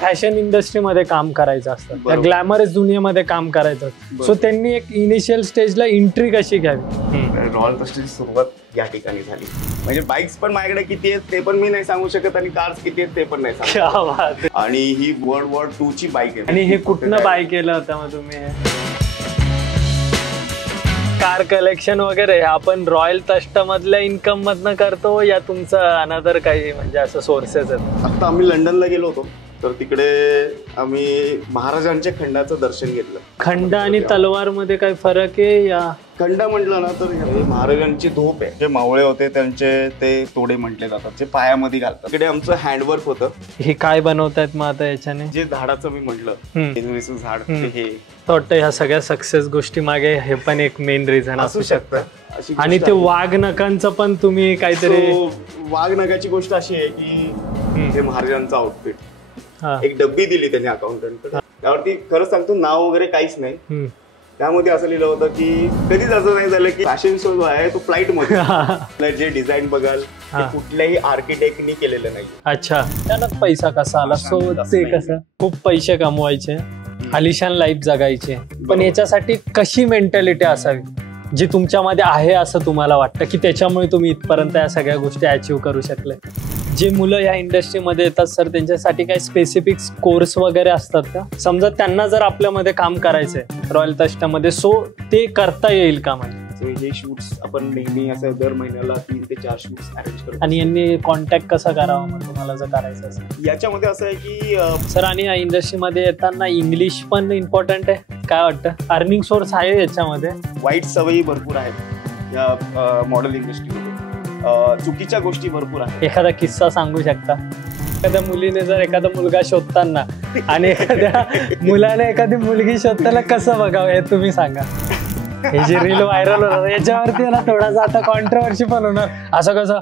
Fashion इंडस्ट्रीमध्ये काम करायचं असतं, त्या ग्लॅमरस दुनियेमध्ये काम करायचं. सो त्यांनी एक इनिशियल स्टेजला एंट्री कशी घ्यावी? रॉयल तस्टची सुरुवात या ठिकाणी झाली. म्हणजे बाईक्स पण माझ्याकडे किती आहेत ते पण मी नाही सांगू शकत आणि कार्स किती आहेत ते पण नाही सांगू. आणि ही वर्ल्ड वॉर 2 ची बाईक आहे. आणि हे कुठनं बाय केलं होतं मग तुम्ही? कार कलेक्शन वगैरे आपण रॉयल तस्ट मधल्या इन्कम मधनं करतो या तुमचं अनदर काही म्हणजे असं सोर्सेस आहेत? आता आम्ही लंडनला गेलो होतो तर तिकडे आम्ही महाराजांच्या खंडाचं दर्शन घेतलं. खंड आणि तलवार मध्ये काय फरक आहे? या खंड म्हटलं ना तर महाराजांची धोप आहे, जे मावळे होते त्यांचे ते तोडे म्हटले जातात, जे पायामध्ये घालतात. तिकडे आमचं हँडवर्क होतं. हे काय बनवतायत मग आता याच्याने? जे झाडाचं मी म्हटलं झाड, हे वाटतं ह्या सगळ्या सक्सेस गोष्टी मागे हे पण एक मेन रिझन असू शकतं. आणि ते वाघ नखांचं पण तुम्ही काहीतरी वाघ नखाची गोष्ट अशी आहे की हे महाराजांचं आउटफिट एक डब्बी दिली त्यांनी अकाउंटंटकडे. त्यावरती खरं सांगतो नाव वगैरे काहीच नाही. त्यामध्ये असं लिहिलं होतं की कधीच असं नाही झालं की फॅशन शो जो आहे तो फ्लाईट मध्ये जे डिझाईन बघाल कुठल्याही आर्किटेक्टनी केलेलं नाही. अच्छा, त्याला पैसा कसा आला? सो ते कसं खूप पैसे कमवायचे, आलिशान लाईफ जगायचे, पण याच्यासाठी कशी मेंटॅलिटी असावी जी तुमच्यामध्ये आहे असं तुम्हाला वाटतं की त्याच्यामुळे तुम्ही इथपर्यंत या सगळ्या गोष्टी अचीव्ह करू शकले? जे मुलं या इंडस्ट्रीमध्ये येतात सर त्यांच्यासाठी काही स्पेसिफिक कोर्स वगैरे असतात का? समजा त्यांना जर आपल्यामध्ये काम करायचंय रॉयल तस्टमध्ये, सो ते करता येईल का? म्हणजे हे शूट्स आपण नेहमी असं दर महिन्याला 3 ते 4 शूट्स अरेंज करतो. आणि यांनी कॉन्टॅक्ट कसा करावा मग तुम्हाला जर करायचं असेल? याच्यामध्ये असं आहे की सर आणि या इंडस्ट्रीमध्ये येताना इंग्लिश पण इम्पॉर्टंट आहे काय वाटतं? अर्निंग सोर्स आहे याच्यामध्ये? वाईट सवयी भरपूर आहेत या मॉडेल इंडस्ट्रीमध्ये, चुकीच्या गोष्टी भरपूर आहेत. एखादा किस्सा सांगू शकता? एखाद्या मुलीने जर एखादा मुलगा शोधताना आणि एखाद्या मुलाने एखादी मुलगी शोधताना कसं बघावं हे तुम्ही सांगा. हे जी रील व्हायरल होणार याच्यावरती ना थोडासा आता कॉन्ट्रोवर्सी पण होणार. असं कसं?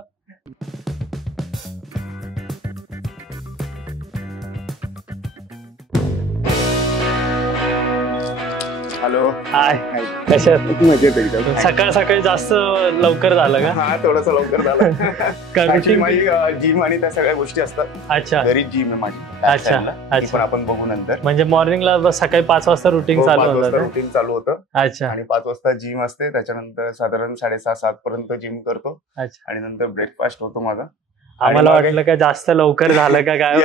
हॅलो, हाय, कशात? मजेत एकदम. सकाळ सकाळी जास्त लवकर झालं का? हा, थोडंसं लवकर झालं. माझी जिम आणि त्या सगळ्या गोष्टी असतात. अच्छा, घरी जिम आहे माझी. अच्छा अच्छा, पण आपण बघू नंतर. म्हणजे मॉर्निंगला सकाळी 5 वाजता रुटीन चालू होतं. अच्छा, आणि 5 वाजता जिम असते, त्याच्यानंतर साधारण 6:30-7 पर्यंत जिम करतो. अच्छा, आणि नंतर ब्रेकफास्ट होतो माझा. आम्हाला वाटलं का जास्त लवकर झालं का काय.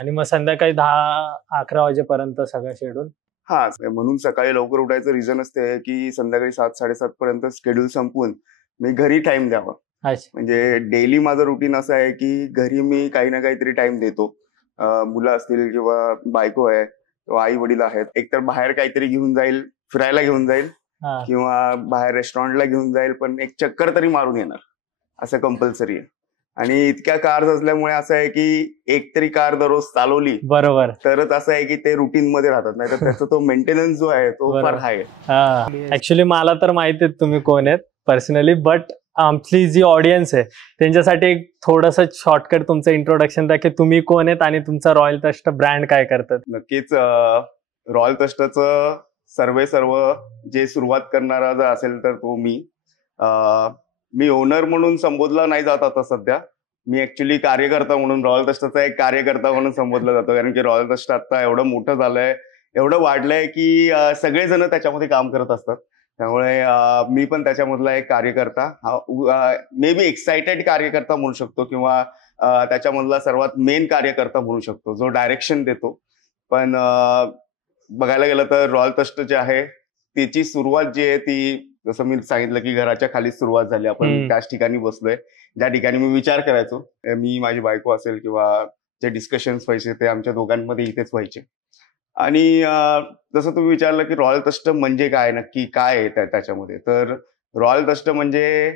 आणि मग संध्याकाळी 10-11 वाजेपर्यंत सगळं शेड्यूल. हा, म्हणून सकाळी लवकर उठायचं रिझन असते की संध्याकाळी 7-7:30 पर्यंत शेड्यूल संपवून मी घरी टाइम द्यावा. म्हणजे डेली माझं रुटीन असं आहे की घरी मी काही ना काहीतरी टाइम देतो. मुलं असतील किंवा बायको आहे किंवा आई वडील आहेत, एकतर बाहेर काहीतरी घेऊन जाईल, फिरायला घेऊन जाईल किंवा बाहेर रेस्टॉरंटला घेऊन जाईल, पण एक चक्कर तरी मारून येणार असं कंपल्सरी आहे. आणि इतक्या कार्स असल्यामुळे असं आहे की एक तरी कार दररोज चालवली बरोबर तरच असं आहे की ते रुटीन मध्ये राहतात, नाही तर त्याचा तो मेंटेनन्स जो आहे तो फार हाय आहे. ऍक्च्युली मला तर माहिती आहे तुम्ही कोण आहेत पर्सनली, बट आमची जी ऑडियन्स आहे त्यांच्यासाठी एक थोडंसं शॉर्टकट तुमचं इंट्रोडक्शन द्या की तुम्ही कोण आहेत आणि तुमचा रॉयल तस्ट ब्रँड काय करतात. नक्कीच, रॉयल तस्टचं सर्व जे सुरुवात करणारा जर असेल तर तो मी ओनर म्हणून संबोधला नाही जात आता सध्या. मी ऍक्च्युली कार्यकर्ता म्हणून, रॉयल तस्टचा एक कार्यकर्ता म्हणून संबोधला जातो, कारण की रॉयल तस्ट आता एवढं मोठं झालंय, एवढं वाढलंय की सगळेजण त्याच्यामध्ये काम करत असतात. त्यामुळे मी पण त्याच्यामधला एक कार्यकर्ता, मे बी एक्सायटेड कार्यकर्ता म्हणू शकतो किंवा त्याच्यामधला सर्वात मेन कार्यकर्ता म्हणू शकतो, जो डायरेक्शन देतो. पण बघायला गेलं तर रॉयल तस्ट जे आहे त्याची सुरुवात जी आहे ती, जसं मी सांगितलं की घराच्या खाली सुरुवात झाली. आपण त्याच ठिकाणी बसलोय ज्या ठिकाणी मी विचार करायचो. मी, माझी बायको असेल किंवा जे डिस्कशन्स व्हायचे ते आमच्या दोघांमध्ये इथेच व्हायचे. आणि जसं तुम्ही विचारलं की रॉयल तस्ट म्हणजे काय, नक्की काय आहे त्याच्यामध्ये, तर रॉयल तस्ट म्हणजे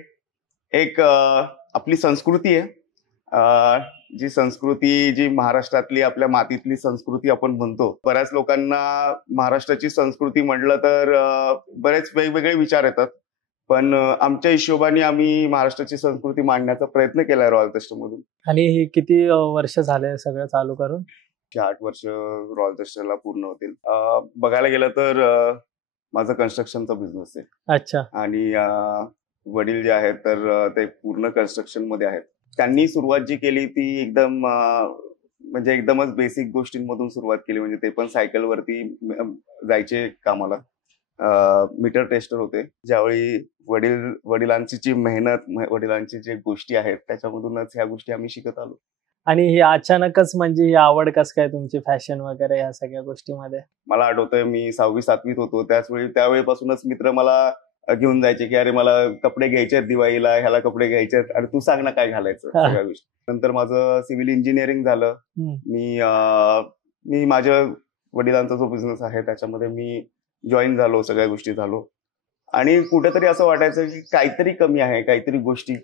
एक आपली संस्कृती आहे. जी संस्कृती, जी महाराष्ट्रातली आपल्या मातीतली संस्कृती आपण म्हणतो. बऱ्याच लोकांना महाराष्ट्राची संस्कृती म्हटलं तर बरेच वेगवेगळे विचार येतात, पण आमच्या हिशोबाने आम्ही महाराष्ट्राची संस्कृती मांडण्याचा प्रयत्न केलाय रॉयल तस्ट मधून. आणि हे किती वर्ष झाले सगळं चालू करून? 8 वर्ष रॉयल तस्टला पूर्ण होतील. बघायला गेलं तर माझा कन्स्ट्रक्शनचा बिझनेस आहे. अच्छा. आणि वडील जे आहेत तर ते पूर्ण कन्स्ट्रक्शन मध्ये आहेत. त्यांनी सुरुवात जी केली ती एकदम म्हणजे एकदमच बेसिक गोष्टींमधून सुरुवात केली. म्हणजे ते पण सायकलवरती जायचे कामाला. मीटर टेस्टर होते. ज्यावेळी वडिलांची जी मेहनत, वडिलांची जे गोष्टी आहेत त्याच्यामधूनच ह्या गोष्टी आम्ही शिकत आलो. आणि ही अचानकच म्हणजे ही आवड कस काय तुमची फॅशन वगैरे ह्या सगळ्या गोष्टीमध्ये? मला आठवतंय मी 6वी-7वीत होतो त्यावेळेपासूनच मित्र मला घेऊन जायचे की अरे मला कपडे घ्यायचे आहेत दिवाळीला, ह्याला कपडे घ्यायचे आहेत आणि तू सांग ना काय घालायचं, सगळ्या गोष्टी. नंतर माझं सिव्हिल इंजिनिअरिंग झालं. मी माझ्या वडिलांचा जो बिझनेस आहे त्याच्यामध्ये मी जॉईन झालो, सगळ्या गोष्टी झालो. आणि कुठेतरी असं वाटायचं की काहीतरी कमी आहे, काहीतरी गोष्टी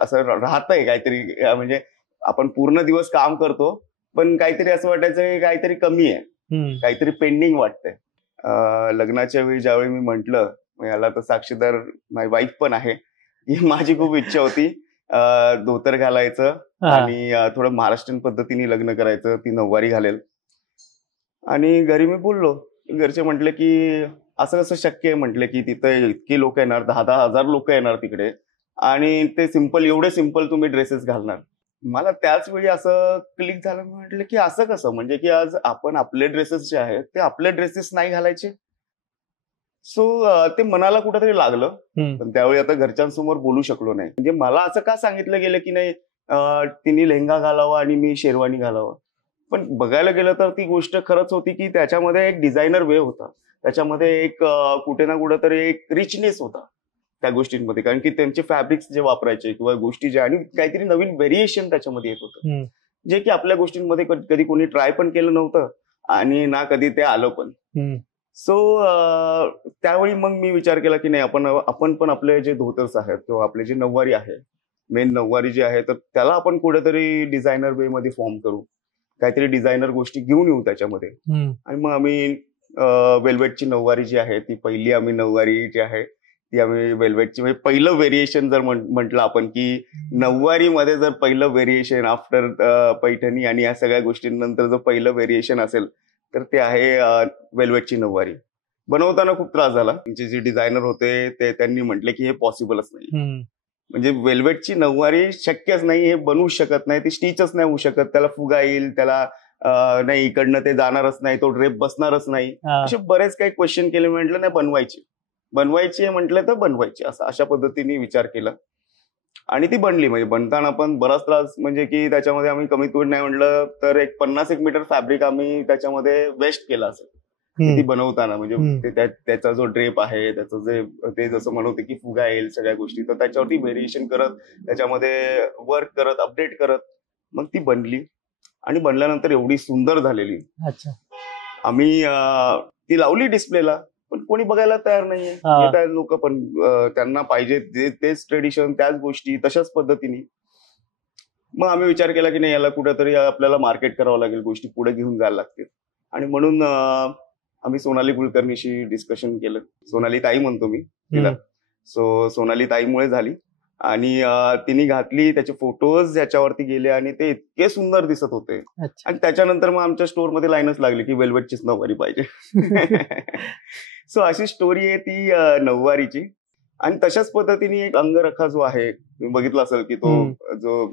असं राहतंय काहीतरी. म्हणजे आपण पूर्ण दिवस काम करतो पण काहीतरी असं वाटायचं की काहीतरी कमी आहे, काहीतरी पेंडिंग वाटतंय. लग्नाच्या वेळी ज्यावेळी मी म्हटलं, याला तर साक्षीदार माझी वाईफ पण आहे, की माझी खूप इच्छा होती धोतर घालायचं आणि थोडं महाराष्ट्रीयन पद्धतीने लग्न करायचं, ती नऊवारी घालेल. आणि घरी मी बोललो, घरचे म्हटले की असं कसं शक्य आहे, म्हटले की तिथं इतकी लोक येणार, 10-10 हजार लोक येणार तिकडे आणि ते एवढे सिंपल तुम्ही ड्रेसेस घालणार. मला त्याच वेळी असं क्लिक झालं, म्हटलं की असं कसं, म्हणजे की आज आपण आपले ड्रेसेस जे आहेत ते आपले ड्रेसेस नाही घालायचे. सो ते मनाला कुठेतरी लागलं. पण त्यावेळी आता घरच्यांसमोर बोलू शकलो नाही. म्हणजे मला असं का सांगितलं गेलं की नाही तिने लेहंगा घालावा आणि मी शेरवानी घालावं. पण बघायला गेलं तर ती गोष्ट खरंच होती की त्याच्यामध्ये एक डिझायनर वे होता, त्याच्यामध्ये एक कुठे ना कुठेतरी एक रिचनेस होता त्या गोष्टींमध्ये. कारण की त्यांचे फॅब्रिक्स जे वापरायचे किंवा गोष्टी ज्या, आणि काहीतरी नवीन व्हेरिएशन त्याच्यामध्ये येत होतं, जे की आपल्या गोष्टींमध्ये कधी कोणी ट्राय पण केलं नव्हतं आणि ना कधी ते आलं पण. सो त्यावेळी मग मी विचार केला की नाही, आपण पण आपले जे धोतर्स आहेत किंवा आपले जे नऊवारी आहे, मेन नऊवारी जी आहे, तर त्याला आपण कुठेतरी डिझायनर वे मध्ये फॉर्म करू, काहीतरी डिझायनर गोष्टी घेऊन येऊ त्याच्यामध्ये. आणि मग आम्ही वेल्वेटची नऊवारी जी आहे, ती पहिली आम्ही नऊवारी जी आहे ती आम्ही वेल्वेटची, म्हणजे पहिलं व्हेरिएशन जर म्हटलं आपण की नऊवारीमध्ये जर पहिलं व्हेरिएशन आफ्टर पैठणी आणि या सगळ्या गोष्टींनंतर जर पहिलं व्हेरिएशन असेल तर ते आहे वेल्वेटची नऊवारी. बनवताना खूप त्रास झाला. त्यांचे जे डिझायनर होते ते त्यांनी म्हटले की हे पॉसिबलच नाही, म्हणजे वेल्वेटची नऊवारी शक्यच नाही, हे बनवूच शकत नाही, ती स्टिचच नाही होऊ शकत, त्याला फुगा येईल, त्याला नाही इकडनं ते जाणारच नाही, तो ड्रेप बसणारच नाही. असे बरेच काही क्वेश्चन केले. म्हटलं नाही, बनवायची म्हटलं तर बनवायची, अशा पद्धतीने विचार केला आणि ती बनली. म्हणजे बनताना पण बराच त्रास, म्हणजे की त्याच्यामध्ये आम्ही कमीत कमी नाही म्हटलं तर एक 50 मीटर फॅब्रिक आम्ही त्याच्यामध्ये वेस्ट केला असेल ती बनवताना. म्हणजे त्याचा जो ड्रेप आहे, त्याचं जे ते जसं म्हणते की फुगा येईल, सगळ्या गोष्टी, तर त्याच्यावरती व्हेरिएशन करत, त्याच्यामध्ये वर्क करत, अपडेट करत मग ती बनली. आणि बनल्यानंतर एवढी सुंदर झालेली. आम्ही ती लावली डिस्प्लेला, पण कोणी बघायला तयार नाहीये. येत आहेत लोक, पण त्यांना पाहिजे तेच ट्रेडिशन, त्याच गोष्टी तशाच पद्धतीने. मग आम्ही विचार केला की नाही, याला कुठेतरी आपल्याला मार्केट करावं लागेल, गोष्टी पुढे घेऊन जायला लागतील. आणि म्हणून आम्ही सोनाली कुलकर्णीशी डिस्कशन केलं. सोनाली ताई म्हणतो मी तिला. सो सोनाली ताईमुळे झाली आणि तिने घातली, त्याचे फोटोज याच्यावरती गेले आणि ते इतके सुंदर दिसत होते. आणि त्याच्यानंतर मग आमच्या स्टोअरमध्ये लाईनच लागली की वेल्वेटचीच नऊवारी पाहिजे. सो अशी स्टोरी आहे ती नऊवारीची. आणि तशाच पद्धतीने एक अंगरखा जो आहे, तुम्ही बघितला असेल की तो जो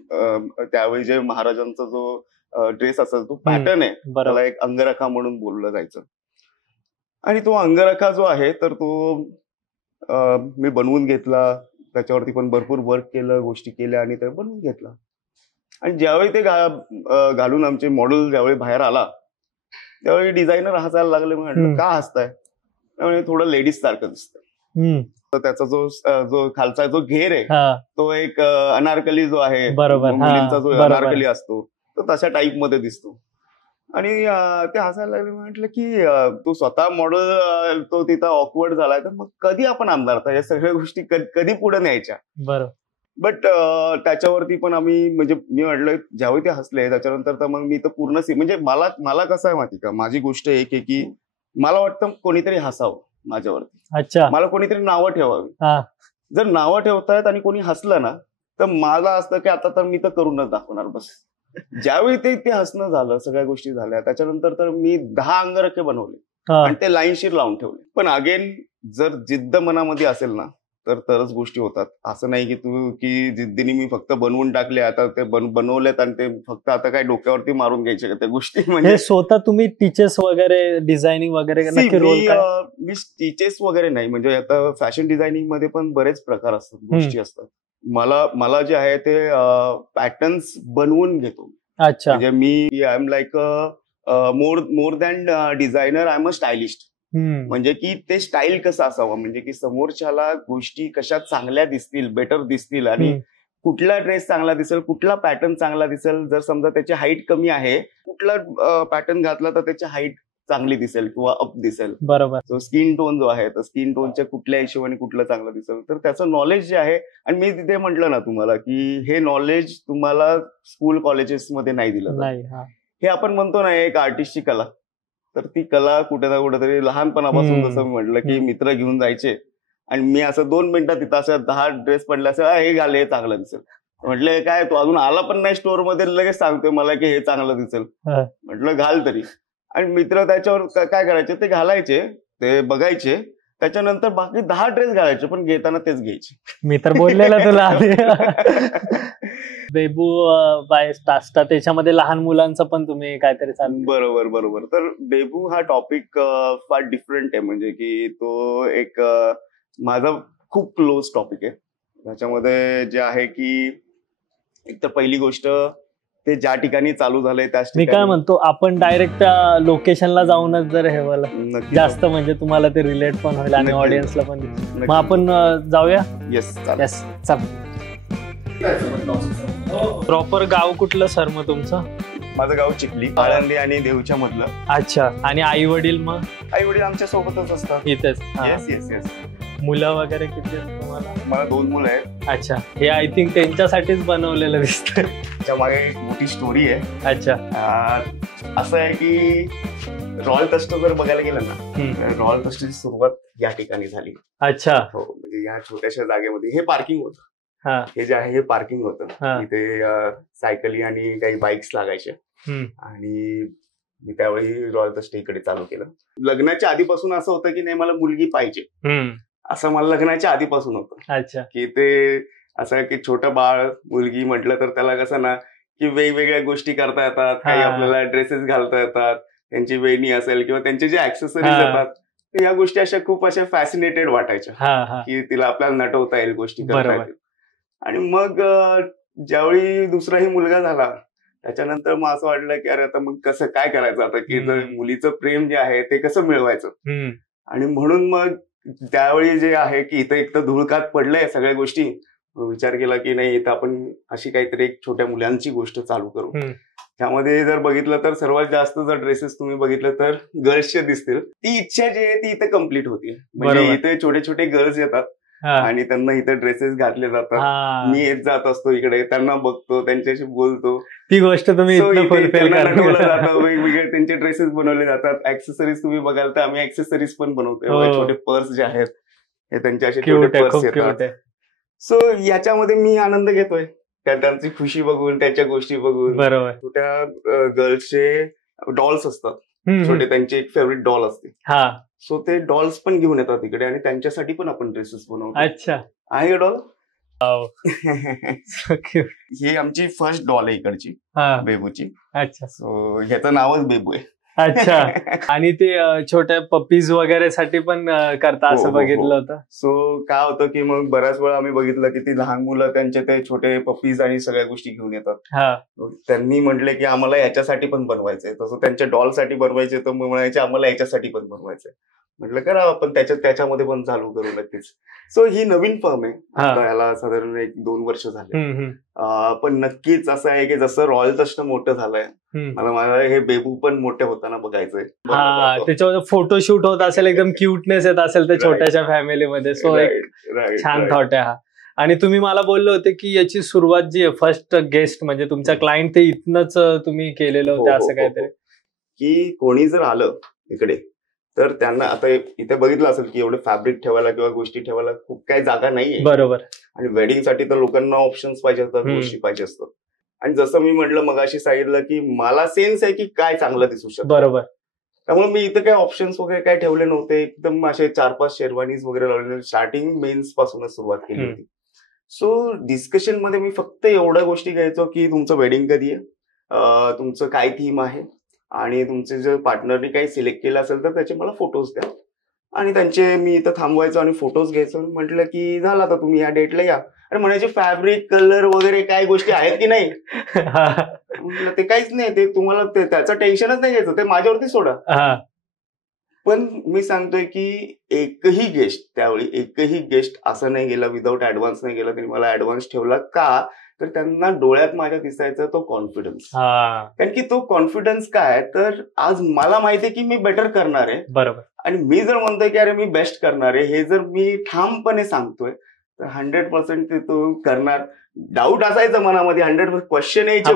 त्यावेळी जे महाराजांचा जो ड्रेस असेल, तो पॅटर्न आहे, त्याला एक अंगरखा म्हणून बोललं जायचं. आणि तो अंगरखा जो आहे तर तो मी बनवून घेतला, त्याच्यावरती पण भरपूर वर्क केलं, गोष्टी केल्या आणि ते बनवून घेतला. आणि ज्यावेळी ते घालून आमचे मॉडेल ज्यावेळी बाहेर आला, त्यावेळी डिझायनर हसायला लागले. म्हटलं का हसताय? त्यामुळे थोडं लेडीज सारखं दिसतं. तर त्याचा जो खालचा जो घेर आहे तो एक अनारकली जो आहे, मुलींचा जो अनारकली असतो, तो तशा टाईप मध्ये दिसतो. आणि ते हसायला लागले. म्हटलं की तू स्वतः मॉडेल तो तिथं ऑकवर्ड झालाय, तर मग कधी आपण आमदार या सगळ्या गोष्टी कधी पुढे न्यायच्या. बरोबर. बट त्याच्यावरती पण आम्ही, म्हणजे मी म्हटलं ज्यावेळी ते हसले त्याच्यानंतर तर मग मी तर पूर्ण म्हणजे मला कसं आहे माहिती का, माझी गोष्ट एक आहे की मला वाटतं कोणीतरी हसावं माझ्यावरती. अच्छा. मला कोणीतरी नावं ठेवावी. जर नावं ठेवतायत आणि कोणी हसलं ना, तर मला असतं की आता तर मी तर करूनच दाखवणार बस. ज्यावेळी ते हसणं झालं, सगळ्या गोष्टी झाल्या, त्याच्यानंतर तर मी 10 अंगरखे बनवले आणि ते लाईनशीर लावून ठेवले. पण अगेन जर जिद्द मनामध्ये असेल ना, तर तरच गोष्टी होतात. असं नाही की जिद्दीने मी फक्त बनवून टाकले, आता ते बनवलेत आणि ते फक्त आता काय डोक्यावरती मारून घ्यायचे का त्या गोष्टी. म्हणजे हे स्वतः तुम्ही टीचर्स वगैरे डिझायनिंग वगैरे नक्की रोल काय? मी टीचर्स वगैरे नाही, म्हणजे आता फॅशन डिझायनिंग मध्ये पण बरेच प्रकार असतात, गोष्टी असतात. मला जे आहे ते पॅटर्न्स बनवून घेतो. अच्छा. म्हणजे मी I am like more than designer, I am a stylist. म्हणजे की ते स्टाईल कसं असावं, म्हणजे की समोरच्याला गोष्टी कशा चांगल्या दिसतील, बेटर दिसतील, आणि कुठला ड्रेस चांगला दिसेल, कुठला पॅटर्न चांगला दिसेल. जर समजा त्याची हाईट कमी आहे, कुठला पॅटर्न घातला तर त्याची हाईट चांगली दिसेल किंवा अप दिसेल. बरोबर. तो स्किन टोन जो आहे, तर स्किन टोनच्या कुठल्या हिशोबाने कुठलं चांगलं दिसेल, तर त्याचं नॉलेज जे आहे. आणि मी तिथे म्हटलं ना तुम्हाला की हे नॉलेज तुम्हाला स्कूल कॉलेजेसमध्ये नाही दिलं नाही. हे आपण म्हणतो ना एक आर्टिस्टची कला, तर ती कला कुठे ना कुठेतरी लहानपणापासून, जसं मी म्हटलं की मित्र घेऊन जायचे आणि मी असं 2 मिनिटात तिथं असं 10 ड्रेस पडले, असं हे घाल, हे चांगलं दिसेल. म्हटलं काय, तो अजून आला पण नाही स्टोअर मध्ये, लगेच सांगतोय मला की हे चांगलं दिसेल. म्हटलं घाल तरी. आणि मित्र त्याच्यावर काय करायचे, ते घालायचे, ते बघायचे, त्याच्यानंतर बाकी 10 ड्रेस घालायचे, पण घेताना तेच घ्यायचे. मी तर बोललेलं तुला बेबू बाय स्टास्टा, त्याच्यामध्ये लहान मुलांचं पण तुम्ही काहीतरी चालू. बरोबर. तर बेबू हा टॉपिक फार डिफरंट आहे, म्हणजे की तो एक माझा खूप क्लोज टॉपिक आहे. त्याच्यामध्ये जे आहे की एक तर पहिली गोष्ट, ते ज्या ठिकाणी चालू झालंय त्याच मी काय म्हणतो, आपण डायरेक्ट लोकेशनला जाऊनच जर हे जास्त, म्हणजे तुम्हाला ते रिलेट पण होईल आणि ऑडियन्सला पण. मग आपण जाऊया. येस, चल. प्रॉपर गाव कुठलं सर मग तुमचं? माझं गाव चिखली, आळंदी आणि देवच्या मधलं. अच्छा. आणि आई वडील? मग आई वडील आमच्या सोबतच असतात इथेच. येस. मुलं वगैरे किती आहेत तुम्हाला? मला 2 मुलं आहेत. अच्छा. हे आय थिंक त्यांच्यासाठीच बनवलेलं दिसतं. त्याच्या मागे एक मोठी स्टोरी आहे. अच्छा. असं आहे की रॉयल तस्ट जर बघायला गेलं ना, रॉयल तस्टची सुरुवात या ठिकाणी झाली. अच्छा. हो, म्हणजे या छोट्याशा जागेमध्ये हे पार्किंग होतं. हे जे आहे हे पार्किंग होतं. इथे सायकली आणि काही बाईक्स लागायच्या. आणि मी त्यावेळी रॉयल तस्ट इकडे चालू केलं. लग्नाच्या आधीपासून असं होतं की नाही, मला मुलगी पाहिजे, असं मला लग्नाच्या आधीपासून होतं. अच्छा. की ते असं की छोटं बाळ, मुलगी म्हटलं तर त्याला कसं ना की वेगवेगळ्या गोष्टी करता येतात, काही आपल्याला ड्रेसेस घालता येतात, त्यांची वेणी असेल किंवा त्यांचे जे ऍक्सेसरीज येतात, या गोष्टी अशा खूप अशा फॅसिनेटेड वाटायच्या की तिला आपल्याला नटवता येईल, गोष्टी करता येतील. आणि मग ज्यावेळी दुसराही मुलगा झाला, त्याच्यानंतर मग असं वाटलं की अरे आता मग कसं काय करायचं आता, की मुलीचं प्रेम जे आहे ते कसं मिळवायचं. आणि म्हणून मग त्यावेळी जे आहे की इथं एक तर धुळकात पडलंय सगळ्या गोष्टी, विचार केला की नाही, इथं आपण अशी काहीतरी एक छोट्या मुलांची गोष्ट चालू करू. त्यामध्ये जर बघितलं तर सर्वात जास्त जर ड्रेसेस तुम्ही बघितलं तर गर्ल्सचे दिसतील. ती इच्छा जी आहे ती इथे कम्प्लीट होती. म्हणजे इथे छोटे छोटे गर्ल्स येतात आणि त्यांना इथे ड्रेसेस घातले जातात. मी येत जात असतो इकडे, त्यांना बघतो, त्यांच्याशी बोलतो. ती गोष्ट तुम्ही नटवलं जातं, वेगवेगळे त्यांचे ड्रेसेस बनवले जातात. ऍक्सेसरीज तुम्ही बघाल तर आम्ही ऍक्सेसरीज पण बनवतो. छोटे पर्स जे आहेत हे त्यांचे असे छोटे पर्स येतात. सो याच्यामध्ये मी आनंद घेतोय, त्यांची खुशी बघून, त्याच्या गोष्टी बघून. बरोबर. छोट्या गर्ल्सचे डॉल्स असतात, छोटे, त्यांची एक फेवरेट डॉल असते. सो ते डॉल्स पण घेऊन येतात इकडे आणि त्यांच्यासाठी पण आपण ड्रेसेस बनवतो. अच्छा. आहे डॉल. ही आमची फर्स्ट डॉल आहे इकडची, बेबूची. अच्छा. सो ह्याचं नावच बेबू आहे. अच्छा. आणि ते छोट्या पप्पीज वगैरे साठी पण करता असं बघितलं होतं. सो काय होतं की मग बऱ्याच वेळा आम्ही बघितलं की ती लहान मुलं त्यांचे ते छोटे पप्पीज आणि सगळ्या गोष्टी घेऊन येतात. त्यांनी म्हटले की आम्हाला याच्यासाठी पण बनवायचंय, तसं त्यांच्या डॉलसाठी बनवायचे, तर म्हणायचे आम्हाला याच्यासाठी पण बनवायचंय. म्हटलं करा आपण त्याच्यामध्ये पण चालू करू नक्कीच. सो ही नवीन फर्म आहे, आता याला साधारण 1-2 वर्ष झाले. पण नक्कीच असं आहे की जसं रॉयल तस्ट मोठं झालंय, मला हे बेबू पण मोठे होताना बघायचंय. त्याच्यामध्ये फोटोशूट होत असेल, एकदम क्यूटनेस येत असेल त्या छोट्याशा फॅमिलीमध्ये. सो एक छान थॉट आहे हा. आणि तुम्ही मला बोलले होते की याची सुरुवात जी आहे, फर्स्ट गेस्ट म्हणजे तुमचा क्लायंट, ते इथनच तुम्ही केलेलं होतं असं काहीतरी. की कोणी जर आलं इकडे तर त्यांना, आता इथे बघितलं असेल की एवढे फॅब्रिक ठेवायला किंवा गोष्टी ठेवायला खूप काही जागा नाहीये. बरोबर. आणि वेडिंगसाठी तर लोकांना ऑप्शन्स पाहिजे असतात, गोष्टी पाहिजे असतात. आणि जसं मी म्हटलं मगाशी सांगितलं की मला सेन्स आहे की काय चांगलं दिसू शकतं. बरोबर. त्यामुळे मी इथं काही ऑप्शन्स वगैरे काय ठेवले नव्हते. एकदम असे 4-5 शेरवानीज वगैरे लावलेले. स्टार्टिंग मेन्स पासूनच सुरुवात केली होती. सो डिस्कशन मध्ये मी फक्त एवढ्या गोष्टी घ्यायचो की तुमचं वेडिंग कधी आहे, तुमचं काय थीम आहे, आणि तुमचे जर पार्टनरने काही सिलेक्ट केलं असेल तर त्याचे मला फोटोज द्या. आणि त्यांचे मी इथं थांबवायचो आणि फोटोज घ्यायचो. म्हटलं की झालं आता तुम्ही या डेटला या. आणि म्हणायचे फॅब्रिक कलर वगैरे काय गोष्टी आहेत की नाही. म्हटलं ते काहीच नाही, ते तुम्हाला त्याचं टेन्शनच नाही घ्यायचं, ते माझ्यावरती सोडा. पण मी सांगतोय की त्यावेळी एकही गेस्ट असं नाही गेला विदाऊट ऍडव्हान्स नाही गेला. त्यांनी मला ऍडव्हान्स ठेवला का, तर त्यांना डोळ्यात माझ्या दिसायचा तो कॉन्फिडन्स. कारण की तो कॉन्फिडन्स काय, तर आज मला माहितीये की मी बेटर करणार आहे. बरोबर. आणि मी जर म्हणतोय की अरे मी बेस्ट करणार आहे, हे जर मी ठामपणे सांगतोय तर 100% ते तो करणार. डाऊट असायचं मनामध्ये, 100% क्वेश्चन यायचे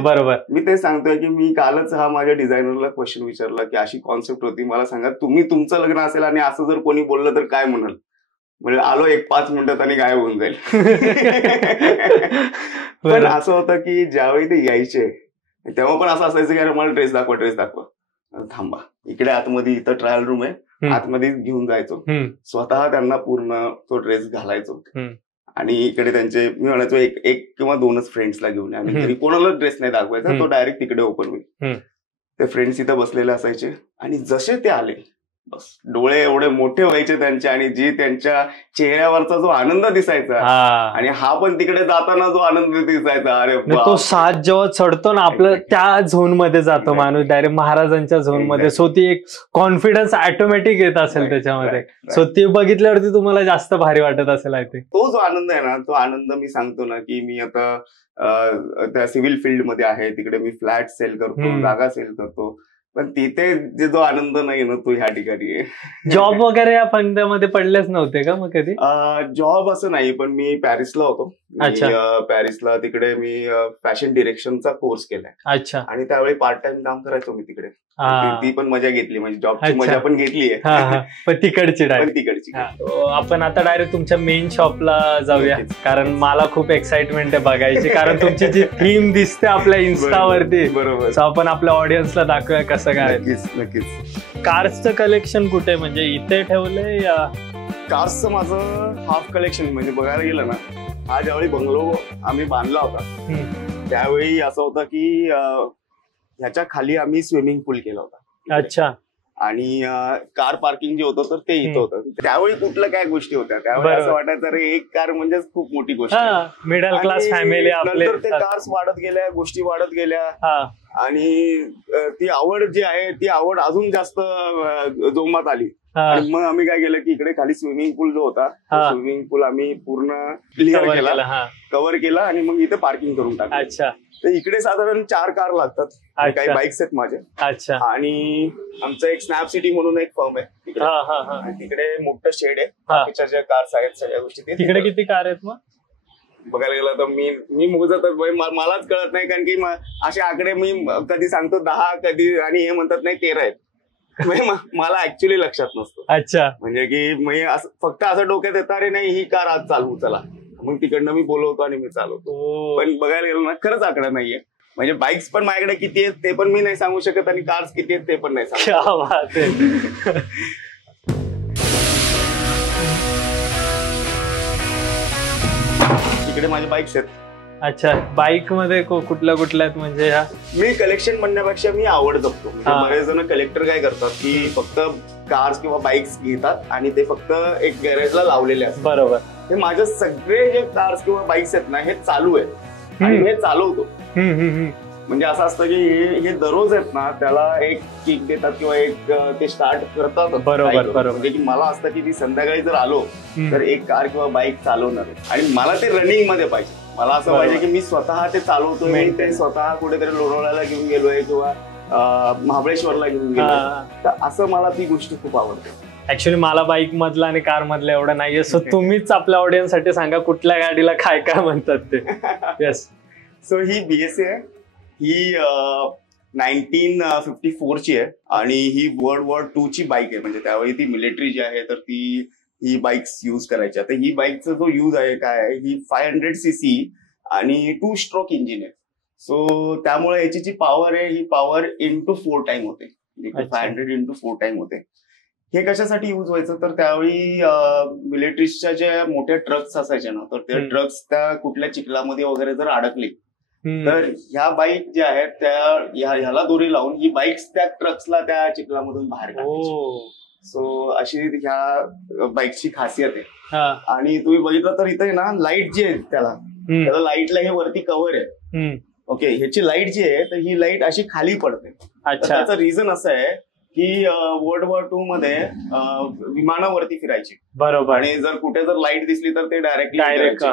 बरोबर. मी ते सांगतोय की मी कालच माझ्या डिझायनरला क्वेश्चन विचारला की अशी कॉन्सेप्ट होती, मला सांगा तुम्ही तुमचं लग्न असेल आणि असं जर कोणी बोललं तर काय म्हणाल. म्हणजे आलो 1-5 मिनिटात आणि गायब होऊन जाईल. पण असं होतं की ज्यावेळी ते यायचे तेव्हा पण असं असायचं की अरे मला ड्रेस दाखवा. थांबा, इकडे आतमध्ये इथं ट्रायल रूम आहे, आतमध्ये घेऊन जायचो. स्वतः त्यांना पूर्ण तो ड्रेस घालायचो. आणि इकडे त्यांचे मी म्हणायचो एक किंवा 2च फ्रेंड्सला घेऊन आणि तरी कोणाला ड्रेस नाही दाखवायचा, तो डायरेक्ट तिकडे ओपन होईल. ते फ्रेंड्स इथं बसलेले असायचे आणि जसे ते आले बस डोळे एवढे मोठे व्हायचे त्यांचे, आणि जी त्यांच्या चेहऱ्यावरचा जो आनंद दिसायचा, आणि हा पण तिकडे जाताना जो आनंद दिसायचा, अरे तो साज जेव्हा चढतो ना आपलं, त्या झोन मध्ये जातो माणूस डायरेक्ट महाराजांच्या झोन मध्ये. सो ती एक कॉन्फिडन्स ऑटोमॅटिक येत असेल त्याच्यामध्ये. सो ती बघितल्यावरती तुम्हाला जास्त भारी वाटत असेल. आय थिंक तो जो आनंद आहे ना, तो आनंद मी सांगतो ना की मी आता त्या सिव्हिल फील्ड मध्ये आहे, तिकडे मी फ्लॅट सेल करतो, जागा सेल करतो, पण तिथे जे जो आनंद नाही ना तो ह्या ठिकाणी आहे. जॉब वगैरे या फंक्शनमध्ये पडलेच नव्हते का मग कधी? जॉब असं नाही, पण मी पॅरिसला होतो. पॅरिसला तिकडे मी फॅशन डिरेक्शनचा कोर्स केलाय. अच्छा. आणि त्यावेळी पार्ट टाइम काम करायचो मी तिकडे. ती पण मजा घेतली, म्हणजे जॉबची मजा पण घेतली आहे, पण तिकडची. आपण आता डायरेक्ट तुमच्या मेन शॉपला जाऊया, कारण मला खूप एक्साइटमेंट आहे बघायची, कारण तुमची जी थीम दिसते आपल्या इन्स्टावरती. बरोबर. आपण आपल्या ऑडियन्सला दाखवूया कसं काय. नक्कीच. कार्सचं कलेक्शन कुठे, म्हणजे इथे ठेवलंय या? कार्सचं माझं हाफ कलेक्शन, म्हणजे बघायला गेलं ना, हा ज्यावेळी बंगलो आम्ही बांधला होता त्यावेळी असं होतं की ह्याच्या खाली आम्ही स्विमिंग पूल केला होता. अच्छा. आणि कार पार्किंग जे होतं तर ते इथं होतं. त्यावेळी कुठल्या काय गोष्टी होत्या, त्यावेळी असं वाटायचं अरे एक कार म्हणजे खूप मोठी गोष्ट, मिडल क्लास फॅमिली. नंतर ते कार्स वाढत गेल्या, गोष्टी वाढत गेल्या, आणि ती आवड जी आहे ती आवड अजून जास्त जोमात आली. आणि मग आम्ही काय केलं की इकडे खाली स्विमिंग पूल जो होता, स्विमिंग पूल आम्ही पूर्ण क्लिअर केला, कव्हर केला, आणि मग इथे पार्किंग करून टाकलं. अच्छा. तर इकडे साधारण 4 कार लागतात, काही बाईक्स आहेत माझ्या. अच्छा. आणि आमचं एक स्नॅप सिटी म्हणून एक फर्म आहे तिकडे, तिकडे मोठं शेड आहे, बाकीच्या ज्या कार्स आहेत सगळ्या गोष्टी. तिकडे किती कार आहेत मग बघायला गेलं तर मी मोजत मलाच कळत नाही, कारण की असे आकडे मी कधी सांगतो 10, कधी आणि हे म्हणतात नाही 13 आहेत. मला ऍक्च्युली लक्षात नसतं. अच्छा. म्हणजे की फक्त असं डोक्यात येतं अरे नाही ही कार आज चालवू चला, मग तिकडनं मी बोलवतो आणि मी चालवतो. पण बघायला गेलो ना खरंच आकडा नाहीये. म्हणजे बाईक्स पण माझ्याकडे किती आहेत ते पण मी नाही सांगू शकत, आणि कार्स किती आहेत ते पण नाही सांगू शकत. इकडे माझे बाईक्स आहेत. अच्छा. बाईक मध्ये कुठल्या आहेत म्हणजे? मी कलेक्शन म्हणण्यापेक्षा मी आवड जपतो. बरेच जण कलेक्टर काय करतात की फक्त कार्स किंवा बाईक्स घेतात आणि ते फक्त एक गॅरेजला लावलेले असतात. बरोबर. हे माझे सगळे जे कार्स किंवा बाईक्स आहेत ना हे चालू आहेत आणि हे चालवतो. म्हणजे असं असतं की हे दररोज आहेत ना, त्याला एक किक देतात किंवा एक ते स्टार्ट करतात. बरोबर. म्हणजे की मला असतं की मी संध्याकाळी जर आलो तर एक कार किंवा बाईक चालवणार आहे, आणि मला ते रनिंग मध्ये पाहिजे. मला असं पाहिजे की मी स्वतः ते चालवतोय, मी ते स्वतः कुठेतरी लोणावळ्याला घेऊन गेलोय किंवा महाबळेश्वरला घेऊन गेलोय, तर असं मला ती गोष्ट खूप आवडते. ऍक्च्युली मला बाईक मधला आणि कार मधला एवढं नाहीये. सो तुम्हीच आपल्या ऑडियन्स साठी सांगा कुठल्या गाडीला काय काय म्हणतात ते. येस. सो ही BSA आहे, ही 1954 ची आहे, आणि ही वर्ल्ड वॉर 2 ची बाईक आहे. म्हणजे त्यावेळी ती मिलिटरी जी आहे तर ही बाईक्स युज करायची. आता ही बाईकचा जो यूज आहे काय आहे, ही 500cc आणि 2 स्ट्रोक इंजिन आहे. सो त्यामुळे याची जी पॉवर आहे ही पॉवर into 4 टाइम होते. अच्छा. 500 into 4 टाइम होते. हे कशासाठी युज व्हायचं तर त्यावेळी मिलिटरीच्या ज्या मोठ्या ट्रक्स असायच्या ना तर त्या ट्रक्स त्या कुठल्या चिखलामध्ये वगैरे जर अडकले तर ह्या बाईक ज्या आहेत त्या ह्याला दोरी लावून ही बाईक्स त्या ट्रक्सला त्या चिखलामधून बाहेर काढायची. सो अशी ह्या बाईकची खासियत आहे. आणि तुम्ही बघितलं तर इथे ना लाईट जी आहे त्याला लाईटला हे वरती कव्हर आहे. ओके, ह्याची लाईट जी आहे तर ही लाईट अशी खाली पडते. त्याचं रिझन असं आहे की वर्ल्ड वॉर II मध्ये विमानावरती फिरायची. बरोबर. आणि जर कुठे जर लाईट दिसली तर ते डायरेक्ट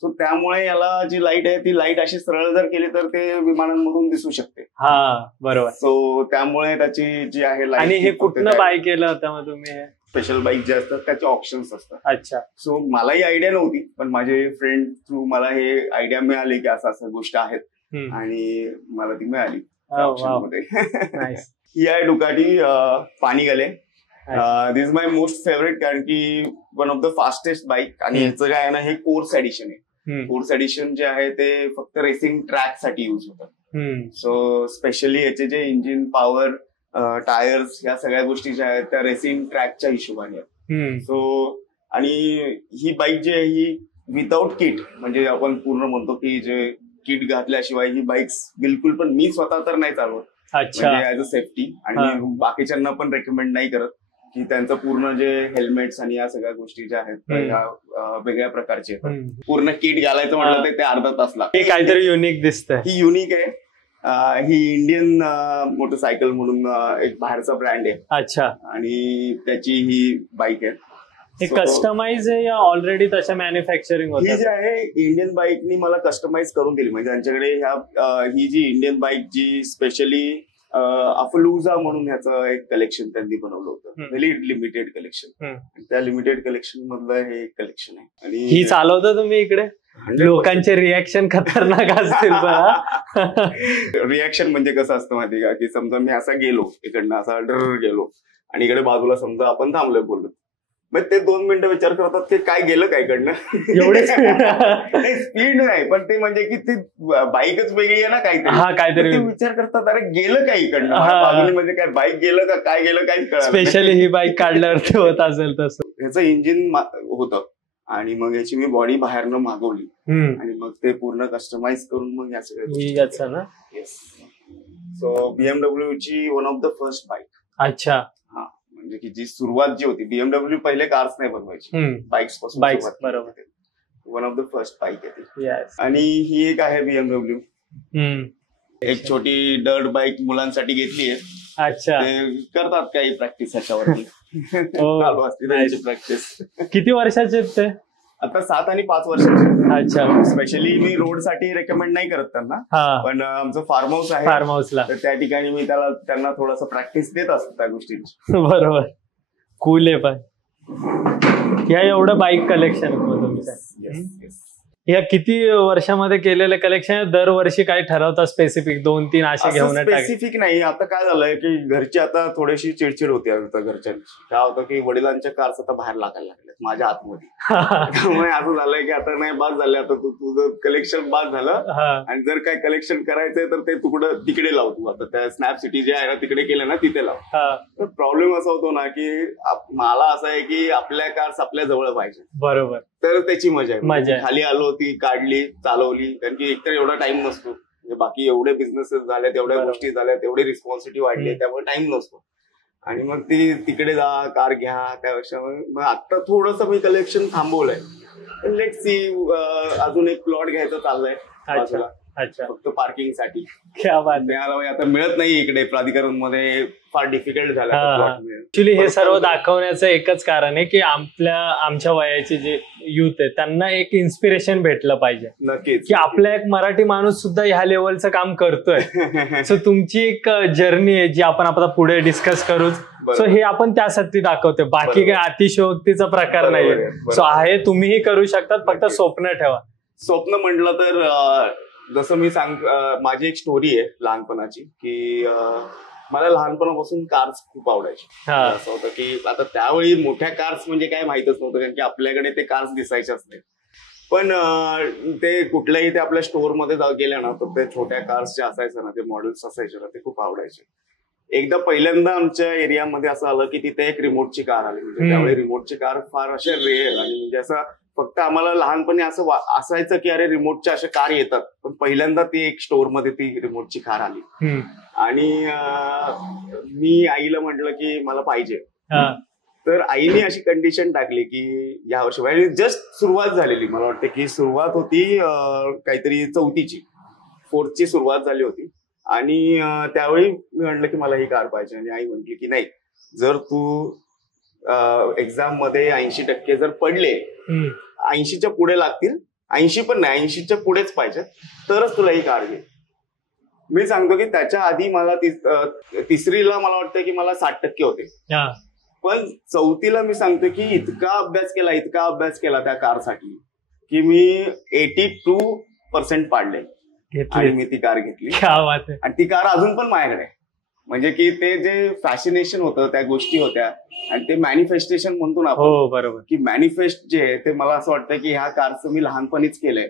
सो त्यामुळे याला जी लाईट आहे ती लाईट अशी सरळ जर केली तर ते विमानांमधून दिसू शकते. बरोबर. सो त्यामुळे त्याची जी आहे लाईट. आणि हे कुठनं बाय केलं होतं मग तुम्ही? स्पेशल बाईक जे असतात त्याचे ऑप्शन्स असतात. अच्छा. सो मला ही आयडिया नव्हती पण माझे फ्रेंड थ्रू मला हे आयडिया मिळाली की असं गोष्ट आहेत आणि मला ती मिळाली ऑप्शन मध्ये. ही आहे Ducati Panigale. This is my most favourite कारण की one of the fastest bike. आणि ह्याचं काय आहे ना हे कोर्स एडिशन आहे. कोर्स एडिशन जे आहे ते फक्त रेसिंग ट्रॅक साठी युज होतं. सो स्पेशली याचे जे इंजिन पॉवर टायर्स ह्या सगळ्या गोष्टी ज्या आहेत त्या रेसिंग ट्रॅकच्या हिशोबाने आहेत. सो आणि ही बाईक जी आहे ही विदाउट किट म्हणजे आपण पूर्ण म्हणतो की जे किट घातल्याशिवाय ही बाईक्स बिलकुल पण मी स्वतः तर नाही चालवत. अच्छा. म्हणजे ऍज अ सेफ्टी. आणि बाकीच्यांना पण रेकमेंड नाही करत की त्यांचं पूर्ण जे हेल्मेट्स आणि या सगळ्या गोष्टी ज्या आहेत ह्या वेगळ्या प्रकारचे पूर्ण किट घालायचं म्हटलं ते अर्धा तास लागतो. हे काहीतरी युनिक दिसतंय. ही युनिक आहे. ही इंडियन मोटरसायकल म्हणून एक बाहेरचा ब्रँड आहे. अच्छा. आणि त्याची ही बाईक आहे. हे कस्टमाइज आहे या ऑलरेडी तशा मॅन्युफॅक्चरिंग होतं? ही जी आहे इंडियन बाईकनी मला कस्टमाइज करून दिली. म्हणजे त्यांच्याकडे ही जी इंडियन बाईक जी स्पेशली अफलुजा म्हणून ह्याचं एक कलेक्शन त्यांनी बनवलं होतं. Very limited collection. त्या लिमिटेड कलेक्शन मधलं हे कलेक्शन आहे. आणि ही चालवता तुम्ही इकडे? लोकांचे रिॲक्शन खतरनाक असतील. रिॲक्शन म्हणजे कसं असतं माहिती का की समजा मी असा गेलो इकडनं असा डर गेलो आणि इकडे बाजूला समजा आपण थांबलोय बोललो मग ते 2 मिनिटं विचार करतात की काय गेलं काय कडनं. एवढे स्पीड नाही पण ते म्हणजे की ती बाईकच वेगळी आहे ना काहीतरी विचार करतात अरे गेलं काय इकडनं बाजूला म्हणजे काय बाईक गेलं का काय गेलं काही कळत. स्पेशली ही बाईक काढल्यावरती होत असेल तसं. ह्याचं इंजिन होतं आणि मग याची मी बॉडी बाहेरनं मागवली आणि मग ते पूर्ण कस्टमाइज करून मग या सगळ्या ना. येस. सो BMW ची one of the first bike. अच्छा. म्हणजे की जी सुरुवात जी होती BMW पहिले कार्स नाही बनवायची बाईक्स पासून. बरोबर. One of the first bike आहे ती. आणि ही एक आहे BMW. एक छोटी डर्ट बाईक मुलांसाठी घेतली आहे. अच्छा. ते करतात काही प्रॅक्टिस ह्याच्यावरती. चालू असते त्यांची प्रॅक्टिस. किती वर्षाचे आहेत ते? आता 7 आणि 5 वर्षाचे. अच्छा. स्पेशली मी रोड साठी रेकमेंड नाही करत त्यांना. पण आमचं फार्म हाऊस आहे. फार्म हाऊसला तर त्या ठिकाणी मी त्यांना थोडंसं प्रॅक्टिस देत असतो त्या गोष्टींची. बरोबर. कूल आहे. पण या एवढं बाईक कलेक्शन तुमचं या किती वर्षामध्ये केलेलं कलेक्शन? दरवर्षी काय ठरवता स्पेसिफिक 2-3 असे घेऊन? स्पेसिफिक नाही. आता काय झालंय की घरची आता थोडीशी चिडचिड होती आता घरच्यांची. काय होतं की वडिलांच्या कार्स आता बाहेर लागायला लागले माझ्या आतमध्ये. त्यामुळे असं झालंय की आता नाही बाद झालं आता तुझं कलेक्शन बाद झालं आणि जर काय कलेक्शन करायचंय तर ते तुकडं तिकडे लावतो. आता त्या स्नॅप सिटी जे आहे ना तिकडे केलं ना तिथे लाव. तर प्रॉब्लेम असा होतो ना की मला असं आहे की आपल्या कार्स आपल्या जवळ पाहिजे. बरोबर. तर त्याची मजा आहे. खाली आलो ती काढली चालवली कारण की एकतर एवढा टाइम नसतो. बाकी एवढे बिझनेसेस झाले तेवढ्या गोष्टी झाल्या तेवढी रिस्पॉन्सिबिलिटी वाढली त्यामुळे टाइम नसतो. आणि मग ती तिकडे जा कार घ्या त्यापेक्षा मग आता थोडस मी कलेक्शन थांबवलंय. लेट सी अजून एक प्लॉट घ्यायचं चाललंय बाजूला. अच्छा. फक्त पार्किंग साठी. आता मिळत नाही इकडे प्राधिकरण मध्ये फार डिफिकल्ट झालं. ऍक्च्युली हे सर्व दाखवण्याचं एकच कारण आहे की आमच्या वयाचे जे युथ आहे त्यांना एक इन्स्पिरेशन भेटलं पाहिजे. नक्कीच. की आपला एक मराठी माणूस सुद्धा ह्या लेवलचं काम करतोय. सो तुमची एक जर्नी आहे जी आपण आता पुढे डिस्कस करू. सो हे आपण त्यासाठी दाखवतोय. बाकी काही अतिशयोक्तीचा प्रकार नाहीये. सो आहे तुम्हीही करू शकतात. फक्त स्वप्न ठेवा. स्वप्न म्हटलं तर जसं मी माझी एक स्टोरी आहे लहानपणाची की मला लहानपणापासून कार्स खूप आवडायचे. असं होतं की आता त्यावेळी मोठ्या कार्स म्हणजे काय माहितच नव्हतं कारण की आपल्याकडे ते कार्स दिसायच्याच नाही. पण ते कुठल्याही ते आपल्या स्टोअरमध्ये गेल्या ना तर ते छोट्या कार्स जे असायचं ना ते मॉडेल्स असायचे ना ते खूप आवडायचे. एकदा पहिल्यांदा आमच्या एरियामध्ये असं आलं की तिथे एक रिमोटची कार आली. म्हणजे त्यावेळी रिमोटची कार फार अशा रेअर आणि म्हणजे असं फक्त आम्हाला लहानपणी असं असायचं की अरे रिमोटच्या अशा कार येतात, पण पहिल्यांदा ती एक स्टोअर मध्ये ती रिमोटची कार आली. आणि मी आईला म्हटलं की मला पाहिजे. तर आईने अशी कंडिशन टाकली की या वर्षी जस्ट सुरुवात झालेली, मला वाटतं की सुरुवात होती काहीतरी 4थची सुरुवात झाली होती. आणि त्यावेळी मी म्हटलं की मला ही कार पाहिजे. आणि आई म्हटली की नाही, जर तू एक्झाम मध्ये 80% जर पडले, 80च्या पुढे लागतील, 80 पण नाही 80च्या पुढेच पाहिजे, तरच तुला ही कार घे. मी सांगतो की त्याच्या आधी मला तिसरीला मला वाटतं की मला 60% होते, पण 4थीला मी सांगतो की इतका अभ्यास केला त्या कारसाठी की मी 82% पाडले आणि मी ती कार घेतली. आणि ती कार अजून पण माझ्याकडे. म्हणजे की ते जे फॅसिनेशन होतं, त्या गोष्टी होत्या आणि ते मॅनिफेस्टेशन म्हणतो ना आपण, बरोबर, की मॅनिफेस्ट जे आहे ते मला असं वाटतं की ह्या कारचं मी लहानपणीच केलंय.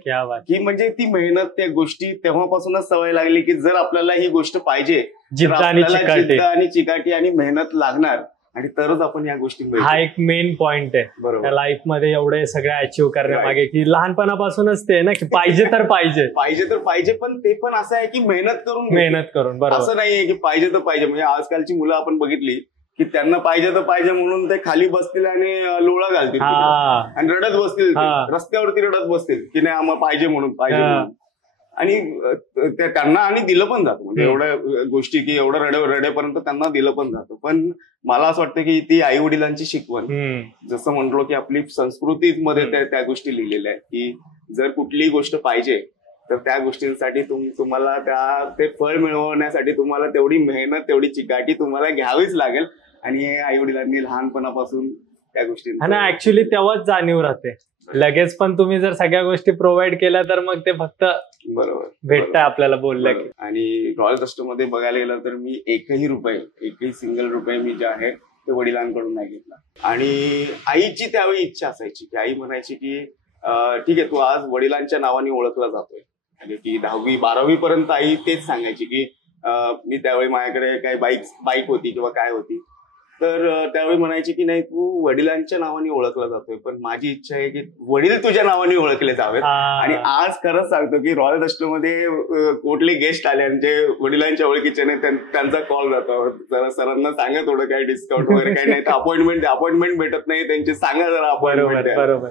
की म्हणजे ती मेहनत, त्या गोष्टी तेव्हापासूनच सवय लागली की जर आपल्याला ही गोष्ट पाहिजे, जिद्द आणि चिकाटी आणि मेहनत लागणार आणि तरच आपण या गोष्टी. हा एक मेन पॉइंट आहे लाईफ मध्ये एवढे सगळे अचीव्ह करण्यामागे, की लहानपणापासूनच ते ना की पाहिजे तर पाहिजे, पण ते पण असं आहे की मेहनत करून असं नाहीये की पाहिजे तर पाहिजे. म्हणजे आजकालची मुलं आपण बघितली की त्यांना पाहिजे तर पाहिजे म्हणून ते खाली बसतील आणि लोळा घालतील आणि रडत बसतील, रस्त्यावरती रडत बसतील की नाही आम्हाला पाहिजे म्हणून. आणि त्यांना आणि दिलं पण जातं. म्हणजे एवढ्या गोष्टी की एवढं रडेपर्यंत त्यांना दिलं पण जातं. पण मला असं वाटतं की ती आई वडिलांची शिकवण, जसं म्हणलो की आपली संस्कृतीमध्ये त्या गोष्टी लिहिलेल्या आहेत की जर कुठलीही गोष्ट पाहिजे तर त्या गोष्टींसाठी तुम्हाला ते फळ मिळवण्यासाठी तुम्हाला तेवढी मेहनत, तेवढी चिकाटी तुम्हाला घ्यावीच लागेल. आणि आई वडिलांनी लहानपणापासून त्या गोष्टी ऍक्च्युली तेव्हाच जाणीव राहते. लगेच पण तुम्ही जर सगळ्या गोष्टी प्रोव्हाइड केल्या तर मग ते फक्त बरोबर भेटतं आपल्याला बोललं की. आणि रॉयल कस्टमध्ये बघायला गेलं तर मी एकही सिंगल रुपये मी जे आहे ते वडिलांकडून नाही घेतला. आणि आईची त्यावेळी इच्छा असायची की आई म्हणायची की ठीक आहे, तू आज वडिलांच्या नावाने ओळखला जातोय. म्हणजे की 10वी 12वी पर्यंत आई तेच सांगायची की मी त्यावेळी माझ्याकडे काही बाईक होती किंवा काय होती, तर त्यावेळी म्हणायची की नाही, तू वडिलांच्या नावाने ओळखला जातोय, पण माझी इच्छा आहे की वडील तुझ्या नावाने ओळखले जावेत. आणि आज खरंच सांगतो की रॉयल कस्टमध्ये कुठले गेस्ट आले आणि जे वडिलांच्या ओळखीचे नाही त्यांचा कॉल जातो, जरा सरांना सांगा थोडं काही डिस्काउंट वगैरे काही नाही, तर अपॉइंटमेंट भेटत नाही त्यांची, सांगा जरा अपॉइंटमेंट. बरोबर.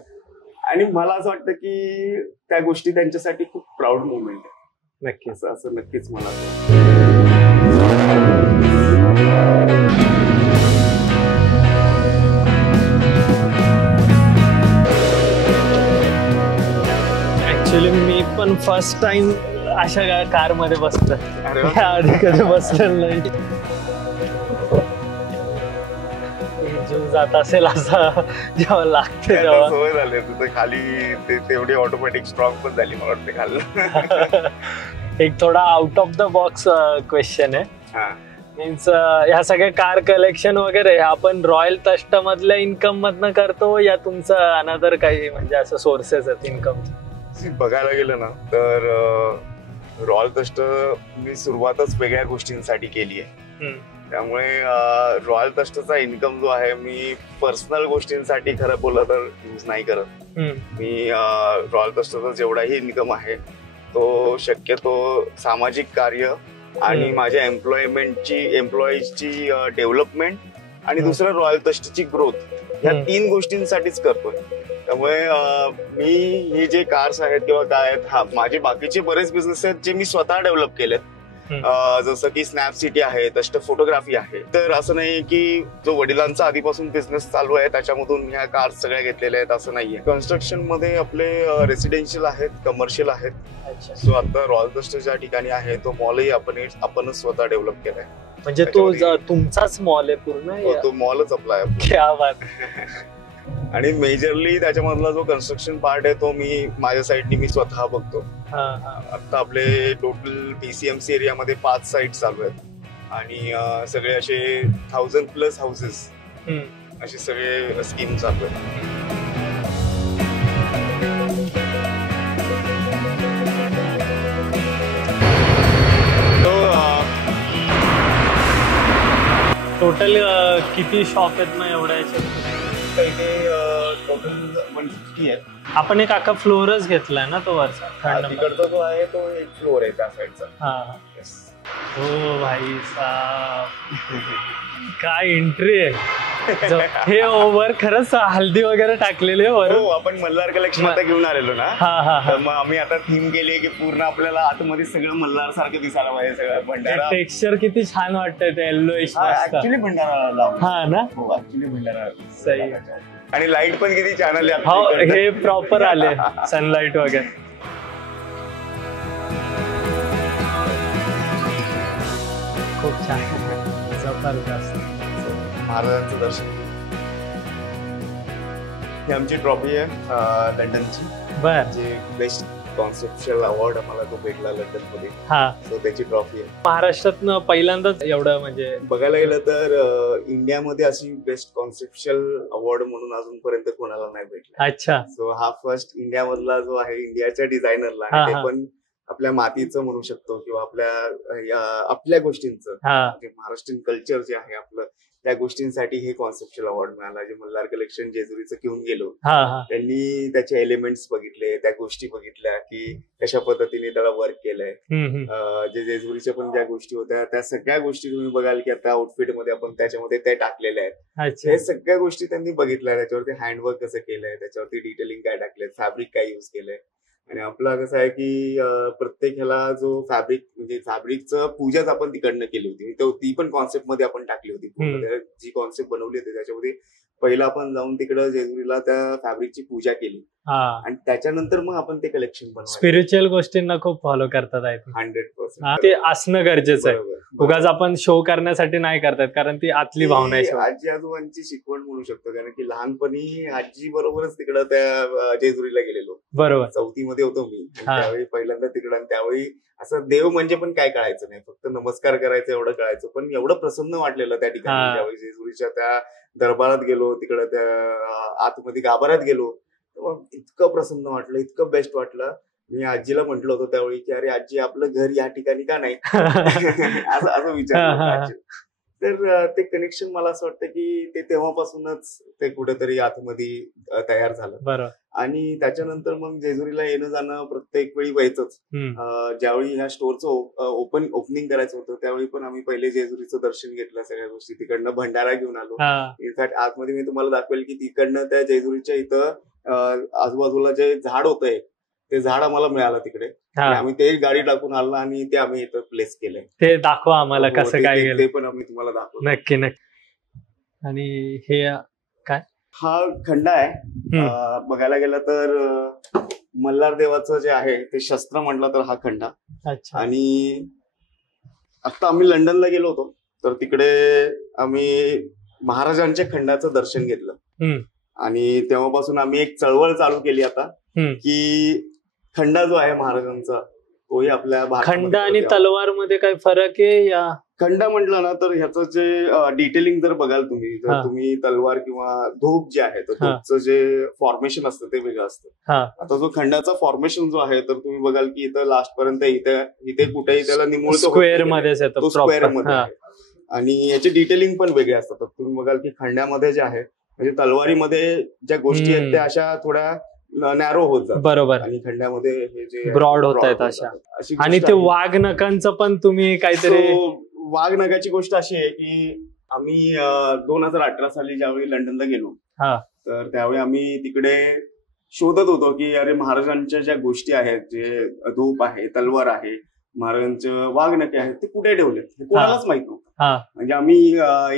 आणि मला असं वाटतं की त्या गोष्टी त्यांच्यासाठी खूप प्राऊड मुवमेंट आहे. नक्कीच, असं नक्कीच मला ऍक्च्युली मी पण फर्स्ट टाइम अशा कार मध्ये बसलो, आधी कधी बसलेलं नाही. जीव जात असेल असं जेव्हा लागते तेव्हा सवय झाली. तिथे खाली तेवढी ऑटोमॅटिक स्ट्रॉंग पण झाली मला वाटतं खाली. एक थोडा out of the box question आहे. मीन्स ह्या सगळ्या कार कलेक्शन वगैरे आपण रॉयल तस्ट मधल्या इन्कम मधनं करतो या तुमचं अनदर काही म्हणजे असं सोर्सेस आहेत इन्कम? बघायला गेलं ना तर रॉयल तस्ट मी सुरुवातच वेगळ्या गोष्टींसाठी केली आहे. त्यामुळे रॉयल तस्टचा इन्कम जो आहे मी पर्सनल गोष्टींसाठी खरं बोललं तर यूज नाही करत. मी रॉयल तस्टचा जेवढाही इन्कम आहे तो शक्यतो सामाजिक कार्य आणि माझ्या एम्प्लॉईजची डेव्हलपमेंट आणि दुसरं रॉयल तस्टची ग्रोथ, या 3 गोष्टींसाठीच करतोय. त्यामुळे मी हे जे कार्स आहेत किंवा काय आहेत, माझे बाकीचे बरेच बिझनेस आहेत जे मी स्वतः डेव्हलप केलेत. जसं की स्नॅप सिटी आहे, तस्ट फोटोग्राफी आहे. तर असं नाही की जो वडिलांचा आधीपासून बिझनेस चालू आहे त्याच्यामधून ह्या कार्स सगळ्या घेतलेल्या आहेत असं नाहीये. कन्स्ट्रक्शन मध्ये आपले रेसिडेन्शियल आहेत, कमर्शियल आहेत. सो आता रॉयल तस्ट ज्या ठिकाणी आहे तो मॉलही आपणच स्वतः डेव्हलप केलाय. म्हणजे तो तुमचाच मॉल आहे पूर्ण? तो मॉलच आपला आहे. क्या बात. आणि मेजरली त्याच्यामधला जो कन्स्ट्रक्शन पार्ट आहे तो मी माझ्या साईडनी मी स्वतः बघतो. आता आपले टोटल PCMC एरियामध्ये 5 साईट चालू आहेत आणि सगळे असे 1000+ हाऊसेस असे सगळे स्कीम चालू आहेत. टोटल किती शॉप आहेत मग एवढ्या याच्यात? टोटल 160 आहे. आपण एक अख्खा फ्लोअरच घेतलाय ना तो वरचा थर्ड नंबर. तिकडचा जो आहे तो एक फ्लोअर आहे त्या साईडचा. हा हो भाई साहब काय एंट्री आहे. हे ओव्हर खरंच हल्दी वगैरे टाकलेली आहे वर. हो, आपण मल्हार कलेक्शन आता घेऊन आलेलो ना. हा तर मग आम्ही आता थीम केली की पूर्ण आपल्याला आतमध्ये सगळं मल्हार सारखं दिसायला पाहिजे. सगळं भंडारा टेक्स्चर किती छान वाटतंय ते येल्लोइश. ऍक्च्युली भंडारा लावून. हा ना. हो, ऍक्च्युली भंडारा सही. आणि लाईट पण किती छान आली. हो, हे प्रॉपर आले सनलाइट वगैरे. खूप छान, जबरदस्त. महाराजांचं दर्शन. ही आमची ट्रॉफी आहे लंडनची. बर. जे बेस्ट कॉन्सेप्च्युअल अवॉर्ड आम्हाला तो भेटला लंडन मध्ये. हा, सो त्याची ट्रॉफी आहे. महाराष्ट्रातनं पहिल्यांदाच एवढं म्हणजे बघायला गेलं तर इंडियामध्ये अशी बेस्ट कॉन्सेप्च्युअल अवॉर्ड म्हणून अजूनपर्यंत कोणाला नाही भेटला. अच्छा. सो हा फर्स्ट इंडिया मधला जो आहे इंडियाच्या डिझायनरला, ते पण आपल्या मातीचं म्हणू शकतो किंवा आपल्या गोष्टींचं, महाराष्ट्रीयन कल्चर जे आहे आपलं, त्या गोष्टींसाठी हे कॉन्सेप्च्युअल अवॉर्ड मिळाला. जे मल्हार कलेक्शन जेजुरीचं घेऊन गेलो, त्यांनी त्याचे एलिमेंट्स बघितले, त्या गोष्टी बघितल्या की कशा पद्धतीने त्याला वर्क केलंय. जे जेजुरीच्या पण ज्या गोष्टी होत्या त्या सगळ्या गोष्टी तुम्ही बघाल की आता आउटफिट मध्ये आपण त्याच्यामध्ये ते टाकलेले आहेत. हे सगळ्या गोष्टी त्यांनी बघितल्या. त्याच्यावरती हँडवर्क कसं केलंय, त्याच्यावरती डिटेलिंग काय टाकलंय, फॅब्रिक काय युज केलंय. आणि आपला कसं आहे की प्रत्येक ह्याला जो फॅब्रिक म्हणजे फॅब्रिकचं पूजाच आपण तिकडनं केली होती. ती पण कॉन्सेप्ट मध्ये आपण टाकली होती. जी कॉन्सेप्ट बनवली होती त्याच्यामध्ये पहिला आपण जाऊन तिकडं जेजुरीला त्या फॅब्रिकची पूजा केली आणि त्याच्यानंतर मग आपण ते कलेक्शन बनवलं. स्पिरिच्युअल गोष्टींना खूप फॉलो करतात. 100% ते असणं गरजेचं आहे. उगाच आपण शो करण्यासाठी नाही करतात, कारण ती आतली भावना आहे. आजी आजोबांची शिकवण म्हणू शकतो. कारण की लहानपणी आजी बरोबरच तिकडं त्या जेजुरीला गेलेलो. बरोबर. 4थी मध्ये होतो मी त्यावेळी पहिल्यांदा तिकडं. त्यावेळी असं देव म्हणजे पण काय कळायचं नाही, फक्त नमस्कार करायचं एवढं कळायचं. पण एवढं प्रसन्न वाटलेलं त्या ठिकाणी ज्यावेळी जेजुरीच्या त्या दरबारात गेलो, तिकडं त्या आतमध्ये गाभाऱ्यात गेलो, इतकं प्रसन्न वाटलं, इतकं बेस्ट वाटलं. मी आजीला म्हटलं होतं त्यावेळी की अरे आजी, आपलं घर या ठिकाणी का नाही असं विचारलं. तर ते कनेक्शन मला असं वाटतं की ते तेव्हापासूनच ते कुठेतरी आतमध्ये तयार झालं. आणि त्याच्यानंतर मग जेजुरीला येणं जाणं प्रत्येक वेळी व्हायचंच. ज्यावेळी ह्या स्टोअरचं ओपनिंग करायचं होतं त्यावेळी पण आम्ही पहिले जेजुरीचं दर्शन घेतलं. सगळ्या गोष्टी तिकडनं भंडारा घेऊन आलो. इनफॅक्ट आतमध्ये मी तुम्हाला दाखवेल की तिकडनं त्या जेजुरीच्या इथं आजूबाजूला जे झाड होतंय ते झाड आम्हाला मिळालं तिकडे. आम्ही ते गाडी टाकून आलो आणि ते आम्ही इथं प्लेस केलंय. ते दाखवा आम्हाला कसं काय गेलं. ते पण आम्ही तुम्हाला दाखवू. नक्की नक्की. आणि हे काय, हा खंड आहे. बघायला गेलं तर मल्हार देवाचं जे आहे ते शस्त्र म्हटलं तर हा खंड. आणि आता आम्ही लंडनला गेलो होतो तर तिकडे आम्ही महाराजांच्या खंडाचं दर्शन घेतलं. आणि तेव्हापासून आम्ही एक चळवळ चालू केली आता की खंडा जो आहे महाराजांचा तोही आपल्या खंड आणि तलवार मध्ये काय फरक आहे. या खंडा म्हटलं ना तर ह्याचं जे डिटेलिंग जर बघाल तुम्ही, तर तुम्ही तलवार किंवा धोप जे आहे तर धोपचं जे फॉर्मेशन असतं ते वेगळं असतं. आता जो खंडाचा फॉर्मेशन जो आहे तर तुम्ही बघाल की इथं लास्ट पर्यंत इथे कुठेही त्याला निमुळतो स्क्वेअर मध्ये स्क्वेअर मध्ये. आणि याचे डिटेलिंग पण वेगळे असतात. तुम्ही बघाल की खंड्यामध्ये जे आहे म्हणजे तलवारीमध्ये ज्या गोष्टी आहेत त्या अशा थोड्या नॅरो होत जातात. बरोबर. आणि खंड्यामध्ये हे जे ब्रॉड होत आहेत अशा. आणि ते वाघ नखांचं पण तुम्ही काहीतरी. वाघ नखाची गोष्ट अशी आहे की आम्ही 2018 साली ज्यावेळी लंडनला गेलो तर त्यावेळी आम्ही तिकडे शोधत होतो की अरे महाराजांच्या ज्या गोष्टी आहेत, जे धूप आहे, तलवार आहे, महाराजांचं वाघ नखे आहेत ते कुठे ठेवलेत हे कोणालाच माहित नव्हतं. म्हणजे आम्ही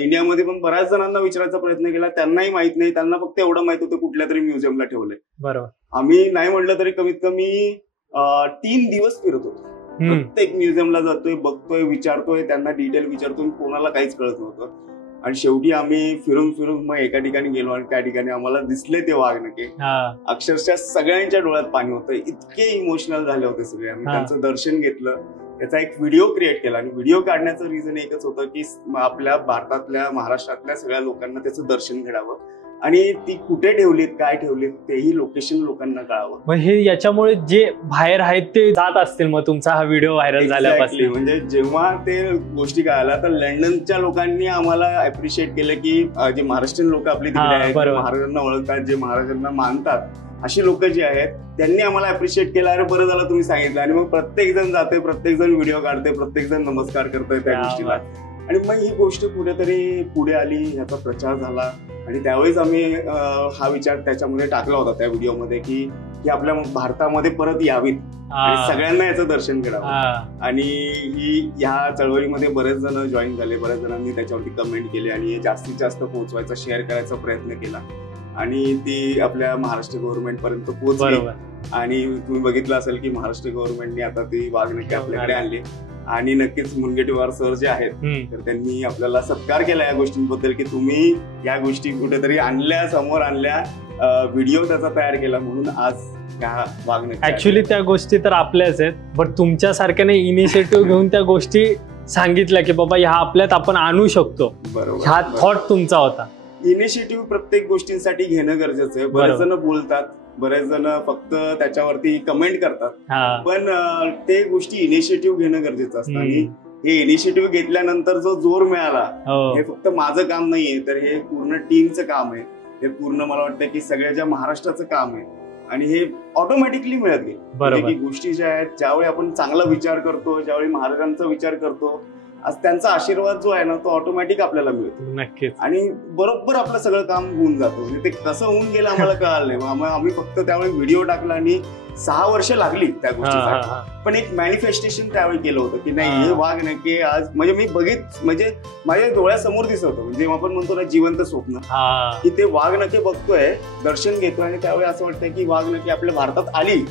इंडियामध्ये पण बऱ्याच जणांना विचारायचा प्रयत्न केला, त्यांनाही माहित नाही. त्यांना फक्त एवढं माहित होतं कुठल्या तरी म्युझियमला ठेवलंय. बरोबर. आम्ही नाही म्हटलं तरी कमीत कमी 3 दिवस फिरत होतो. प्रत्येक म्युझियमला जातोय, बघतोय, विचारतोय, त्यांना डिटेल विचारतोय, कोणाला काहीच कळत नव्हतं. आणि शेवटी आम्ही फिरून फिरून मग एका ठिकाणी गेलो आणि त्या ठिकाणी आम्हाला दिसले ते वाघ नखे. अक्षरशः सगळ्यांच्या डोळ्यात पाणी होतं, इतके इमोशनल झाले होते सगळे. आम्ही त्यांचं दर्शन घेतलं, त्याचा एक व्हिडिओ क्रिएट केला. आणि व्हिडिओ काढण्याचं रिझन एकच होतं की आपल्या भारतातल्या, महाराष्ट्रातल्या सगळ्या लोकांना त्याचं दर्शन घडावं आणि ती कुठे ठेवलीत, काय ठेवलीत, तेही लोकेशन लोकांना कळावं. मग हे याच्यामुळे जे बाहेर आहेत ते जात असतील मग तुमचा हा व्हिडिओ व्हायरल झाल्यापासून. म्हणजे जेव्हा ते गोष्टी कळाल्या तर लंडनच्या लोकांनी आम्हाला अप्रिशिएट केलं की जे महाराष्ट्रीयन लोक आपली तिकडे आहेत, महाराजांना ओळखतात, जे महाराजांना मानतात, अशी लोक जी आहेत त्यांनी आम्हाला अप्रिशिएट केलं. अरे बरं झालं तुम्ही सांगितलं. आणि मग प्रत्येक जण जाते, प्रत्येक जण व्हिडिओ काढते, प्रत्येक जण नमस्कार करतोय त्या गोष्टीला. आणि मग ही गोष्ट कुठेतरी पुढे आली, ह्याचा प्रचार झाला. आणि त्यावेळेस आम्ही हा विचार त्याच्यामध्ये टाकला होता त्या व्हिडिओमध्ये की आपल्या भारतामध्ये परत यावीत आणि सगळ्यांना याचं दर्शन करावं. आणि ह्या चळवळीमध्ये बरेच जण जॉईन झाले, बऱ्याच जणांनी त्याच्यावरती कमेंट केले आणि जास्तीत जास्त पोहोचवायचा, शेअर करायचा प्रयत्न केला. आणि ती आपल्या महाराष्ट्र गव्हर्नमेंट पर्यंत पोहोचली. आणि तुम्ही बघितलं असेल की महाराष्ट्र गव्हर्नमेंटने आता ती वाघनखे आपल्याकडे आणली. आणि नक्कीच मुनगंटीवार सर जे आहेत तर त्यांनी आपल्याला सत्कार केला या गोष्टींबद्दल की तुम्ही या गोष्टी कुठेतरी आणल्या, समोर आणल्या, व्हिडिओ त्याचा तयार केला, म्हणून आज ह्या वाघनखे. ऍक्च्युली त्या गोष्टी तर आपल्याच आहेत, बट तुमच्यासारख्याने इनिशिएटिव्ह घेऊन त्या गोष्टी सांगितल्या की बाबा ह्या आपल्यात आपण आणू शकतो. बरोबर, हा थॉट तुमचा होता. इनिशिएटिव्ह प्रत्येक गोष्टींसाठी घेणं गरजेचं आहे. बरेच जण बोलतात, बरेच जण फक्त त्याच्यावरती कमेंट करतात, पण ते गोष्टी इनिशिएटिव्ह घेणं गरजेचं असतं. आणि हे इनिशिएटिव्ह घेतल्यानंतर जो जोर मिळाला, हे फक्त माझं काम नाहीये, तर हे पूर्ण टीमचं काम आहे. हे पूर्ण मला वाटतं की सगळ्या ज्या महाराष्ट्राचं काम आहे. आणि हे ऑटोमॅटिकली मिळत गेलं की गोष्टी ज्या आहेत, ज्यावेळी आपण चांगला विचार करतो, ज्यावेळी महाराजांचा विचार करतो, आज त्यांचा आशीर्वाद जो आहे ना तो ऑटोमॅटिक आपल्याला मिळतो. नक्कीच. आणि बरोबर आपलं सगळं काम होऊन जातं. म्हणजे ते कसं होऊन गेलं आम्हाला कळालं नाही. आम्ही फक्त त्यावेळी व्हिडिओ टाकला आणि 6 वर्ष लागली त्या गोष्टीसाठी. पण एक मॅनिफेस्टेशन त्यावेळी केलं होतं की नाही, हे वाघनखे आज म्हणजे मी म्हणजे माझ्या डोळ्यासमोर दिसत होतं. म्हणजे आपण म्हणतो ना जिवंत स्वप्न, की ते वाघनखे बघतोय, दर्शन घेतोय. आणि त्यावेळी असं वाटतंय की वाघनखे आपल्या भारतात आली.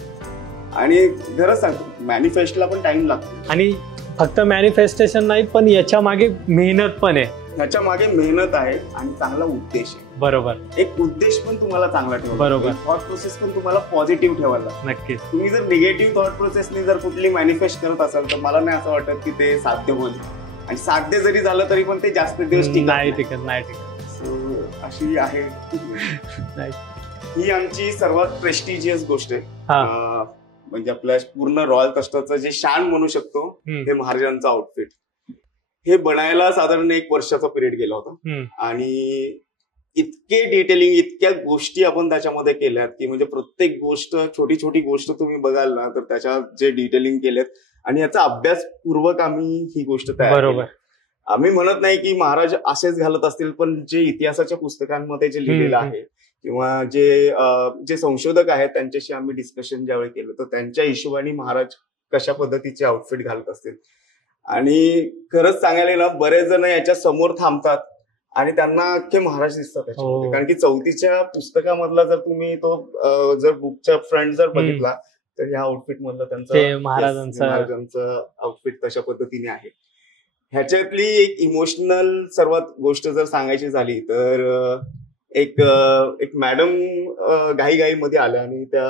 आणि खरंच सांगतो, मॅनिफेस्टला पण टाइम लागतो. आणि फक्त मॅनिफेस्टेशन नाही, पण याच्या मागे मेहनत पण आहे. याच्या मागे मेहनत आहे आणि चांगला उद्देश आहे. बरोबर. एक उद्देश पण तुम्हाला चांगला ठेवा. बरोबर. थॉट प्रोसेस पण तुम्हाला पॉझिटिव्ह ठेवायला. नक्कीच. तुम्ही जर निगेटिव्ह थॉट प्रोसेसने जर कुठली मॅनिफेस्ट करत असाल तर मला नाही असं वाटत की ते साध्य होईल. आणि साध्य जरी झालं तरी पण ते जास्त दिवस नाही टिकत. अशी आहे. ही आमची सर्वात प्रेस्टिजियस गोष्ट आहे. म्हणजे आपल्या पूर्ण रॉयल तस्टाचं जे शान म्हणू शकतो, हे महाराजांचं आउटफिट. हे बनायला साधारण 1 वर्षाचा पिरियड गेला होता. आणि इतके डिटेलिंग, इतक्या गोष्टी आपण त्याच्यामध्ये केल्यात की म्हणजे प्रत्येक गोष्ट, छोटी छोटी गोष्ट तुम्ही बघाल ना तर त्याच्यात जे डिटेलिंग केलेत. आणि याचा अभ्यासपूर्वक आम्ही ही गोष्ट तयार केली. आम्ही म्हणत नाही की महाराज असेच घालत असतील, पण जे इतिहासाच्या पुस्तकांमध्ये जे लिहिलेलं आहे किंवा जे संशोधक आहेत त्यांच्याशी आम्ही डिस्कशन ज्यावेळी केलं तर त्यांच्या हिशोबाने महाराज कशा पद्धतीचे आउटफिट घालत असतील. आणि खरंच सांगायला ना, बरेच जण याच्या समोर थांबतात आणि त्यांना अख्खे महाराज दिसतात त्याच्यामध्ये. कारण की 4थीच्या पुस्तकामधला जर तुम्ही तो जर बुकच्या फ्रंट जर बघितला तर ह्या आउटफिट मधलं त्यांचं महाराजांचं आउटफिट तशा पद्धतीने आहे. ह्याच्यातली एक इमोशनल सर्वात गोष्ट जर सांगायची झाली तर एक मॅडम घाईमध्ये आल्या आणि त्या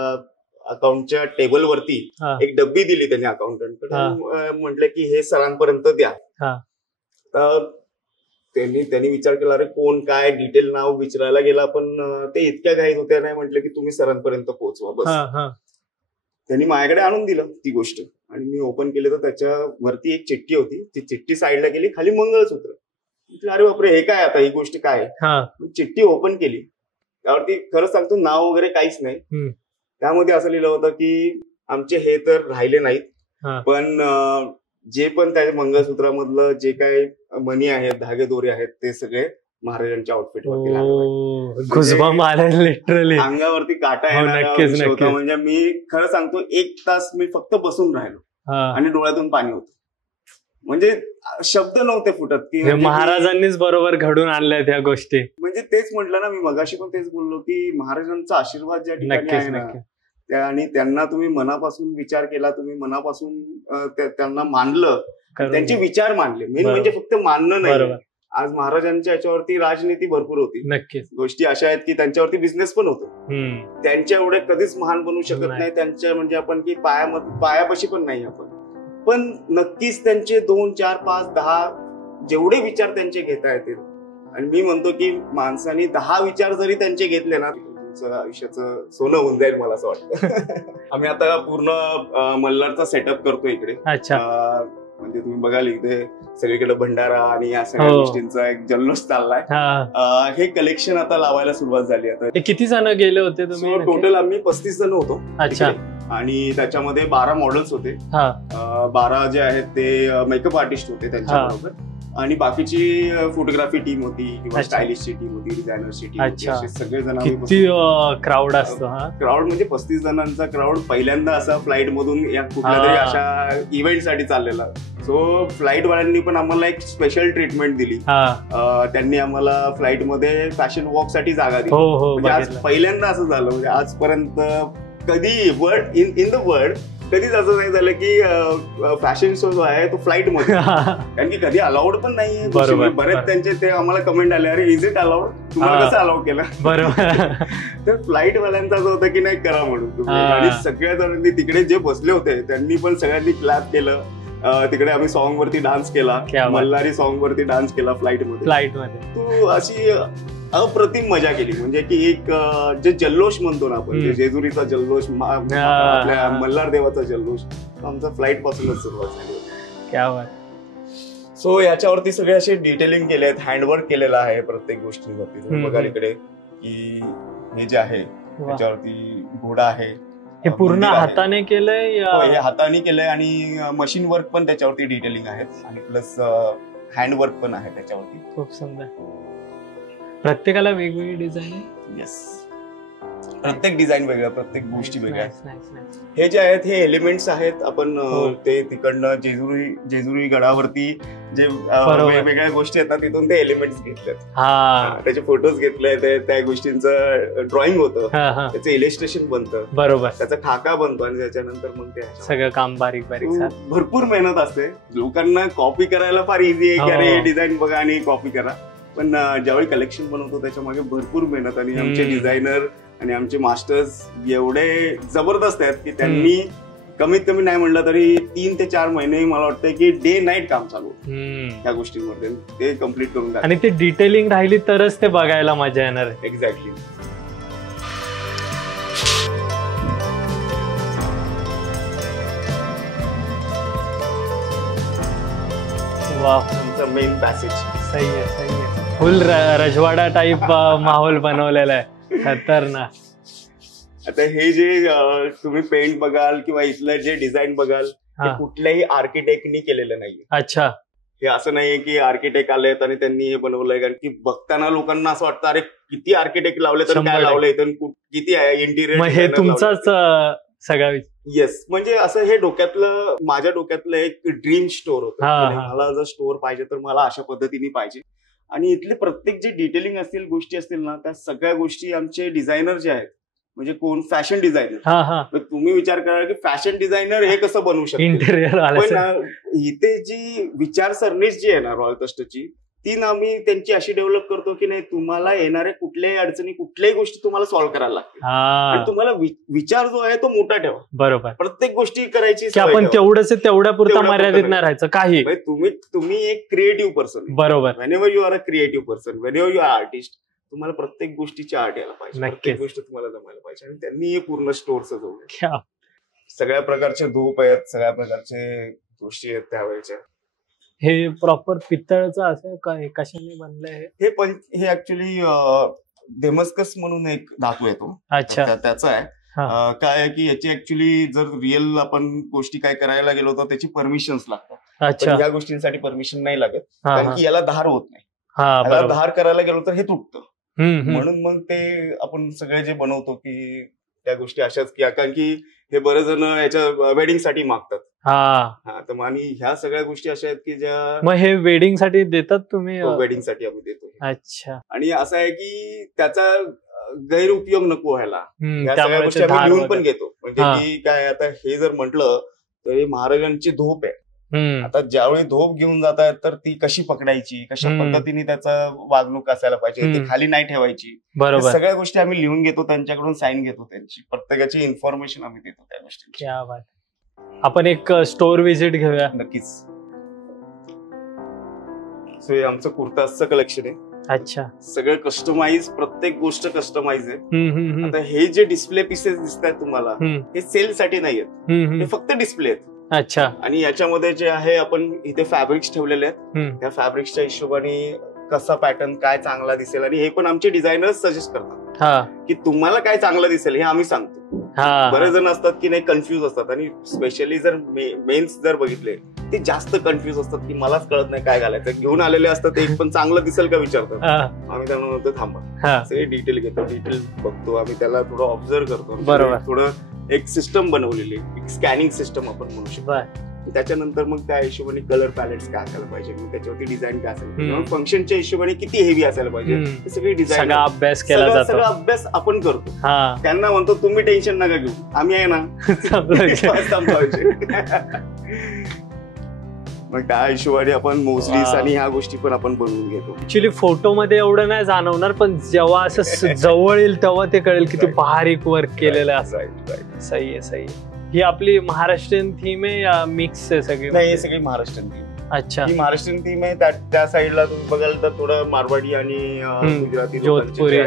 अकाउंटच्या टेबलवरती एक डब्बी दिली त्यांनी अकाउंटंटकडे. म्हटलं की हे सरांपर्यंत द्या. तर त्यांनी विचार केला, अरे कोण काय डिटेल नाव विचारायला गेला, पण ते इतक्या घाईत होत्या, नाही म्हटलं की तुम्ही सरांपर्यंत पोहोचवा बस. त्यांनी माझ्याकडे आणून दिलं ती गोष्ट. आणि मी ओपन केलं तर त्याच्यावरती एक चिठ्ठी होती. ती चिठ्ठी साईडला गेली, खाली मंगळसूत्र. अरे बापरे, हे काय आता, ही गोष्ट काय? चिठ्ठी ओपन केली, त्यावरती खरं सांगतो नाव वगैरे काहीच नाही. त्यामध्ये असं लिहिलं होतं की आमचे हे तर राहिले नाहीत, पण जे पण त्या मंगळसूत्रामधलं जे काही मणी आहेत, धागे दोरे आहेत, ते सगळे महाराजांच्या आउटफिटवरती लागले. लिटरली अंगावरती काटा येणार. म्हणजे मी खरं सांगतो 1 तास मी फक्त बसून राहिलो आणि डोळ्यातून पाणी होतं. म्हणजे शब्द नव्हते फुटत की महाराजांनीच बरोबर घडून आणल्या त्या गोष्टी. म्हणजे तेच म्हटलं ना मी मगाशी पण तेच बोललो की महाराजांचा आशीर्वाद ज्या ठिकाणी आहे ना, आणि त्यांना तुम्ही मनापासून विचार केला, तुम्ही मनापासून त्यांना मानलं, त्यांचे विचार मानले. मेन म्हणजे फक्त मानणं नाही. आज महाराजांच्या याच्यावरती राजनीती भरपूर होती. नक्कीच. गोष्टी अशा आहेत की त्यांच्यावरती बिझनेस पण होतो. त्यांच्या एवढे कधीच महान बनू शकत नाही. त्यांच्या म्हणजे आपण की पायापाशी पण नाही आपण. पण नक्कीच त्यांचे 2, 4, 5, 10 जेवढे विचार त्यांचे घेता येतील आणि मी म्हणतो की माणसाने 10 विचार जरी त्यांचे घेतले ना, तुमचं आयुष्याचं सोनं होऊन जाईल मला असं वाटतं. आम्ही आता पूर्ण मल्हारचा सेटअप करतो इकडे. अच्छा. म्हणजे तुम्ही बघाल इथे सगळीकडे भंडारा आणि या सगळ्या गोष्टींचा एक जल्लोष चाललाय. हे कलेक्शन आता लावायला सुरुवात झाली. आता किती जण गेले होते तुम्ही? टोटल आम्ही 35 जण होतो. अच्छा. आणि त्याच्यामध्ये 12 मॉडेल्स होते. 12 जे आहेत ते मेकअप आर्टिस्ट होते त्यांच्याबरोबर, आणि बाकीची फोटोग्राफी टीम होती किंवा स्टायलिशची टीम होती, डिझायनरची टीम होती. असे सगळेजण. किती क्राऊड असतो? क्राऊड म्हणजे 35 जणांचा क्राऊड पहिल्यांदा असा फ्लाईट मधून या कुठल्या तरी अशा इव्हेंट साठी चाललेला. सो फ्लाईट वाल्यांनी पण आम्हाला एक स्पेशल ट्रीटमेंट दिली. त्यांनी आम्हाला फ्लाईट मध्ये फॅशन वॉक साठी जागा दिली. म्हणजे आज पहिल्यांदा असं झालं. म्हणजे आजपर्यंत कधी वर्ल्ड इन द वर्ल्ड कधीच असं नाही झालं की फॅशन शो जो आहे तो फ्लाईट मध्ये, कारण की कधी अलाउड पण नाहीये. बरेच त्यांचे ते आम्हाला कमेंट आले, अरे इज इट अलाउड, तुम्हाला कसं अलाउड केलं? बरोबर. तर फ्लाईट वाल्यांचा असं होतं की नाही करा म्हणून तुम्ही. आणि सगळ्या जणांनी तिकडे जे बसले होते त्यांनी पण सगळ्यांनी क्लॅप केलं. तिकडे आम्ही सॉन्ग वरती डान्स केला, मल्हारी सॉन्ग वरती डान्स केला फ्लाईट मध्ये. तो अशी अप्रतिम मजा केली. म्हणजे की एक जे जल्लोष म्हणतो ना आपण, जेजुरीचा जल्लोष, आपल्या मल्हार देवाचा जल्लोष, आमचा फ्लाईट पासूनच सुरुवात झाली. सो याच्यावरती सगळे असे डिटेलिंग केले आहेत, हँडवर्क केलेलं आहे प्रत्येक गोष्टीवरती. तुम्ही बघाल इकडे की हे जे आहे त्याच्यावरती घोडा आहे. हे पूर्ण हाताने केलंय? हे हाताने केलंय आणि मशीन वर्क पण त्याच्यावरती डिटेलिंग आहे, आणि प्लस हँडवर्क पण आहे त्याच्यावरती. खूप सुंदर. प्रत्येकाला वेगवेगळी डिझाईन आहे? येस, प्रत्येक डिझाईन वेगळ्या, प्रत्येक गोष्टी वेगळ्या. हे जे आहेत हे एलिमेंट्स आहेत. आपण ते तिकडनं जेजुरी गडावरती जे वेगवेगळ्या गोष्टी आहेत ना, तिथून ते एलिमेंट्स घेतलेत. त्याचे फोटोज घेतले, त्या गोष्टींचं ड्रॉइंग होतं, त्याचं इलिस्ट्रेशन बनतं, बरोबर, त्याचा खाका बनतो, आणि त्याच्यानंतर मग ते सगळं काम बारीक बारीक. भरपूर मेहनत असते. लोकांना कॉपी करायला फार इझी आहे की अरे डिझाईन बघा आणि कॉपी करा, पण ज्यावेळी कलेक्शन बनवतो त्याच्या मागे भरपूर मेहनत. आणि आमचे डिझायनर आणि आमचे मास्टर्स एवढे जबरदस्त आहेत की त्यांनी कमीत कमी नाही म्हणलं तरी 3 ते 4 महिने मला वाटतं की डे नाईट काम चालू त्या गोष्टींमध्ये ते कम्प्लीट करून. आणि ते डिटेलिंग राहिली तरच ते बघायला मजा येणार. एक्झॅक्टली. वाह, मेन पॅसेज. सही आहे. फुल रजवाडा टाइप माहोल बनवलेला आहे. खतरनाक. आता हे जे तुम्ही पेंट बघाल किंवा इथलं जे डिझाईन बघाल, हे कुठल्याही आर्किटेक्टनी केलेलं नाहीये. अच्छा. हे असं नाहीये की आर्किटेक्ट आलेत आणि त्यांनी हे बनवलंय, कारण की बघताना लोकांना असं वाटतं अरे किती आर्किटेक्ट लावले, तर काय लावलंय, तर किती आहे इंटिरियर. हे तुमचाच सगळा? येस. म्हणजे असं हे माझ्या डोक्यातलं एक ड्रीम स्टोर होतं. मला जर स्टोर पाहिजे तर मला अशा पद्धतीने पाहिजे. आणि इथले प्रत्येक जे डिटेलिंग असतील, गोष्टी असतील ना, त्या सगळ्या गोष्टी आमचे डिझायनर जे आहेत, म्हणजे कोण फॅशन डिझायनर, तुम्ही विचार करा की फॅशन डिझायनर हे कसं बनवू शकतो. इंटेरियर. पण इथे जी विचारसरणीच जी आहे ना रॉयल कस्टची, ती आम्ही त्यांची अशी डेव्हलप करतो की नाही, तुम्हाला येणाऱ्या कुठल्याही अडचणी, कुठल्याही गोष्टी तुम्हाला सॉल्व्ह करायला लागतील. आणि तुम्हाला विचार जो आहे तो मोठा ठेवा. बरोबर. प्रत्येक गोष्टी करायची आपण तेवढ्या पुरता मर्यादित नाही राहायचं. काही तुम्ही एक क्रिएटिव्ह पर्सन. बरोबर. Whenever you are a creative person, whenever you are artist, तुम्हाला प्रत्येक गोष्टीची आर्ट यायला पाहिजे, प्रत्येक गोष्ट तुम्हाला जमायला पाहिजे. आणि त्यांनी हे पूर्ण स्टोर सजवलं. सगळ्या प्रकारचे धूप आहेत, सगळ्या प्रकारचे गोष्टी आहेत त्यावेळेच्या. हे प्रॉपर पितळचं असं काय, कशाने बनलंय हे ऍक्च्युली डेमस्कस म्हणून एक धातू येतो. अच्छा. त्याचं आहे. काय आहे की याची ऍक्च्युली जर रिअल आपण गोष्टी काय करायला गेलो तर त्याची परमिशन्स लागतात. अच्छा. या गोष्टींसाठी परमिशन नाही लागत, कारण की याला धार होत नाही. याला धार करायला गेलो तर हे तुटतं. म्हणून मग ते आपण सगळे जे बनवतो की त्या गोष्टी अशाच की, कारण की हे बरेच जण याच्या वेडिंग साठी मागतात. तर आणि ह्या सगळ्या गोष्टी अशा आहेत की ज्या मग हे वेडिंग साठी देतात तुम्ही? वेडिंग साठी आम्ही देतो. अच्छा. आणि असं आहे की त्याचा गैरउपयोग नको व्हायला, या सगळ्या गोष्टी आम्ही लिहून पण घेतो. म्हणजे की काय, आता हे जर म्हटलं तर हे महाराजांची धूप आहे. आता ज्यावेळी धूप घेऊन जात आहेत तर ती कशी पकडायची, कशा पद्धतीने त्याचा वागणूक असायला पाहिजे, ती खाली नाही ठेवायची. बरोबर. सगळ्या गोष्टी आम्ही लिहून घेतो, त्यांच्याकडून साईन घेतो, त्यांची प्रत्येकाची इन्फॉर्मेशन आम्ही देतो त्या गोष्टी. आपण एक स्टोर व्हिजिट घेऊया. नक्कीच. सो हे आमचं कुर्ताचं कलेक्शन आहे. अच्छा. सगळं कस्टमाइज, प्रत्येक गोष्ट कस्टमाइज आहे. हम्म. आता हे जे डिस्प्ले पीसेस दिसत आहेत तुम्हाला, हे सेल साठी नाही आहेत, हे फक्त डिस्प्ले आहेत. अच्छा. आणि याच्यामध्ये जे आहे आपण इथे फॅब्रिक्स ठेवलेले आहेत. त्या फॅब्रिक्सच्या हिशोबाने कसा पॅटर्न काय चांगला दिसेल, आणि हे पण आमचे डिझायनर्स सजेस्ट करतात की तुम्हाला काय चांगलं दिसेल हे आम्ही सांगतो. बरेच जण असतात की नाही, कन्फ्युज असतात, आणि स्पेशली जर मेन्स जर बघितले ते जास्त कन्फ्युज असतात की मलाच कळत नाही काय घालायचं. घेऊन आलेले असतात ते पण चांगलं दिसेल का विचारतात. आम्ही त्यांना म्हणतो थांबा, सगळे डिटेल घेतो, डिटेल बघतो, आम्ही त्याला थोडं ऑब्झर्व करतो. बरोबर. थोडं एक सिस्टम बनवलेली, एक स्कॅनिंग सिस्टम आपण म्हणू शकतो. त्याच्यानंतर मग त्या हिशोबाने कलर पॅलेट्स काय असायला पाहिजे, मग त्याच्यावरती डिझाईन काय असायला पाहिजे, फंक्शनच्या हिशोबाने किती हेवी असायला पाहिजे, हे सगळी डिझाईन, अभ्यास केला जातो. सगळा अभ्यास आपण करतो. त्यांना म्हणतो तुम्ही टेन्शन नका घेऊ, आम्ही आहे ना. मग त्या हिशोबाने आपण मोस्टलीस आणि ह्या गोष्टी पण आपण बनवून घेतो. ऍक्च्युली फोटोमध्ये एवढं नाही जाणवणार, पण जेव्हा असं जवळ येईल तेव्हा ते कळेल की तू बारीक वर्क केलेलं आहे. सही आहे, सही आहे. ही आपली महाराष्ट्रीयन थीम आहे या मिक्स आहे सगळी? नाही, हे सगळी महाराष्ट्रीयन थीम. अच्छा. ही महाराष्ट्रीयन थीम आहे. त्या साईडला तुम्ही बघाल तर थोडं मारवाडी आणि गुजराती, जोधपुरी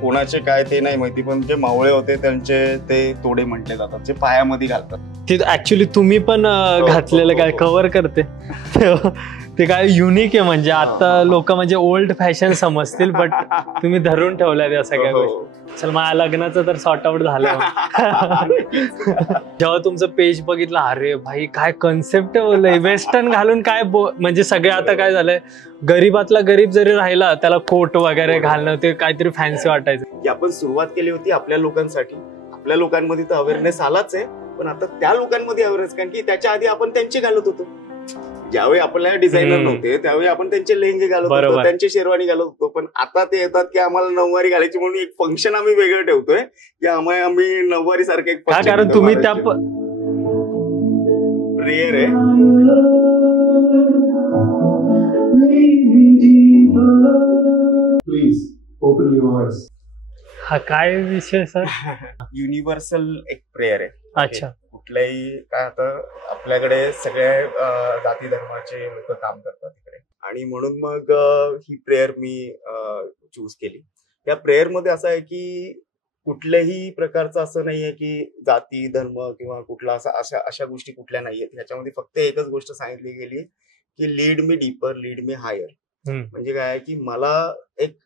कोणाचे काय ते नाही माहिती, पण जे मावळे होते त्यांचे ते तोडे म्हटले जातात, जे पायामध्ये घालतात. ते ऍक्च्युली तुम्ही पण घातलेलं काय कव्हर करते ते काय युनिक आहे. म्हणजे आता लोक म्हणजे ओल्ड फॅशन समजतील, बट तुम्ही धरून ठेवल्या त्या सगळ्या गोष्टी. चल, माझ्या लग्नाचं तर सॉर्ट आउट झालं. जेव्हा तुमचं पेज बघितलं, अरे भाई काय कन्सेप्ट बोललंय, वेस्टर्न घालून काय म्हणजे सगळे आता काय झालंय, गरीबातला गरीब जरी राहिला त्याला कोट वगैरे घालणं ते काहीतरी फॅन्सी वाटायचं. की आपण सुरुवात केली होती आपल्या लोकांसाठी, आपल्या लोकांमध्ये तर अवेअरनेस आलाच आहे, पण आता त्या लोकांमध्ये अवेअरनेस, कारण की त्याच्या आधी आपण त्यांचे घालत होतो. ज्यावेळी आपल्याला डिझायनर नव्हते त्यावेळी आपण त्यांचे लेहंगे घालत होतो, त्यांचे शेरवानी घालत होतो. पण आता ते येतात की आम्हाला नऊवारी घालायची, म्हणून एक फंक्शन आम्ही वेगळं ठेवतोय की आम्ही नऊवारी सारखं एक फंक्शन. कारण तुम्ही त्या प्रेयर आहे. Please open your eyes. हा काय विषय सर? युनिव्हर्सल एक प्रेयर आहे. अच्छा. कुठल्याही काय, आता आपल्याकडे सगळ्या जाती धर्माचे लोक काम करतात तिकडे, आणि म्हणून मग ही प्रेयर मी चूज केली. या प्रेयर मध्ये असं आहे की कुठल्याही प्रकारचं असं नाहीये की जाती धर्म किंवा कुठला अशा गोष्टी कुठल्या नाहीयेत. ह्याच्यामध्ये फक्त एकच गोष्ट सांगितली गेली की lead me deeper, lead me higher. म्हणजे काय आहे की मला एक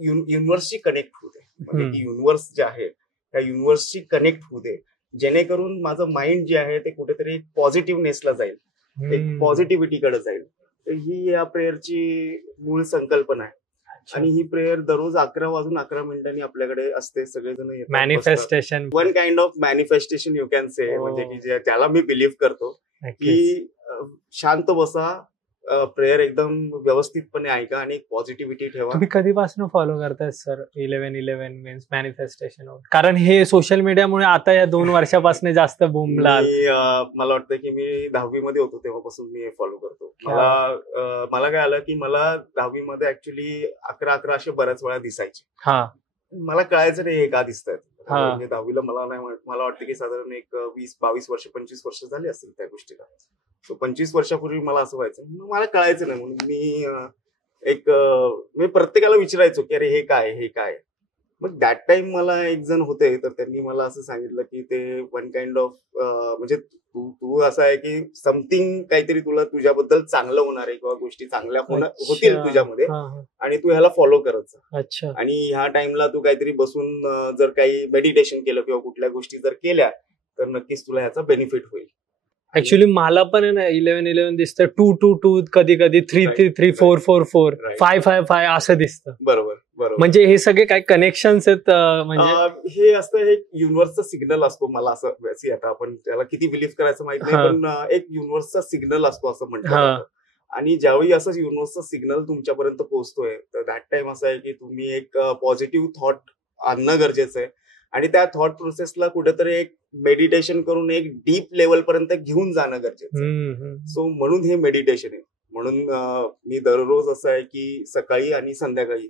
युनिव्हर्सशी कनेक्ट होऊ दे, म्हणजे की युनिव्हर्स जे आहे त्या युनिव्हर्सशी कनेक्ट होऊ दे, जेणेकरून माझं माइंड जे आहे ते कुठेतरी एक पॉझिटिव्हनेसला जाईल, एक पॉझिटिव्हिटीकडे जाईल. तर ही या प्रेयरची मूळ संकल्पना आहे. आणि ही प्रेयर दररोज 11 वाजून 11 मिनिटांनी आपल्याकडे असते. सगळेजण येतात. Manifestation, one kind of manifestation you can say, म्हणजे की ज्याला मी बिलीव्ह करतो की शांत बसा, प्रेयर एकदम व्यवस्थितपणे ऐका आणि पॉझिटिव्हिटी ठेवा. तुम्ही कधीपासून फॉलो करताय सर 11-11 मीन्स मॅनिफेस्टेशन? कारण हे सोशल मीडियामुळे आता या 2 वर्षापासून जास्त बूमला. मला वाटतं की मी 10वी मध्ये होतो तेव्हापासून मी फॉलो करतो. मला काय आलं की मला 10वी मध्ये ऍक्च्युली 11 असे बऱ्याच वेळा दिसायचे. मला कळायचं नाही हे का दिसतात. म्हणजे 10वीला मला वाटतं की साधारण एक 20-22 वर्ष 25 वर्ष झाली असतील त्या गोष्टीला. सो 25 वर्षापूर्वी मला असं व्हायचं, मला कळायचं नाही, म्हणून मी प्रत्येकाला विचारायचो की अरे हे काय. मग दॅट टाइम मला एक जण होते, तर त्यांनी मला असं सांगितलं की ते वन काइंड ऑफ म्हणजे तू असं आहे की समथिंग काहीतरी तुझ्याबद्दल चांगलं होणार आहे किंवा गोष्टी चांगल्या होतील तुझ्यामध्ये, आणि तू ह्याला फॉलो करत जा. अच्छा. आणि ह्या टाइमला तू काहीतरी बसून जर काही मेडिटेशन केलं किंवा कुठल्या गोष्टी जर केल्या तर नक्कीच तुला ह्याचा बेनिफिट होईल. ऍक्च्युली मला पण आहे ना 11-11 दिसतं, 2-2-2 कधी 3-3-3, 4-4-4, 5-5-5 असं दिसतं. बरोबर. म्हणजे हे सगळे काय कनेक्शन्स आहेत? म्हणजे हे असतं, एक युनिव्हर्सचा सिग्नल असतो. मला असं आता आपण त्याला किती बिलीव्ह करायचं माहित नाही, पण एक युनिव्हर्सचा सिग्नल असतो असं म्हणतात. आणि ज्यावेळी असं युनिव्हर्सचा सिग्नल तुमच्यापर्यंत पोहोचतोय तर दॅट टाइम असं आहे की तुम्ही एक पॉझिटिव्ह थॉट आणणं गरजेचं आहे, आणि त्या थॉट प्रोसेसला कुठेतरी एक मेडिटेशन करून एक डीप लेवल पर्यंत घेऊन जाणं गरजेचं आहे. सो म्हणून हे मेडिटेशन आहे. म्हणून मी दररोज असं आहे की सकाळी आणि संध्याकाळी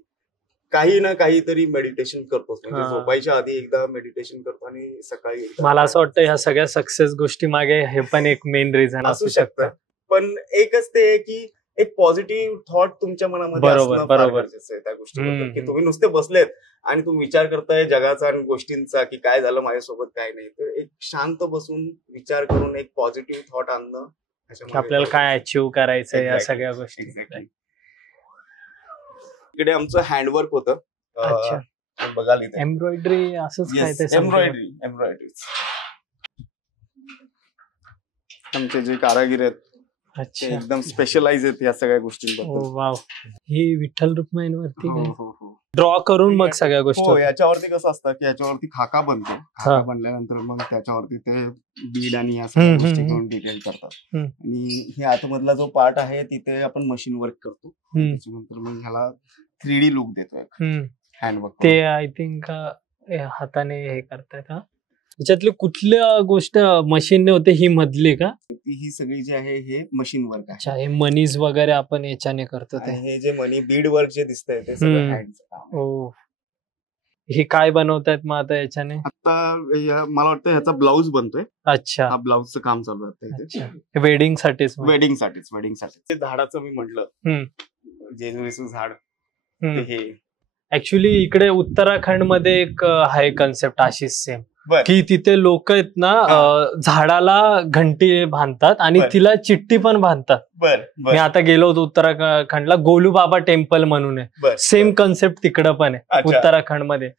काही ना काहीतरी मेडिटेशन करतो. म्हणजे झोपायच्या आधी एकदा मेडिटेशन करतो आणि सकाळी एकदा. मला असं वाटतं ह्या सगळ्या सक्सेस गोष्टी मागे हे पण एक मेन रिझन असू शकतं. पण एकच ते की एक पॉझिटिव्ह थॉट तुमच्या मनामध्ये असणं फार गरजेचं आहे त्या गोष्टीबद्दल, की तुम्ही नुसते बसलेत आणि तुम्ही विचार करताय जगाचा आणि गोष्टींचा की काय झालं माझ्यासोबत काय नाही, तर एक शांत बसून विचार करून एक पॉझिटिव्ह थॉट आणणं आपल्याला काय अचीव्ह करायचंय या सगळ्या गोष्टी. इकडे आमचं हँडवर्क होतं, बघाल इथे एम्ब्रॉयडरी असंच काय ते एम्ब्रॉयडरी आमचे जे कारागीर आहेत ते एकदम स्पेशलाइज आहेत या सगळ्या गोष्टींबद्दल. वाव, ही विठ्ठल रुक्माईवरती ड्रॉ करून मग सगळ्या गोष्टी. याच्यावरती कसं असतं की याच्यावरती खाका बनतो, खाका बनल्यानंतर मग त्याच्यावरती ते बीड आणि या सगळ्या गोष्टी घेऊन डिटेल करतात आणि हे आतमधला जो पार्ट आहे तिथे आपण मशीन वर्क करतो, त्याच्यानंतर मग ह्याला 3D लुक देतोय हँडवर्क. ते आय थिंक हाताने हे करतायत. त्याच्यातली कुठल्या गोष्ट मशीनने होते, ही मधली का? ही सगळी जी आहे हे मशीन वर्क आहे. हे मनीज वगैरे आपण याच्याने करतो ते. हे जे मनी बीड वर्क जे दिसतंय ते सगळं हँडचं काम आहे. हे काय बनवतायत मग आता याच्याने? आता मला वाटतं ह्याचा ब्लाऊज बनतोय. अच्छा, हा ब्लाऊजचं काम चालू आहे वेडिंग साठीच. ते झाडाचं मी म्हटलं जेजुरीचं झाड, हे ऍक्च्युली इकडे उत्तराखंड मध्ये एक आहे कन्सेप्ट अशीच सेम, की तिथे लोक आहेत ना झाडाला घंटी बांधतात आणि तिला चिठ्ठी पण बांधतात. मी आता गेलो होतो उत्तराखंडला, गोलू बाबा टेम्पल म्हणून आहे, सेम कन्सेप्ट तिकडं पण आहे उत्तराखंड मध्ये.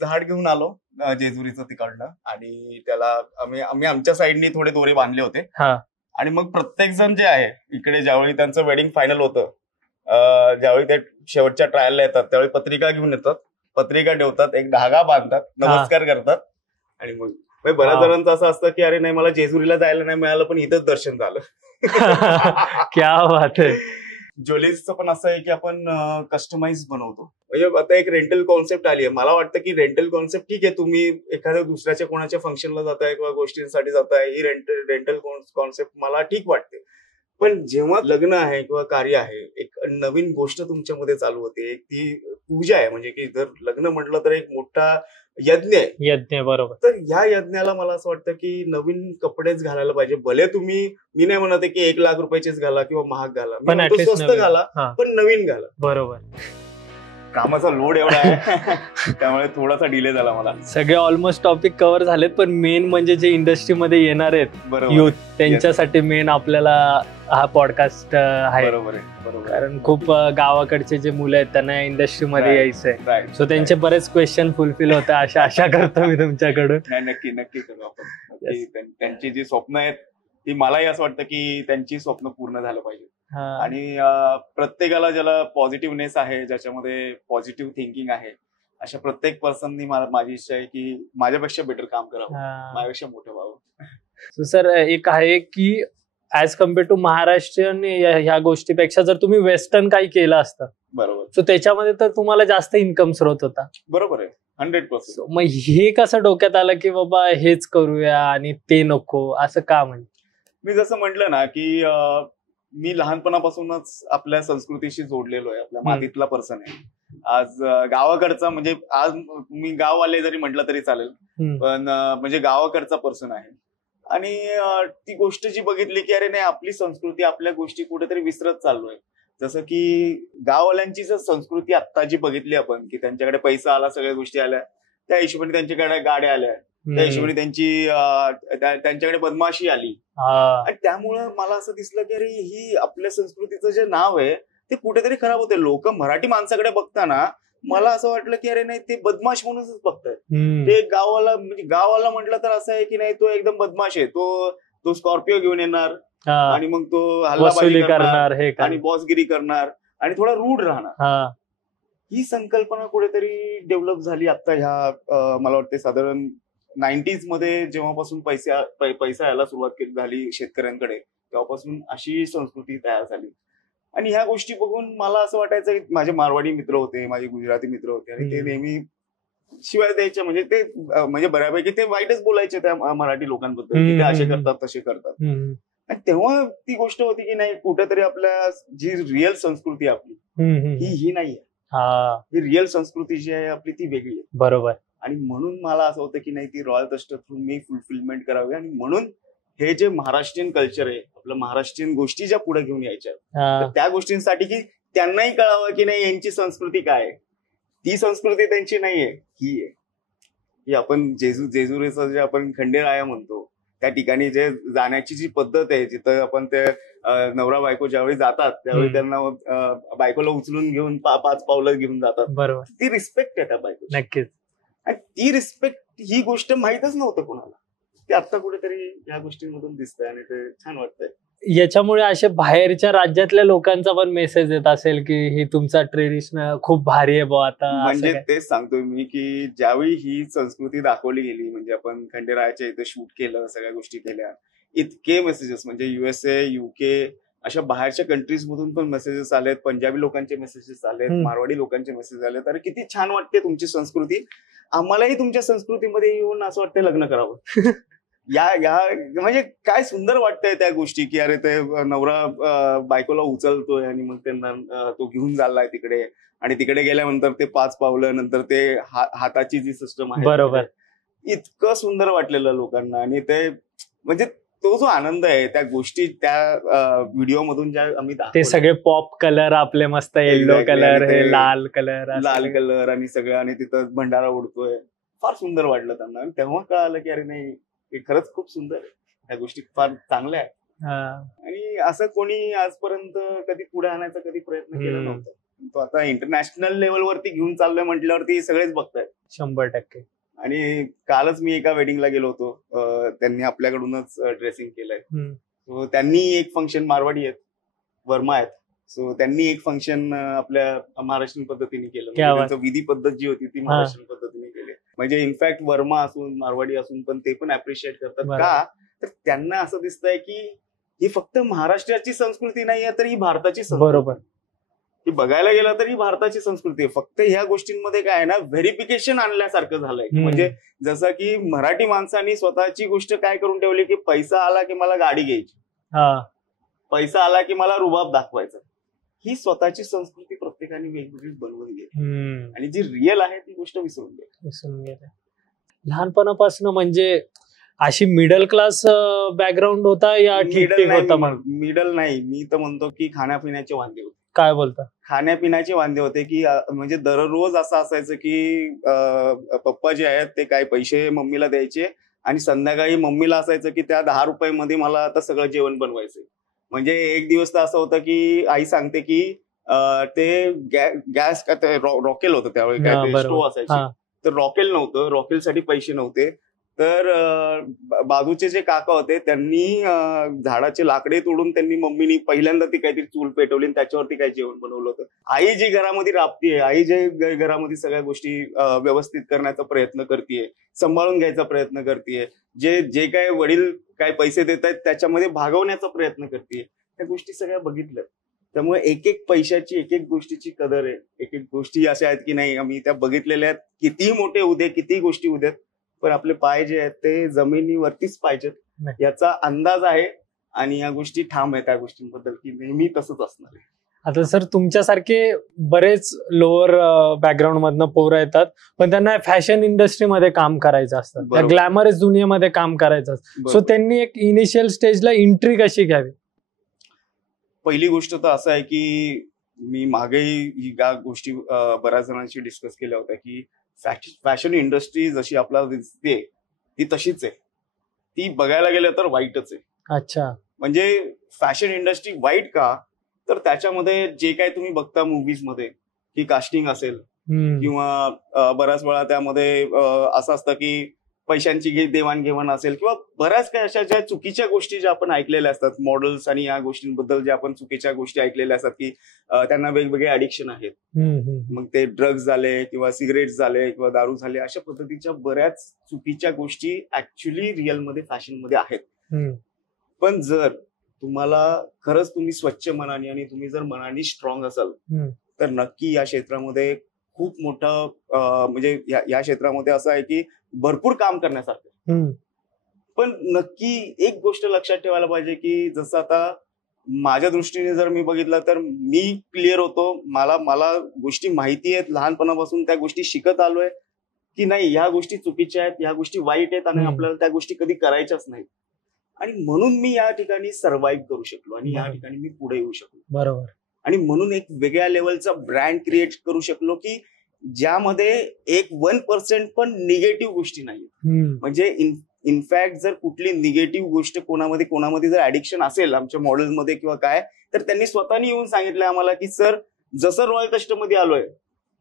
झाड घेऊन आलो जेजुरीचं तिकडनं आणि त्याला आम्ही आमच्या साईडनी थोडे दोरे बांधले होते आणि मग प्रत्येक जण जे आहे इकडे ज्यावेळी त्यांचं वेडिंग फायनल होतं, ज्यावेळी ते शेवटच्या ट्रायलला येतात त्यावेळी पत्रिका घेऊन येतात, पत्रिका ठेवतात, एक धागा बांधतात, नमस्कार करतात आणि मग बऱ्याच जणांचं असं असतं की अरे नाही मला जेजुरीला जायला नाही मिळालं पण इथंच दर्शन झालं. क्या बात आहे. ज्वेलरीचं पण असं आहे की आपण कस्टमाइज बनवतो, म्हणजे आता एक रेंटल कॉन्सेप्ट आली आहे. मला वाटतं की रेंटल कॉन्सेप्ट ठीक आहे, तुम्ही एखाद्या दुसऱ्याच्या कोणाच्या फंक्शनला जाताय किंवा गोष्टींसाठी जाताय, ही रेंटल कॉन्सेप्ट मला ठीक वाटते. पण जेव्हा लग्न आहे किंवा कार्य आहे, एक नवीन गोष्ट तुमच्यामध्ये चालू होते, एक ती पूजा आहे, म्हणजे की जर लग्न म्हटलं तर एक मोठा यज्ञ आहे. बरोबर. तर या यज्ञाला मला असं वाटतं की नवीन कपडेच घालायला पाहिजे. भले तुम्ही, मी नाही म्हणत की 1 लाख रुपयाचेच घाला किंवा महाग घाला, पण स्वस्त घाला, पण नवीन घाला. बरोबर. कामाचा लोड एवढा आहे त्यामुळे थोडासा डिले झाला मला. सगळे ऑलमोस्ट टॉपिक कव्हर झालेत, पण मेन म्हणजे जे इंडस्ट्रीमध्ये येणार आहेत युथ, त्यांच्यासाठी मेन आपल्याला हा पॉडकास्ट आहे. बरोबर. कारण खूप गावाकडचे जे मुलं आहेत त्यांना इंडस्ट्रीमध्ये यायचंय, सो त्यांचे बरेच क्वेश्चन फुलफिल होते, आशा करतो मी तुमच्याकडून. नक्की करू आपण. त्यांची जी स्वप्न आहेत ती, मलाही असं वाटतं की त्यांची स्वप्न पूर्ण झालं पाहिजे आणि प्रत्येकाला ज्याला पॉझिटिव्हनेस आहे, ज्याच्यामध्ये पॉझिटिव्ह थिंकिंग आहे, अशा प्रत्येक पर्सननी माझी इच्छा आहे की माझ्यापेक्षा बेटर काम करावं, माझ्यापेक्षा मोठं व्हावं. सर एक आहे की ऍज कम्पेअर टू महाराष्ट्रीयन ह्या गोष्टीपेक्षा जर तुम्ही वेस्टर्न काही केलं असतं, बरोबर, सो त्याच्यामध्ये तर तुम्हाला जास्त इन्कम स्रोत होता. बरोबर आहे, 100%. मग हे कसं डोक्यात आलं की बाबा हेच करूया आणि ते नको, असं का? म्हणजे मी जसं म्हटलं ना की मी लहानपणापासूनच आपल्या संस्कृतीशी जोडलेलो आहे, आपल्या मातीतला पर्सन आहे. आज गावाकडचा, म्हणजे आज मी गाववाले जरी म्हटलं तरी चालेल, पण म्हणजे गावाकडचा पर्सन आहे आणि ती गोष्ट जी बघितली की अरे नाही, आपली संस्कृती, आपल्या गोष्टी कुठेतरी विसरत चाललोय. जसं की गाववाल्यांची जर संस्कृती आता जी बघितली आपण, की त्यांच्याकडे पैसा आला, सगळ्या गोष्टी आल्या, त्या हिशोबाने त्यांच्याकडे गाड्या आल्या, त्या हिशोबाने त्यांच्याकडे बदमाशी आली आणि त्यामुळं मला असं दिसलं की अरे ही आपल्या संस्कृतीचं जे नाव आहे ते कुठेतरी खराब होते. लोक मराठी माणसाकडे बघताना मला असं वाटलं की अरे नाही, ते बदमाश म्हणूनच बघतायत. ते गावाला, म्हणजे गावाला म्हटलं तर असं आहे की नाही, तो एकदम बदमाश आहे, तो स्कॉर्पिओ घेऊन येणार आणि मग तो हल्लाबाजी करणार आणि बॉसगिरी करणार आणि थोडा रूढ राहणार. ही संकल्पना कुठेतरी डेव्हलप झाली आता ह्या मला वाटते साधारण 90s मध्ये, जेव्हापासून पैसा यायला सुरुवात झाली शेतकऱ्यांकडे, तेव्हापासून अशी संस्कृती तयार झाली. आणि ह्या गोष्टी बघून मला असं वाटायचं की माझे मारवाडी मित्र होते, माझे गुजराती मित्र होते आणि ते नेहमी शिवाय द्यायचे, म्हणजे ते म्हणजे बऱ्यापैकी ते वाईटच बोलायचे त्या मराठी लोकांबद्दल, की ते असे करतात तसे करतात. आणि तेव्हा ती गोष्ट होती की नाही, कुठेतरी आपल्या जी रिअल संस्कृती आपली ही नाहीये, ही रिअल संस्कृती जी आहे आपली ती वेगळी आहे. बरोबर. आणि म्हणून मला असं होतं की नाही, ती रॉयल ट्रस्ट थ्रू मी फुलफिलमेंट करावी आणि म्हणून हे जे महाराष्ट्रीयन कल्चर आहे, आपलं महाराष्ट्रीयन गोष्टी ज्या पुढे घेऊन यायच्या, हा. तर त्या गोष्टींसाठी की त्यांनाही कळावं की नाही यांची संस्कृती काय आहे. ती संस्कृती त्यांची नाहीये, ही आहे. की आपण जेजुरीचं जे आपण खंडेराया म्हणतो, त्या ठिकाणी जे जाण्याची जी पद्धत आहे, जिथं आपण ते नवरा बायको ज्यावेळी जातात त्यावेळी त्यांना बायकोला उचलून घेऊन 5 पावलं घेऊन जातात. बरोबर. ती रिस्पेक्ट आहे त्या बायकोची. नक्कीच. आणि ती रिस्पेक्ट ही गोष्ट माहीतच नव्हतं कोणाला. ते आता कुठेतरी या गोष्टींमधून दिसतंय आणि ते छान वाटतंय. याच्यामुळे असे बाहेरच्या राज्यातल्या लोकांचा पण मेसेज येत असेल की ही तुमचा ट्रेडिशनल खूप भारी आहे बुवा आता. म्हणजे तेच सांगतोय मी की ज्यावेळी ही संस्कृती दाखवली गेली, म्हणजे आपण खंडेरायाच्या इथे शूट केलं, सगळ्या गोष्टी केल्या, इतके मेसेजेस म्हणजे USA, UK अशा बाहेरच्या कंट्रीज मधून पण मेसेजेस आलेत, पंजाबी लोकांचे मेसेजेस आलेत, मारवाडी लोकांचे मेसेज आलेत. अरे किती छान वाटते तुमची संस्कृती, आम्हालाही तुमच्या संस्कृतीमध्ये येऊन असं वाटतं लग्न करावं. या म्हणजे काय सुंदर वाटतंय त्या गोष्टी की अरे ते नवरा बायकोला उचलतोय आणि मग त्यांना तो घेऊन चाललाय तिकडे, आणि तिकडे गेल्यानंतर ते 5 पावलं, नंतर ते हाताची जी सिस्टम आहे, बरोबर, इतकं सुंदर वाटलेलं लोकांना. आणि ते म्हणजे तो जो आनंद आहे त्या गोष्टी त्या व्हिडिओ मधून ज्या आम्ही ते सगळे पॉप कलर आपले मस्त येलो कलर, हे लाल कलर आणि सगळं, आणि तिथं भंडारा उडतोय, फार सुंदर वाटलं त्यांना. आणि तेव्हा कळालं की अरे नाही, हे खरंच खूप सुंदर आहे, ह्या गोष्टी फार चांगल्या आहेत. आणि असं कोणी आजपर्यंत कधी पुढे आणायचा कधी प्रयत्न केला नव्हता. तो आता इंटरनॅशनल लेवलवरती घेऊन चाललोय म्हटल्यावरती सगळेच बघतायत 100%. आणि कालच मी एका वेडिंगला गेलो होतो, त्यांनी आपल्याकडूनच ड्रेसिंग केलंय. सो त्यांनी एक फंक्शन, मारवाडी आहेत, वर्मा आहेत, सो त्यांनी एक फंक्शन आपल्या महाराष्ट्रीयन पद्धतीने केलं. त्यांचं विधी पद्धत जी होती ती महाराष्ट्रीयन पद्धतीने केली. म्हणजे इनफॅक्ट वर्मा असून मारवाडी असून पण ते पण अप्रिशिएट करतात. का तर त्यांना असं दिसतंय की ही फक्त महाराष्ट्राची संस्कृती नाहीये, तर ही भारताची संस्कृती. बरोबर. ही बघायला गेला तर ही भारताची संस्कृती आहे. फक्त ह्या गोष्टींमध्ये काय आहे ना, व्हेरिफिकेशन आणल्यासारखं झालंय. म्हणजे जसं की मराठी माणसांनी स्वतःची गोष्ट काय करून ठेवली की पैसा आला की मला गाडी घ्यायची, पैसा आला की मला रुबाब दाखवायचा. ही स्वतःची संस्कृती प्रत्येकाने वेगवेगळी बनवून गेली आणि जी रिअल आहे ती गोष्ट विसरून गेली. लहानपणापासून म्हणजे अशी मिडल क्लास बॅकग्राऊंड होता या ठीक होता? मिडल नाही, मी तर म्हणतो की खाण्यापिण्याचे वांदे होते. काय बोलता? खाण्यापिण्याचे वांदे होते की म्हणजे दररोज असं असायचं की पप्पा जे आहेत ते काय पैसे मम्मीला द्यायचे आणि संध्याकाळी मम्मीला असायचं की त्या 10 रुपयामध्ये मला आता सगळं जेवण बनवायचं. म्हणजे एक दिवस तर असं होतं की आई सांगते की ते गॅस काय रॉकेल होतं त्यावेळी, काय ते स्टोव्ह असायचे, तर रॉकेल नव्हतं, रॉकेलसाठी पैसे नव्हते. तर बाजूचे जे काका होते त्यांनी झाडाचे लाकडे तोडून त्यांनी मम्मीनी पहिल्यांदा ती काहीतरी चूल पेटवली आणि त्याच्यावरती काही जेवण बनवलं होतं. आई जी घरामध्ये राबतीये, आई जे घरामध्ये सगळ्या गोष्टी व्यवस्थित करण्याचा प्रयत्न करतेय, सांभाळून घ्यायचा प्रयत्न करतेय, जे काय वडील काय पैसे देत आहेत त्याच्यामध्ये भागवण्याचा प्रयत्न करतेय, त्या गोष्टी सगळ्या बघितल्या. त्यामुळे एक एक पैशाची, एक एक गोष्टीची कदर आहे. एक एक गोष्टी अशा आहेत की नाही आम्ही त्या बघितलेल्या आहेत. कितीही मोठे उद्या, कितीही गोष्टी उद्यात, पण आपले पाय जे आहेत ते जमिनीवरतीच पाहिजेत याचा अंदाज आहे. आणि या गोष्टी ठाम आहेत त्या गोष्टींबद्दल की नेहमी तसंच असणार आहे. आता सर तुमच्यासारखे बरेच लोअर बॅकग्राऊंड मधनं पोरं येतात, पण त्यांना फॅशन इंडस्ट्रीमध्ये काम करायचं असतं, त्या ग्लॅमरस दुनियेमध्ये काम करायचं असतं. सो त्यांनी एक इनिशियल स्टेजला एंट्री कशी घ्यावी? पहिली गोष्ट तर असं आहे की मी मागेही या गोष्टी बऱ्याच जणांशी डिस्कस केल्या होत्या की फॅशन इंडस्ट्री जशी आपल्याला दिसते ती तशीच आहे. ती बघायला गेलं तर वाईटच आहे. अच्छा. म्हणजे फॅशन इंडस्ट्री वाईट का, तर त्याच्यामध्ये जे काही तुम्ही बघता मूव्हीज मध्ये की कास्टिंग असेल किंवा बऱ्याच वेळा त्यामध्ये असं असतं की पैशांची देवाणघेवाण असेल किंवा बऱ्याच काही अशा ज्या चुकीच्या गोष्टी ज्या आपण ऐकलेल्या असतात, मॉडेल्स आणि या गोष्टींबद्दल ज्या आपण चुकीच्या गोष्टी ऐकलेल्या असतात की त्यांना वेगवेगळे ऍडिक्शन आहेत. मग ते ड्रग्ज झाले किंवा सिगरेट झाले किंवा दारू झाले, अशा पद्धतीच्या बऱ्याच चुकीच्या गोष्टी ऍक्च्युली रिअलमध्ये फॅशनमध्ये आहेत. पण जर तुम्हाला खरंच तुम्ही स्वच्छ मनाने आणि तुम्ही जर मनाने स्ट्रॉंग असाल तर नक्की या क्षेत्रामध्ये खूप मोठं म्हणजे या क्षेत्रामध्ये असं आहे की भरपूर काम करण्यासारखं. पण नक्की एक गोष्ट लक्षात ठेवायला पाहिजे की जसं आता माझ्या दृष्टीने जर मी बघितलं तर मी क्लिअर होतो, मला गोष्टी माहिती आहेत, लहानपणापासून त्या गोष्टी शिकत आलोय की नाही ह्या गोष्टी चुकीच्या आहेत, ह्या गोष्टी वाईट आहेत आणि आपल्याला त्या गोष्टी कधी करायच्याच नाहीत. आणि म्हणून मी या ठिकाणी सर्व्हाइव्ह करू शकलो आणि या बरोबर. ठिकाणी मी पुढे येऊ शकलो बरोबर. आणि म्हणून एक वेगळ्या लेवलचा ब्रँड क्रिएट करू शकलो की ज्यामध्ये एक 1% पण निगेटिव्ह गोष्टी नाही. म्हणजे इनफॅक्ट जर कुठली निगेटिव्ह गोष्ट कोणामध्ये जर ऍडिक्शन असेल आमच्या मॉडेलमध्ये किंवा काय, तर त्यांनी स्वतःने येऊन सांगितलं आम्हाला की सर जसं रॉयल कस्टमध्ये आलोय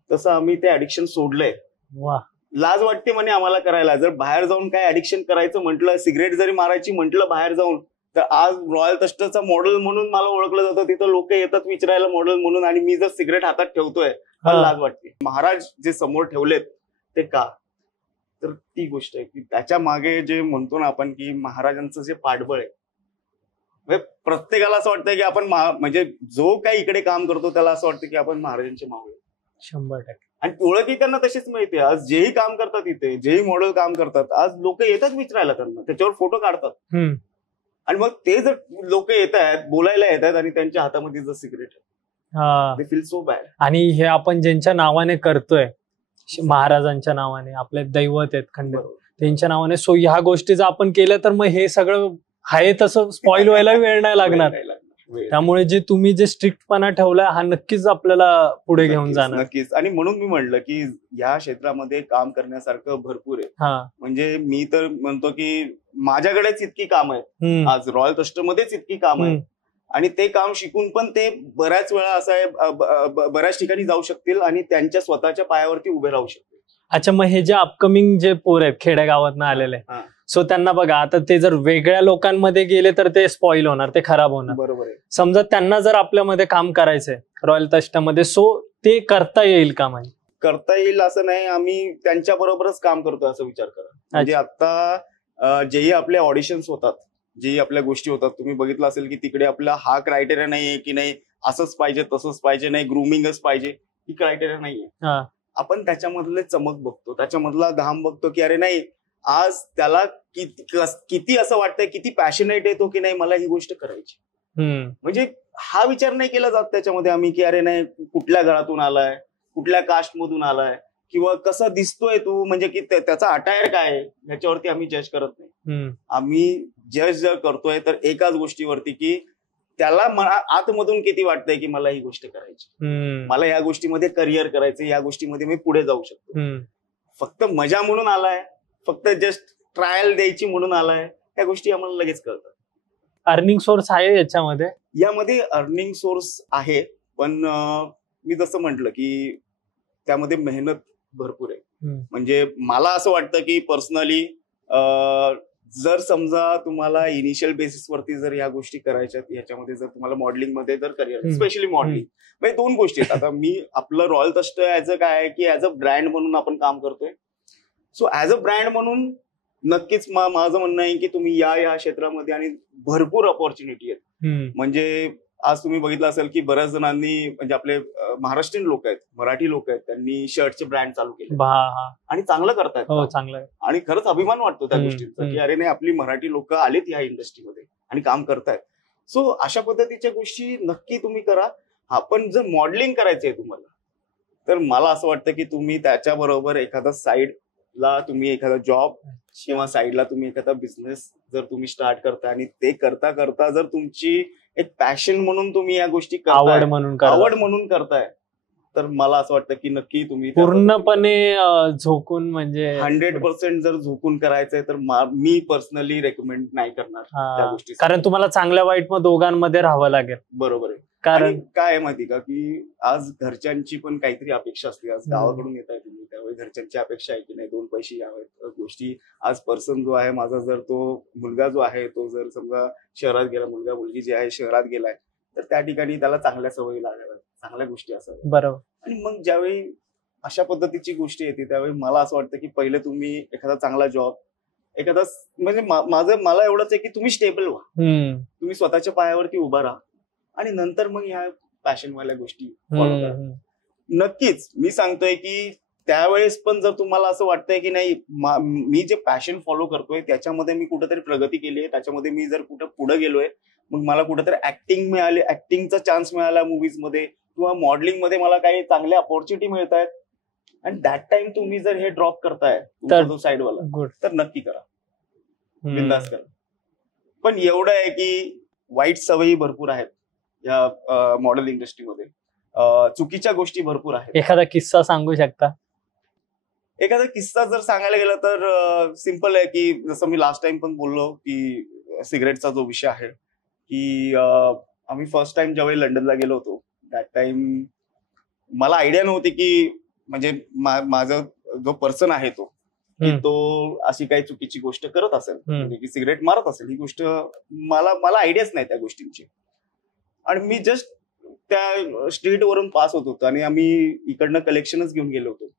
तसं आम्ही ते ऍडिक्शन सोडलंय. वा. लाज वाटते म्हणे आम्हाला करायला. जर बाहेर जाऊन काय ऍडिक्शन करायचं म्हटलं, सिगरेट जरी मारायची म्हटलं बाहेर जाऊन, तर आज रॉयल तस्टचा मॉडेल म्हणून मला ओळखलं जातं. तिथं लोक येतात विचारायला मॉडेल म्हणून, आणि मी जर सिगरेट हातात ठेवतोय मला लाज वाटते. महाराज जे समोर ठेवलेत ते का, तर ती गोष्ट आहे की त्याच्या मागे जे म्हणतो ना आपण की महाराजांचं जे पाठबळ आहे, म्हणजे प्रत्येकाला असं वाटतं की आपण म्हणजे जो काही इकडे काम करतो त्याला असं वाटतं की आपण महाराजांचे मावळे. 100%. आणि ओळखही त्यांना तशीच मिळते. आज जेही काम करतात इथे, जेही मॉडेल काम करतात, आज लोक येतात विचारायला त्यांना, त्याच्यावर फोटो काढतात. आणि मग ते जर लोक येत आहेत बोलायला येत आहेत आणि त्यांच्या हातामध्ये जर सिगरेट आहे, दे फील सो बॅड. आणि हे आपण ज्यांच्या नावाने करतोय, महाराजांच्या नावाने, आपले दैवत आहेत खंडित, त्यांच्या नावाने, सो ह्या गोष्टी जर आपण केल्या तर मग हे सगळं आहे तसं स्पॉइल व्हायला वेळ नाही लागणार. त्यामुळे जे जे स्ट्रिक्टपणा ठेवलाय हा नक्कीच आपल्याला पुढे घेऊन जाणार. नक्कीच. आणि म्हणून मी म्हणलं की या क्षेत्रामध्ये काम करण्यासारखं भरपूर आहे. म्हणजे मी तर म्हणतो की माझ्याकडेच इतकी काम आहेत, आज रॉयल कस्टमध्येच इतकी काम आहेत, आणि ते काम शिकून पण ते बऱ्याच वेळा असं आहे बऱ्याच ठिकाणी जाऊ शकतील आणि त्यांच्या स्वतःच्या पायावरती उभे राहू शकतील. अच्छा, मग हे जे अपकमिंग जे पोर आहेत खेडेगावात आलेले, सो त्यांना बघा, आता ते जर वेगळ्या लोकांमध्ये गेले तर ते स्पॉइल होणार, ते खराब होणार. बरोबर आहे. समजा त्यांना जर आपल्यामध्ये काम करायचंय रॉयल तस्टामध्ये, सो ते करता येईल का? म्हणजे करता येईल असं नाही, आम्ही त्यांच्या बरोबरच काम करतो असं विचार करा. म्हणजे आता जेही आपले ऑडिशन्स होतात, जेही आपल्या गोष्टी होतात, तुम्ही बघितलं असेल की तिकडे आपला हा क्रायटेरिया नाहीये की नाही असंच पाहिजे तसंच पाहिजे, नाही ग्रूमिंगच पाहिजे, ही क्रायटेरिया नाहीये. आपण त्याच्यामधले चमक बघतो, त्याच्यामधला घाम बघतो की अरे नाही, आज त्याला किती असं वाटतंय, किती पॅशनेट येतो की नाही मला ही गोष्ट करायची. म्हणजे हा विचार नाही केला जात त्याच्यामध्ये आम्ही की अरे नाही कुठल्या घरातून आलाय, कुठल्या कास्टमधून आलाय, किंवा कसा दिसतोय तू, म्हणजे की त्याचा अटायर काय आहे ह्याच्यावरती आम्ही जज करत नाही. आम्ही जज जर करतोय तर एकाच गोष्टीवरती की त्याला आतमधून किती वाटतंय की मला ही गोष्ट करायची, मला या गोष्टीमध्ये करिअर करायचं, या गोष्टीमध्ये मी पुढे जाऊ शकतो. फक्त मजा म्हणून आलाय, फक्त जस्ट ट्रायल द्यायची म्हणून आलाय, त्या गोष्टी आम्हाला लगेच कळतात. अर्निंग सोर्स आहे यामध्ये अर्निंग सोर्स आहे, पण मी जसं म्हटलं की त्यामध्ये मेहनत भरपूर आहे. म्हणजे मला असं वाटतं की पर्सनली जर समजा तुम्हाला इनिशियल बेसिसवरती जर या गोष्टी करायच्या, याच्यामध्ये जर तुम्हाला मॉडेलिंग मध्ये जर करिअर, स्पेशली मॉडेलिंग, म्हणजे दोन गोष्टी आहेत. आता मी आपलं रॉयल तस्ट ऍज अ काय आहे की ऍज अ ब्रँड म्हणून आपण काम करतोय. सो ऍज अ ब्रँड म्हणून नक्कीच माझं म्हणणं आहे की तुम्ही या क्षेत्रामध्ये, आणि भरपूर अपॉर्च्युनिटी आहेत. म्हणजे आज तुम्ही बघितलं असेल की बऱ्याच जणांनी, म्हणजे आपले महाराष्ट्रीयन लोक आहेत, मराठी लोक आहेत, त्यांनी शर्टचे ब्रँड चालू केले आणि चांगलं करतायत. चांगलं. आणि खरंच अभिमान वाटतो त्या गोष्टीचा की अरे नाही, आपली मराठी लोक आलेत या इंडस्ट्रीमध्ये आणि काम करतायत. सो अशा पद्धतीच्या गोष्टी नक्की तुम्ही करा. पण जर मॉडेलिंग करायचंय तुम्हाला, तर मला असं वाटतं की तुम्ही त्याच्याबरोबर एखादा साईडला तुम्ही एखादा जॉब किंवा साईडला तुम्ही एखादा बिझनेस जर तुम्ही स्टार्ट करताय, आणि ते करता करता जर तुमची एक पॅशन म्हणून तुम्ही या गोष्टी आवड म्हणून करताय, तर मला असं वाटतं की नक्की तुम्ही पूर्णपणे झोकून, म्हणजे 100% जर झोकून करायचंय तर मी पर्सनली रेकमेंड नाही करणार त्या गोष्टी. कारण तुम्हाला चांगल्या वाईट मग दोघांमध्ये राहावं लागेल. बरोबर आहे. कारण काय आहे माहिती का की आज घरच्यांची पण काहीतरी अपेक्षा असते. आज गावाकडून येत आहे तुम्ही, त्यावेळी घरच्यांची अपेक्षा आहे की नाही 2 पैसे यावेत गोष्टी. आज पर्सन जो आहे माझा, जर तो मुलगा जो आहे तो जर समजा शहरात गेला, मुलगा मुलगी जे आहे शहरात गेलाय, तर त्या ठिकाणी त्याला चांगल्या सवयी लागाव्यात, चांगल्या गोष्टी असाव्यात. बरोबर. आणि मग ज्यावेळी अशा पद्धतीची गोष्टी येते त्यावेळी मला असं वाटतं की पहिले तुम्ही एखादा चांगला जॉब, एखादा, म्हणजे मला एवढंच आहे की तुम्ही स्टेबल व्हा, तुम्ही स्वतःच्या पायावरती उभा राहा, आणि नंतर मग ह्या पॅशनवाल्या गोष्टी फॉलो करा. नक्कीच मी सांगतोय की त्यावेळेस पण जर तुम्हाला असं वाटतंय की नाही मी जे पॅशन फॉलो करतोय त्याच्यामध्ये मी कुठेतरी प्रगती केली आहे, त्याच्यामध्ये मी जर कुठं पुढे गेलोय, मग मला कुठेतरी ऍक्टिंग मिळाली, ऍक्टिंगचा चान्स मिळाला मूवीज मध्ये किंवा मॉडेलिंग मध्ये, मला काही चांगले अपॉर्च्युनिटी मिळत आहेत, आणि दॅट टाइम तुम्ही जर हे ड्रॉप करताय तुमचा जो साईडवाला, तर नक्की करा, बिंदास करा. पण एवढं आहे की वाईट सवयी भरपूर आहेत या मॉडेल इंडस्ट्रीमध्ये. चुकीच्या गोष्टी भरपूर आहेत. एखादा किस्सा सांगू शकता? एखादा किस्सा जर सांगायला गेला तर सिम्पल आहे की जसं मी लास्ट टाइम पण बोललो की सिगरेटचा जो विषय आहे की आम्ही फर्स्ट टाइम ज्यावेळी लंडनला गेलो होतो दॅट टाइम मला आयडिया नव्हती की म्हणजे माझा जो पर्सन आहे की तो अशी काही चुकीची गोष्ट करत असेल, म्हणजे की सिगरेट मारत असेल. ही गोष्ट मला आयडियाच नाही त्या गोष्टींची. आणि मी जस्ट त्या स्ट्रीट वरून पास होत होतो आणि आम्ही इकडनं कलेक्शनच घेऊन गेलो होतो.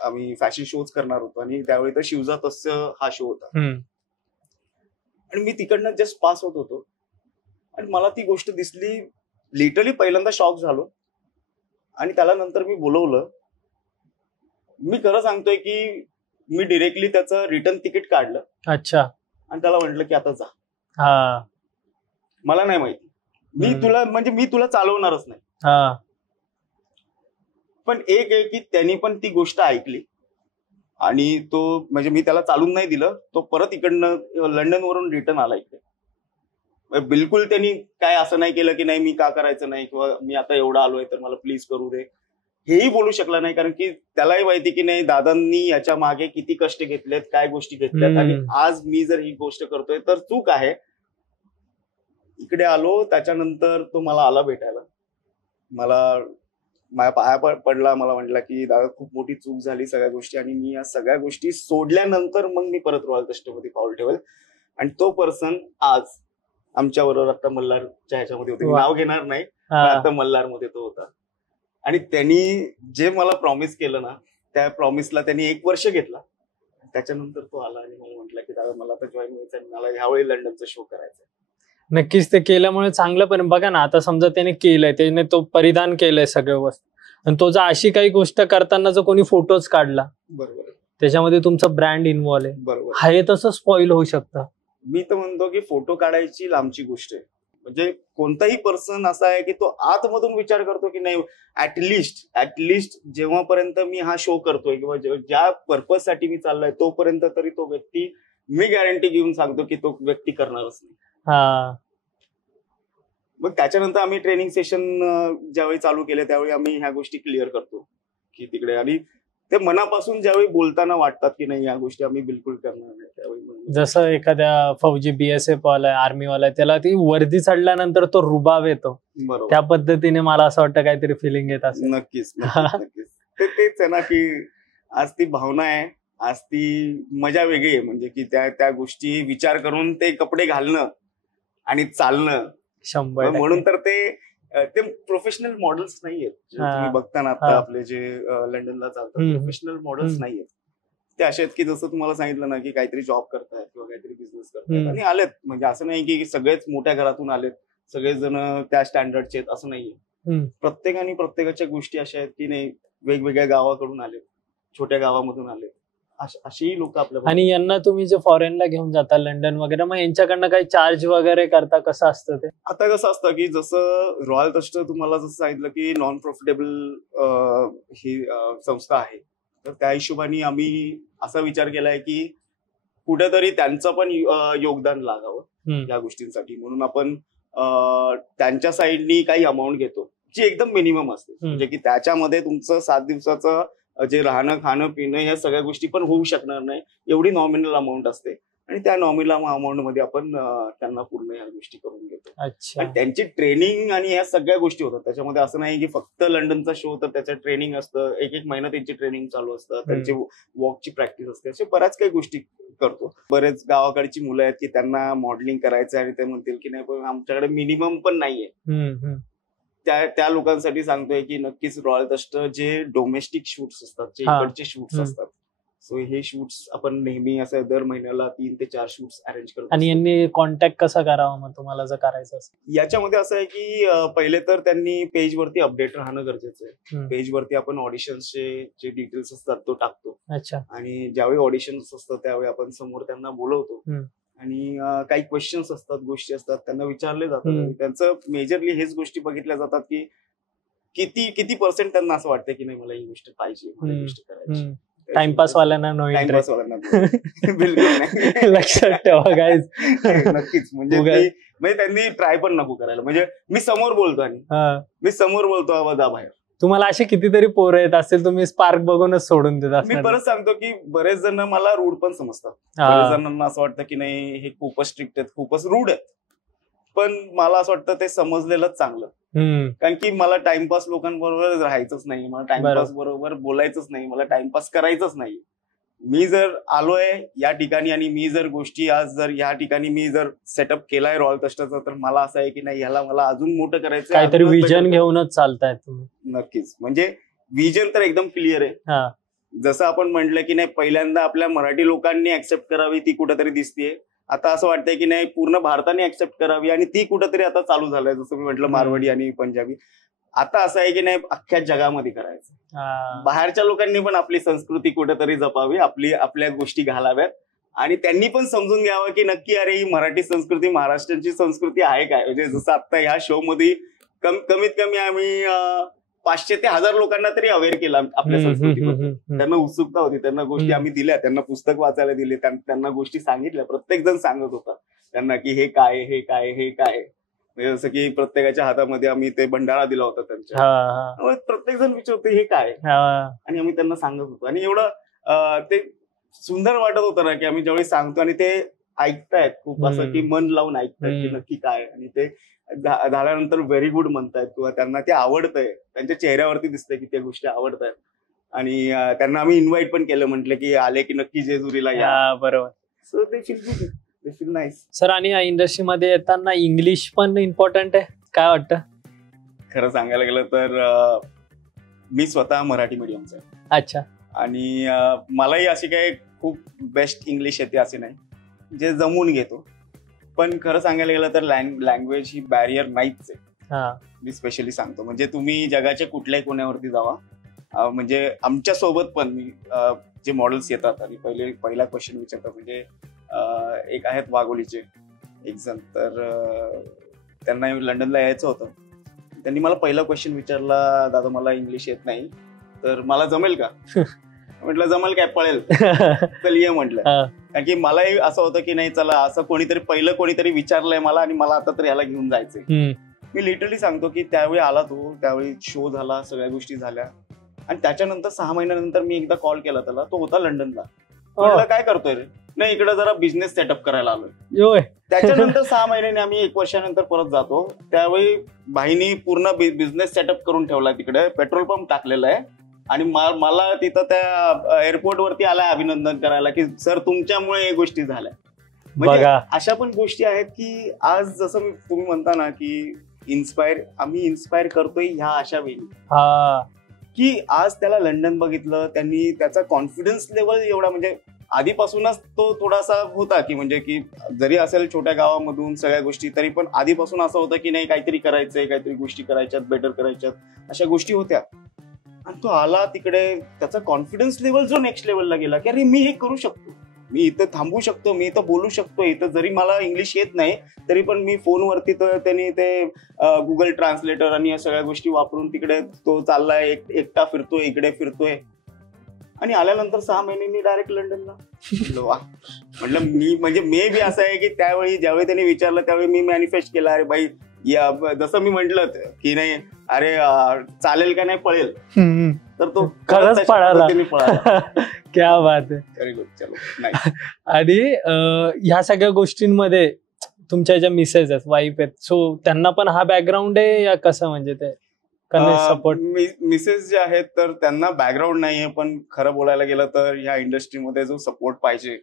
आम्ही फॅशन शोज करणार होतो आणि त्यावेळी तर शिवजा तस्य हा शो होता. आणि मी तिकडनं जस्ट पास होत होतो आणि मला ती गोष्ट दिसली. लिटरली पहिल्यांदा शॉक झालो आणि त्याला नंतर मी बोलवलं. मी खरं सांगतोय की मी डिरेक्टली त्याचं रिटर्न तिकीट काढलं. अच्छा. आणि त्याला म्हटलं की आता जा. मला नाही माहिती, मी तुला चालवणारच नाही. पण एक आहे की त्यांनी पण ती गोष्ट ऐकली आणि तो म्हणजे मी त्याला चालून नाही दिलं. तो परत इकडनं लंडन वरून रिटर्न आला इकडे. बिलकुल त्यांनी काय असं नाही केलं की नाही मी का करायचं नाही किंवा मी आता एवढा आलोय तर मला प्लीज करू दे, हेही बोलू शकला नाही. कारण की त्यालाही माहिती की नाही दादांनी याच्या मागे किती कष्ट घेतलेत, काय गोष्टी घेतल्यात आणि आज मी जर ही गोष्ट करतोय तर चूक आहे. इकडे आलो त्याच्यानंतर तो मला आला भेटायला, माझ्या पाया पडला. मला म्हटला की दादा खूप मोठी चूक झाली सगळ्या गोष्टी आणि मी या सगळ्या गोष्टी सोडल्यानंतर मग मी परत रॉयल कस्टमध्ये पाऊल ठेवेल. आणि तो पर्सन आज आमच्या बरोबर आता मल्हारच्या ह्याच्यामध्ये होते. नाव घेणार नाही, आता मल्हारमध्ये तो होता. आणि त्यांनी जे मला प्रॉमिस केलं ना त्या प्रॉमिसला त्यांनी 1 वर्ष घेतला. त्याच्यानंतर तो आला आणि मला म्हटलं की दादा मला आता जॉईन व्हायचं, मला ह्यावेळी लंडनचा शो करायचा. नक्कीच ते केल्यामुळे चांगलं. पण बघा ना आता समजा त्याने केलंय, त्याने तो परिधान केलंय सगळं वस्तू आणि तो जर अशी काही गोष्ट करताना जर कोणी फोटोज काढला, बरोबर, त्याच्यामध्ये तुमचा ब्रँड इन्व्हॉल्व आहे, बरोबर, हे तसं स्पॉइल होऊ शकतं. मी तर म्हणतो की फोटो काढायची लांबची गोष्ट आहे. म्हणजे कोणताही पर्सन असा आहे की तो आतमधून विचार करतो की नाही ऍटलिस्ट जेव्हापर्यंत मी हा शो करतोय किंवा ज्या पर्पज साठी मी चाललोय तोपर्यंत तरी तो व्यक्ती, मी गॅरंटी घेऊन सांगतो की तो व्यक्ती करणारच नाही. मग त्याच्यानंतर आम्ही ट्रेनिंग सेशन ज्यावेळी चालू केले त्यावेळी आम्ही ह्या गोष्टी क्लिअर करतो की तिकडे, आणि ते मनापासून ज्यावेळी बोलताना वाटतात की नाही या गोष्टी आम्ही बिलकुल करणार नाही त्यावेळी. जसं एखाद्या फौजी BSF वाला आर्मी वाला त्याला ती वर्दी चढल्यानंतर तो रुबाब येतो, त्या पद्धतीने मला असं वाटतं काहीतरी फिलिंग येत असेल. नक्कीच. तेच आहे ना की आज ती भावना आहे, आज ती मजा वेगळी आहे. म्हणजे की त्या गोष्टी विचार करून ते कपडे घालणं आणि चालणं 100%. म्हणून तर ते प्रोफेशनल मॉडेल्स नाहीयेत. तुम्ही बघता ना आता आपले जे लंडनला चालतात प्रोफेशनल मॉडेल्स नाहीयेत. ते असे आहेत की जसं तुम्हाला सांगितलं ना की काहीतरी जॉब करतायत किंवा काहीतरी बिझनेस करतायत आणि आलेत. म्हणजे असं नाही की सगळेच मोठ्या घरातून आलेत, सगळेच जण त्या स्टँडर्डचे आहेत असं नाहीये. प्रत्येकाने प्रत्येकाच्या गोष्टी अशा आहेत की नाही वेगवेगळ्या गावाकडून आलेत, छोट्या गावामधून आलेत, अशीही लोक आपल्या. आणि यांना तुम्ही जे फॉरेनला घेऊन जाता लंडन वगैरे, मग यांच्याकडनं काही चार्ज वगैरे करता, कसं असतं ते? आता कसं असतं की जसं रॉयल कस्ट तुम्हाला जसं सांगितलं की नॉन प्रॉफिटेबल ही संस्था आहे, तर त्या हिशोबाने आम्ही असा विचार केलाय की कुठेतरी त्यांचं पण योगदान लागावं या गोष्टींसाठी. म्हणून आपण त्यांच्या साईडनी काही अमाऊंट घेतो जी एकदम मिनिमम असते. म्हणजे की त्याच्यामध्ये तुमचं 7 दिवसाचं जे राहणं खाणं पिणं या सगळ्या गोष्टी पण होऊ शकणार नाही, एवढी नॉमिनल अमाऊंट असते. आणि त्या नॉमिनल अमाऊंट मध्ये आपण त्यांना पूर्ण या गोष्टी करून घेतो. आणि त्यांची ट्रेनिंग आणि ह्या सगळ्या गोष्टी होतात त्याच्यामध्ये. असं नाही की फक्त लंडनचा शो, तर त्याचं ट्रेनिंग असतं, 1 महिना त्यांची ट्रेनिंग चालू असतं, त्यांची वॉकची प्रॅक्टिस असते, अशा बऱ्याच काही गोष्टी करतो. बरेच गावाकडची मुलं आहेत की त्यांना मॉडेलिंग करायचं आणि ते म्हणतील की नाही पण आमच्याकडे मिनिमम पण नाहीये. त्या लोकांसाठी सांगतोय की नक्कीच रॉयल कस्ट जे डोमेस्टिक शूट्स असतात, जे इकडचे शूट्स असतात, सो हे शूट्स आपण नेहमी असं दर महिन्याला 3 ते 4 शूट्स अरेंज करतो. आणि यांनी कॉन्टॅक्ट कसा करावा मग तुम्हाला जर करायचं असेल? याच्यामध्ये असं आहे की पहिले तर त्यांनी पेजवरती अपडेट राहणं गरजेचं आहे. पेजवरती आपण ऑडिशन्सचे जे डिटेल्स असतात तो टाकतो. आणि ज्यावेळी ऑडिशन्स असतात त्यावेळी आपण समोर त्यांना बोलवतो आणि काही क्वेश्चन्स असतात, गोष्टी असतात, त्यांना विचारले जातात. त्यांचं मेजरली हेच गोष्टी बघितल्या जातात की किती पर्सेंट त्यांना असं वाटतं की नाही मला ही गोष्ट पाहिजे, मला ही गोष्ट करायची. टाइमपास वाल्यांना नो टाइमपास इंटरेस्ट. वाला बिलकुल नाही. लक्षात ठेवा गाईज. नक्कीच म्हणजे म्हणजे त्यांनी ट्राय पण नको करायला. म्हणजे मी समोर बोलतो आणि मी समोर बोलतो आवाज जा बाहेर. तुम्हाला असे कितीतरी पोरं येत असतील, तुम्ही स्पार्क बघूनच सोडून देत मी असणार. परत सांगतो की बरेच जण मला रूड पण समजतात. बरेच जणांना असं वाटतं की नाही हे खूपच स्ट्रिक्ट आहेत, खूपच रूड आहेत. पण मला असं वाटतं ते समजलेलंच चांगलं. कारण की मला टाइमपास लोकांबरोबर राहायचंच नाही, मला टाइमपास बरोबर बोलायचंच नाही, मला टाइमपास करायचंच नाही. मी जर आलोय या ठिकाणी आणि मी जर गोष्टी आज जर या ठिकाणी मी जर सेटअप केलाय रॉयल कस्टरचा, तर मला असं आहे की नाही ह्याला मला अजून मोठं करायचं, काहीतरी विजन घेऊनच चालताय तुम्ही. नक्कीच म्हणजे विजन तर एकदम क्लिअर आहे. जसं आपण म्हटलं की नाही पहिल्यांदा आपल्या मराठी लोकांनी ऍक्सेप्ट करावी ती कुठेतरी दिसतीये. आता असं वाटतंय की नाही पूर्ण भारताने ऍक्सेप्ट करावी आणि ती कुठेतरी आता चालू झालंय. जसं मी म्हटलं मारवाडी आणि पंजाबी. आता असं आहे की नाही अख्ख्या जगामध्ये करायचं. बाहेरच्या लोकांनी पण आपली संस्कृती कुठेतरी जपावी, आपल्या गोष्टी घालाव्यात आणि त्यांनी पण समजून घ्यावं की नक्की अरे ही मराठी संस्कृती महाराष्ट्राची संस्कृती आहे काय. म्हणजे जसं आता ह्या शो मध्ये कमीत कमी आम्ही 500 ते 1000 लोकांना तरी अवेअर केला आपल्या संस्कृतीबद्दल. त्यांना उत्सुकता होती, त्यांना गोष्टी आम्ही दिल्या, त्यांना पुस्तक वाचायला दिले, त्यांना गोष्टी सांगितल्या. प्रत्येक जण सांगत होता त्यांना की हे काय हे काय हे काय. म्हणजे जसं की प्रत्येकाच्या हातामध्ये आम्ही ते भंडारा दिला होता त्यांच्या. प्रत्येक जण विचारतो हे काय आणि आम्ही त्यांना सांगत होतो. आणि एवढं ते सुंदर वाटत होतं ना की आम्ही ज्यावेळी सांगतो आणि ते ऐकतायत खूप असं की मन लावून ऐकतायत की नक्की काय. आणि ते झाल्यानंतर व्हेरी गुड म्हणतायत किंवा त्यांना ते आवडतंय, त्यांच्या चेहऱ्यावरती दिसतंय की त्या गोष्टी आवडतायत. आणि त्यांना आम्ही इन्व्हाइट पण केलं, म्हटलं की आले की नक्की जेजुरीला या. बरोबर. सो ते फील गुड, ते फील नाईस. सर आणि या इंडस्ट्रीमध्ये येताना इंग्लिश पण इम्पॉर्टंट आहे, काय वाटतं? खरं सांगायला गेलं तर मी स्वतः मराठी मीडियमचा आहे. अच्छा. आणि मलाही अशी काही खूप बेस्ट इंग्लिश येते असे नाही, जे जमून घेतो. पण खरं सांगायला गेलं तर लँग्वेज ही बॅरियर नाहीच आहे. मी स्पेशली सांगतो म्हणजे तुम्ही जगाच्या कुठल्याही कोण्यावरती जावा, म्हणजे आमच्या सोबत पण मी जे मॉडेल्स येतात आणि पहिला क्वेश्चन विचारतात. म्हणजे एक आहेत वाघोलीचे एक जण, तर त्यांना लंडनला यायचं होतं. त्यांनी मला पहिला क्वेश्चन विचारला, दादा मला इंग्लिश येत नाही तर मला जमेल का. म्हटलं जमेल काय, पळेल चल ये म्हटलं. कारण की मलाही असं होतं की नाही चला असं कोणीतरी विचारलंय मला आणि मला आता तर याला घेऊन जायचंय. मी लिटरली सांगतो की त्यावेळी आला तो, त्यावेळी शो झाला, सगळ्या गोष्टी झाल्या आणि त्याच्यानंतर 6 महिन्यानंतर मी एकदा कॉल केला त्याला, तो होता लंडनला. म्हटलं काय करतोय रे. नाही इकडे जरा बिझनेस सेटअप करायला आलोय. त्याच्यानंतर 6 महिन्याने आम्ही 1 वर्षानंतर परत जातो. त्यावेळी भाईनी पूर्ण बिझनेस सेटअप करून ठेवला तिकडे, पेट्रोल पंप टाकलेला आहे आणि मला तिथं त्या एअरपोर्ट वरती आलाय अभिनंदन करायला की सर तुमच्यामुळे हे गोष्टी झाल्या. म्हणजे अशा पण गोष्टी आहेत की आज जसं तुम्ही म्हणता ना की आम्ही इन्स्पायर करतोय ह्या अशा वेळी की आज त्याला लंडन बघितलं, त्यांनी त्याचा कॉन्फिडन्स लेवल एवढा, म्हणजे आधीपासूनच तो थोडासा होता की म्हणजे की जरी असेल छोट्या गावामधून सगळ्या गोष्टी, तरी पण आधीपासून असं होतं की नाही काहीतरी करायचंय, काहीतरी गोष्टी करायच्यात, बेटर करायच्यात, अशा गोष्टी होत्या. आणि तो आला तिकडे, त्याचा कॉन्फिडन्स लेवल जो नेक्स्ट लेवलला गेला की अरे मी हे करू शकतो, मी इथं थांबू शकतो, मी इथं बोलू शकतो, इथं जरी मला इंग्लिश येत नाही तरी पण मी फोनवरती तर त्यांनी ते गुगल ट्रान्सलेटर आणि या सगळ्या गोष्टी वापरून तिकडे तो चाललाय, एकटा फिरतोय, इकडे फिरतोय. आणि आल्यानंतर 6 महिन्यांनी डायरेक्ट लंडनला. म्हटलं मी म्हणजे मे बी असं आहे की त्यावेळी ज्यावेळी त्यांनी विचारलं त्यावेळी मी मॅनिफेस्ट केला, अरे बाई जसं मी म्हंटल की नाही अरे चालेल का नाही पळेल, तर तो खरंच पळाला. क्या बात आहे. Very good. चलो नाही. आणि ह्या सगळ्या गोष्टींमध्ये तुमच्या ज्या मिसेस आहेत, वाईफ आहेत, सो त्यांना पण हा बॅकग्राऊंड आहे या कसं, म्हणजे ते सपोर्ट? मिसेस जे आहेत तर त्यांना बॅकग्राऊंड नाहीये, पण खरं बोलायला गेलं तर ह्या इंडस्ट्रीमध्ये जो सपोर्ट पाहिजे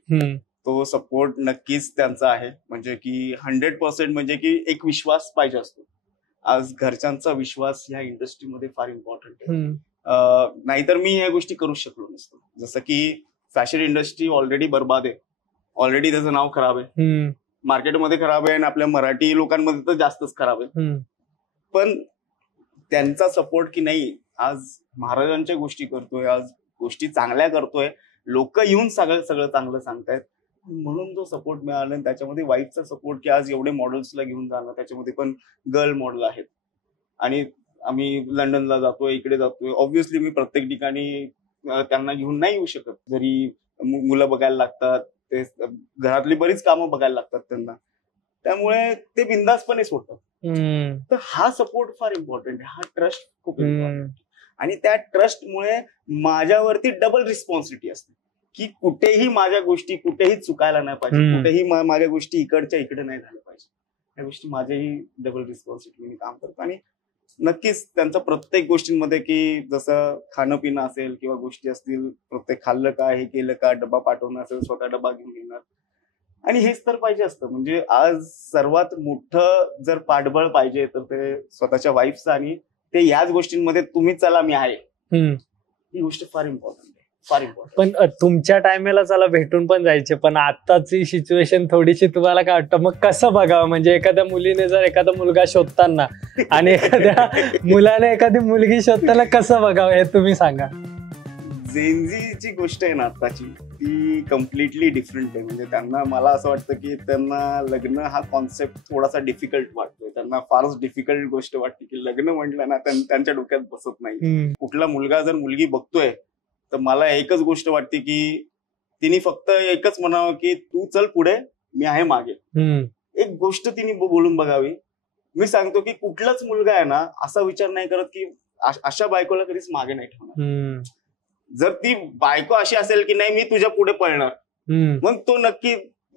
तो सपोर्ट नक्कीच त्यांचा आहे. म्हणजे की 100% म्हणजे की एक विश्वास पाहिजे असतो. आज घरच्यांचा विश्वास ह्या इंडस्ट्रीमध्ये फार इम्पॉर्टंट आहे. नाहीतर मी ह्या गोष्टी करू शकलो नसतो. जसं की फॅशन इंडस्ट्री ऑलरेडी बर्बाद आहे, ऑलरेडी त्याचं नाव खराब आहे, मार्केटमध्ये खराब आहे आणि आपल्या मराठी लोकांमध्ये तर जास्तच खराब आहे. पण त्यांचा सपोर्ट की नाही आज महाराजांच्या गोष्टी करतोय, आज गोष्टी चांगल्या करतोय, लोक येऊन सगळं चांगलं सांगतायत, म्हणून जो सपोर्ट मिळाला. आणि त्याच्यामध्ये वाईफचा सपोर्ट की आज एवढे मॉडेल्सला घेऊन जाणं, त्याच्यामध्ये पण गर्ल मॉडेल आहेत आणि आम्ही लंडनला जातोय, इकडे जातोय. ऑब्व्हियसली मी प्रत्येक ठिकाणी त्यांना घेऊन नाही येऊ शकत. जरी मुलं बघायला लागतात, ते घरातली बरीच कामं बघायला लागतात त्यांना, त्यामुळे ते बिंदासपणे सोडतात. तर हा सपोर्ट फार इम्पॉर्टंट आहे, हा ट्रस्ट खूप इम्पॉर्टंट. आणि त्या ट्रस्टमुळे माझ्यावरती डबल रिस्पॉन्सिबिलिटी असते की कुठेही माझ्या गोष्टी कुठेही चुकायला नाही पाहिजे, कुठेही माझ्या गोष्टी इकडच्या इकडे नाही झाल्या पाहिजे. या गोष्टी माझ्याही डबल रिस्पॉन्सिबिलिटीने काम करतो. आणि नक्कीच त्यांचा प्रत्येक गोष्टींमध्ये, की जसं खाणं पिणं असेल किंवा गोष्टी असतील, प्रत्येक खाल्लं का, हे केलं का, डबा पाठवणं असेल, स्वतः डबा घेऊन येणार. आणि हेच तर पाहिजे असतं. म्हणजे आज सर्वात मोठं जर पाठबळ पाहिजे तर ते स्वतःच्या वाईफचं, आणि ते याच गोष्टींमध्ये तुम्ही चला मी आहे, ही गोष्ट फार इम्पॉर्टंट आहे, फार इम्पॉर्टंट. पण तुमच्या टायमेला चला भेटून पण जायचे, पण आताची सिच्युएशन थोडीशी तुम्हाला काय वाटतं, मग कसं बघावं? म्हणजे एखाद्या मुलीने जर एखादा मुलगा शोधताना आणि एखाद्या मुलाने एखादी मुलगी शोधताना कसं बघावं हे तुम्ही सांगा. जेनझीची गोष्ट आहे ना आताची, ती कम्प्लिटली डिफरंट आहे. म्हणजे त्यांना, मला असं वाटतं की त्यांना लग्न हा कॉन्सेप्ट थोडासा डिफिकल्ट वाटतोय. त्यांना फारच डिफिकल्ट गोष्ट वाटते की लग्न म्हटलं ना त्यांच्या डोक्यात बसत नाही. कुठला मुलगा जर मुलगी बघतोय तर मला एकच गोष्ट वाटते की तिने फक्त एकच म्हणावं की तू चल पुढे, मी आहे मागे. एक गोष्ट तिने बोलून बघावी. मी सांगतो की कुठलाच मुलगा आहे ना असा विचार नाही करत की अशा बायकोला कधीच मागे नाही ठेवणार. जर ती बायको अशी असेल की नाही मी तुझ्या पुढे पळणार, मग तो नक्की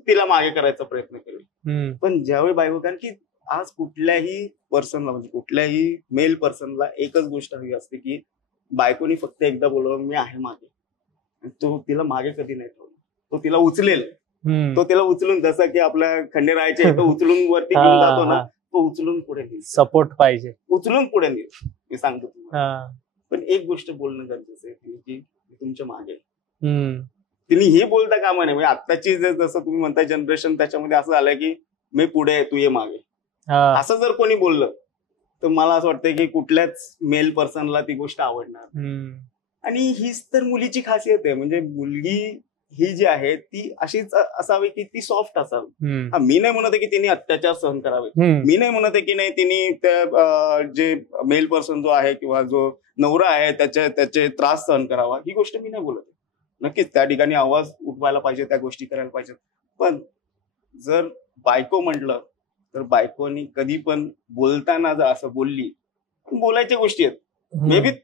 तिला मागे करायचा प्रयत्न करेल. पण ज्यावेळी बायको, कारण की आज कुठल्याही पर्सनला, म्हणजे कुठल्याही मेल पर्सनला एकच गोष्ट हवी असते की बायकोनी फक्त एकदा बोलवलं मी आहे मागे, तो तिला मागे कधी नाही ठेवणार. तो तिला उचलेल, तो तिला उचलून, जसं की आपल्या खंडेरायाच्या इथं उचलून वरती घेऊन जातो ना, तो उचलून पुढे नेईल. सपोर्ट पाहिजे, उचलून पुढे नेईल, मी सांगतो तुम्हाला. पण एक गोष्ट बोलणं गरजेचं आहे की तुमच्या मागे. तिने हे बोलता कामा नये. म्हणजे आत्ताची जसं तुम्ही म्हणताय जनरेशन, त्याच्यामध्ये असं झालंय की मी पुढे तू ये मागे, असं जर कोणी बोललं तर मला असं वाटतं की कुठल्याच मेल पर्सनला ती गोष्ट आवडणार. आणि हीच तर मुलीची खासियत आहे. म्हणजे मुलगी ही जी आहे ती अशीच असावी की ती सॉफ्ट असावी. मी नाही म्हणत की तिने अत्याचार सहन करावे, मी नाही म्हणत की नाही तिने त्या जे मेल पर्सन जो आहे किंवा जो नवरा आहे त्याचे त्रास सहन करावा, ही गोष्ट मी नाही बोलत. नक्कीच त्या ठिकाणी आवाज उठवायला पाहिजे, त्या गोष्टी करायला पाहिजेत. पण जर बायको म्हटलं तर बायकोनी कधी पण बोलताना जर असं बोलली, बोलायच्या गोष्टी आहेत.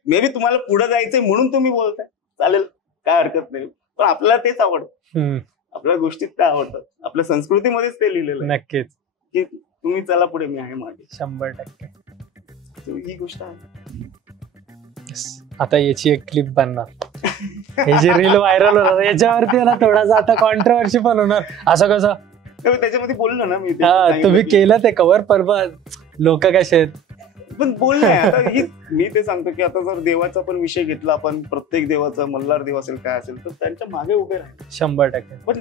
मे बी तुम्हाला पुढे जायचंय म्हणून तुम्ही बोलताय, चालेल, काय हरकत नाही. पण आपल्याला तेच आवडतं, आपल्या गोष्टीत ते आवडतात, आपल्या संस्कृतीमध्येच ते लिहिलेलं आहे. नक्कीच की तुम्ही चला पुढे, मी आहे मागे. 100% ही गोष्ट आहे. आता याची एक क्लिप बनणार, हे जे रील व्हायरल होणार याच्यावरती ना थोडासा आता कॉन्ट्रोवर्सी पण होणार. असं कसं त्याच्यामध्ये बोललो ना मी, तुम्ही केलं ते कव्हर, पर लोक कसे आहेत. पण बोलणं आता मी ते सांगतो की आता जर देवाचा पण विषय घेतला आपण, प्रत्येक देवाचा, मल्हार देव असेल काय असेल, तर त्यांच्या मागे उभे राहिले 100%. पण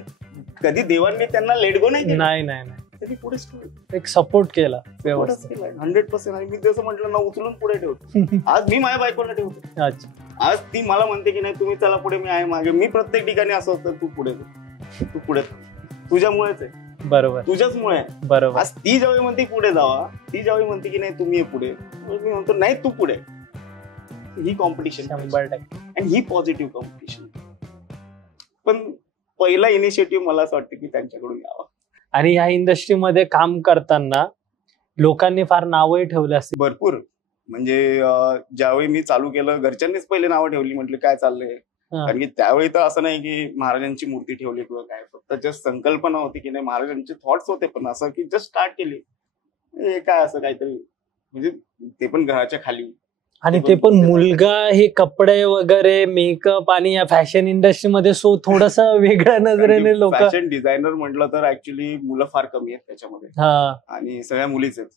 कधी देवांनी त्यांना लेटगो नाही, त्यांनी पुढेच एक सपोर्ट केला व्यवस्थित 100%. आणि मी जसं म्हटलं ना, उचलून पुढे ठेवतो. आज मी माझ्या बायकोला ठेवतो. आज ती मला म्हणते की नाही तुम्ही चला पुढे, मी आहे मागे. मी प्रत्येक ठिकाणी असं होतं, तू पुढे तुझ्यामुळेच आहे, बरोबर, तुझ्याचमुळे. बरोबर. आज ती ज्यावेळी म्हणते पुढे जावा, ती ज्यावेळी म्हणते की नाही तुम्ही पुढे, मी म्हणतो नाही तू पुढे. ही कॉम्पिटिशन 100%, आणि ही पॉझिटिव्ह कॉम्पिटिशन. पण पहिला इनिशिएटिव्ह मला असं वाटतं की त्यांच्याकडून यावा. आणि या इंडस्ट्रीमध्ये काम करताना लोकांनी फार नावही ठेवले असते भरपूर. म्हणजे ज्यावेळी मी चालू केलं, घरच्यांनीच पहिले नावं ठेवली, म्हटलं काय चाललंय. कारण की त्यावेळी तर असं नाही की महाराजांची मूर्ती ठेवली किंवा काय, फक्त जस्ट संकल्पना होती की नाही, महाराजांचे थॉट्स होते, पण असं की जस्ट स्टार्ट केली, हे काय असं काहीतरी, म्हणजे ते पण घराच्या खाली. आणि ते पण मुलगा हे कपडे वगैरे मेकअप आणि या फॅशन इंडस्ट्रीमध्ये सो थोडस वेगळ्या नजरेने लोक. फॅशन डिझायनर म्हटलं तर ऍक्च्युली मुलं फार कमी आहेत त्याच्यामध्ये, आणि सगळ्या मुलीच आहेत.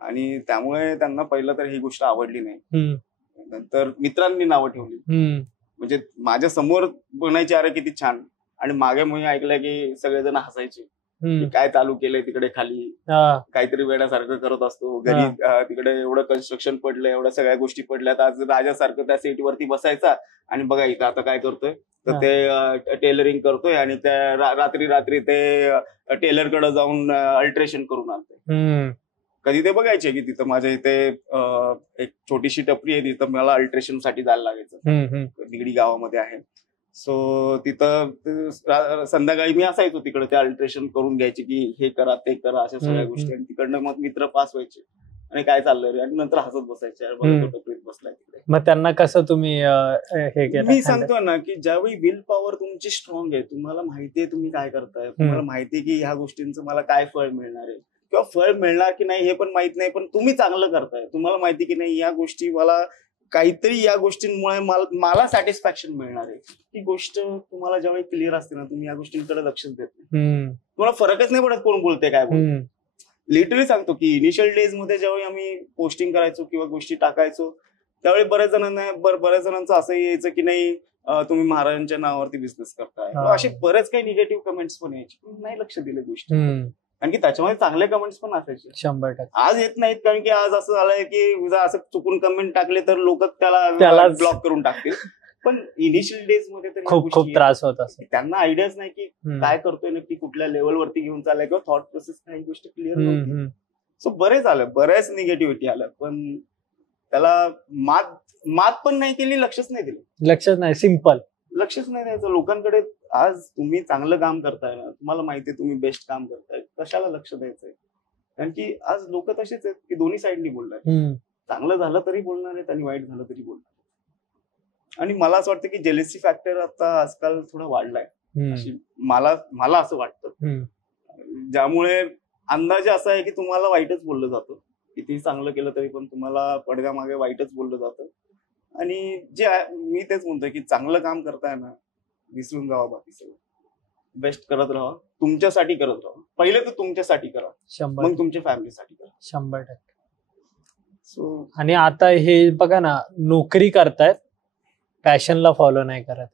आणि त्यामुळे त्यांना पहिलं तर ही गोष्ट आवडली नाही. नंतर मित्रांनी नावं ठेवली, म्हणजे माझ्या समोर बनायचे, अरे किती छान. आणि मागे मी ऐकलंय की सगळेजण हसायचे, काय चालू केलंय तिकडे खाली, काहीतरी वेड्यासारखं करत असतो घरी, तिकडे एवढं कन्स्ट्रक्शन पडलंय, एवढ्या सगळ्या गोष्टी पडल्यात, आज राजासारखं त्या सीट वरती बसायचा, आणि बघा इथं आता काय करतोय, तर ते टेलरिंग करतोय, आणि त्या रात्री ते टेलरकडे जाऊन अल्ट्रेशन करून आणतोय. कधी ते बघायचे की तिथं माझ्या इथे एक छोटीशी टपरी आहे, तिथं मला अल्ट्रेशन साठी जायला लागायचं. निगडी गावामध्ये आहे. सो तिथं संध्याकाळी मी असायचो तिकडे, ते अल्ट्रेशन करून घ्यायचे की हे करा ते करा अशा सगळ्या गोष्टी. आणि तिकडनं मग मित्र पास व्हायचे आणि काय चाललंय रे, आणि नंतर हसत बसायचे, टपरीत बसलाय तिकडे. मग त्यांना कसं तुम्ही हे केलं? मी सांगतो ना की ज्यावेळी विल पॉवर तुमची स्ट्रॉंग आहे, तुम्हाला माहितीये तुम्ही काय करताय, तुम्हाला माहितीये की ह्या गोष्टींचं मला काय फळ मिळणार आहे किंवा फळ मिळणार की नाही हे पण माहित नाही, पण तुम्ही चांगलं करताय, तुम्हाला माहिती की नाही या गोष्टी मला काहीतरी या गोष्टींमुळे मला सॅटिस्फॅक्शन मिळणार आहे, ही गोष्ट तुम्हाला ज्यावेळी क्लिअर असते ना, तुम्ही या गोष्टींकडे लक्षच देत नाही. तुम्हाला फरकच नाही पडत कोण बोलते काय बोलते. लिटरली सांगतो की इनिशियल डेज मध्ये ज्यावेळी आम्ही पोस्टिंग करायचो किंवा गोष्टी टाकायचो, त्यावेळी बऱ्याच जणांचं असं यायचं की नाही तुम्ही महाराजांच्या नावावरती बिझनेस करताय, असे बरेच काही निगेटिव्ह कमेंट्स पण यायचे, नाही लक्ष दिले गोष्टी. कारण की त्याच्यामध्ये चांगले कमेंट्स पण असायचे. 100%. आज येत नाहीत, कारण की आज असं झालंय की असं चुकून कमेंट टाकले तर लोक त्याला ब्लॉक करून टाकतील. पण इनिशियल डेज मध्ये तर खूप त्रास होत असतो. त्यांना आयडियाच नाही की काय करतोय नक्की, कुठल्या लेवलवरती घेऊन चाललाय किंवा थॉट प्रोसेस काही गोष्ट क्लिअर नव्हती. सो बरेच आलं, बऱ्याच निगेटिव्हिटी आलं, पण त्याला मात पण नाही केली, लक्षच नाही दिलं. लक्षच नाही, सिम्पल लक्षच नाही द्यायचं लोकांकडे. आज तुम्ही चांगलं काम करताय ना, तुम्हाला माहितीये तुम्ही बेस्ट काम करताय, कशाला लक्ष द्यायचंय? कारण की आज लोक तसेच आहेत की दोन्ही साईडनी बोलणार, चांगलं झालं तरी बोलणार आहेत आणि वाईट झालं तरी बोलणार. आणि मला असं वाटतं की जेलेसी फॅक्टर आता आजकाल थोडा वाढलाय, मला असं वाटतं, ज्यामुळे अंदाजे असा आहे की तुम्हाला वाईटच बोललं जातं, किती चांगलं केलं तरी पण तुम्हाला पडद्यामागे वाईटच बोललं जातं. आणि जे मी तेच म्हणतोय की चांगलं काम करताय ना, विसरून जावा बाकी सगळं, बेस्ट करत राहा, तुमच्यासाठी करत राहा. पहिले तर तुमच्यासाठी करा, मग तुमच्या फॅमिलीसाठी करा. 100%. सो आणि आता हे बघा ना, नोकरी करतायत, पॅशनला फॉलो नाही करत.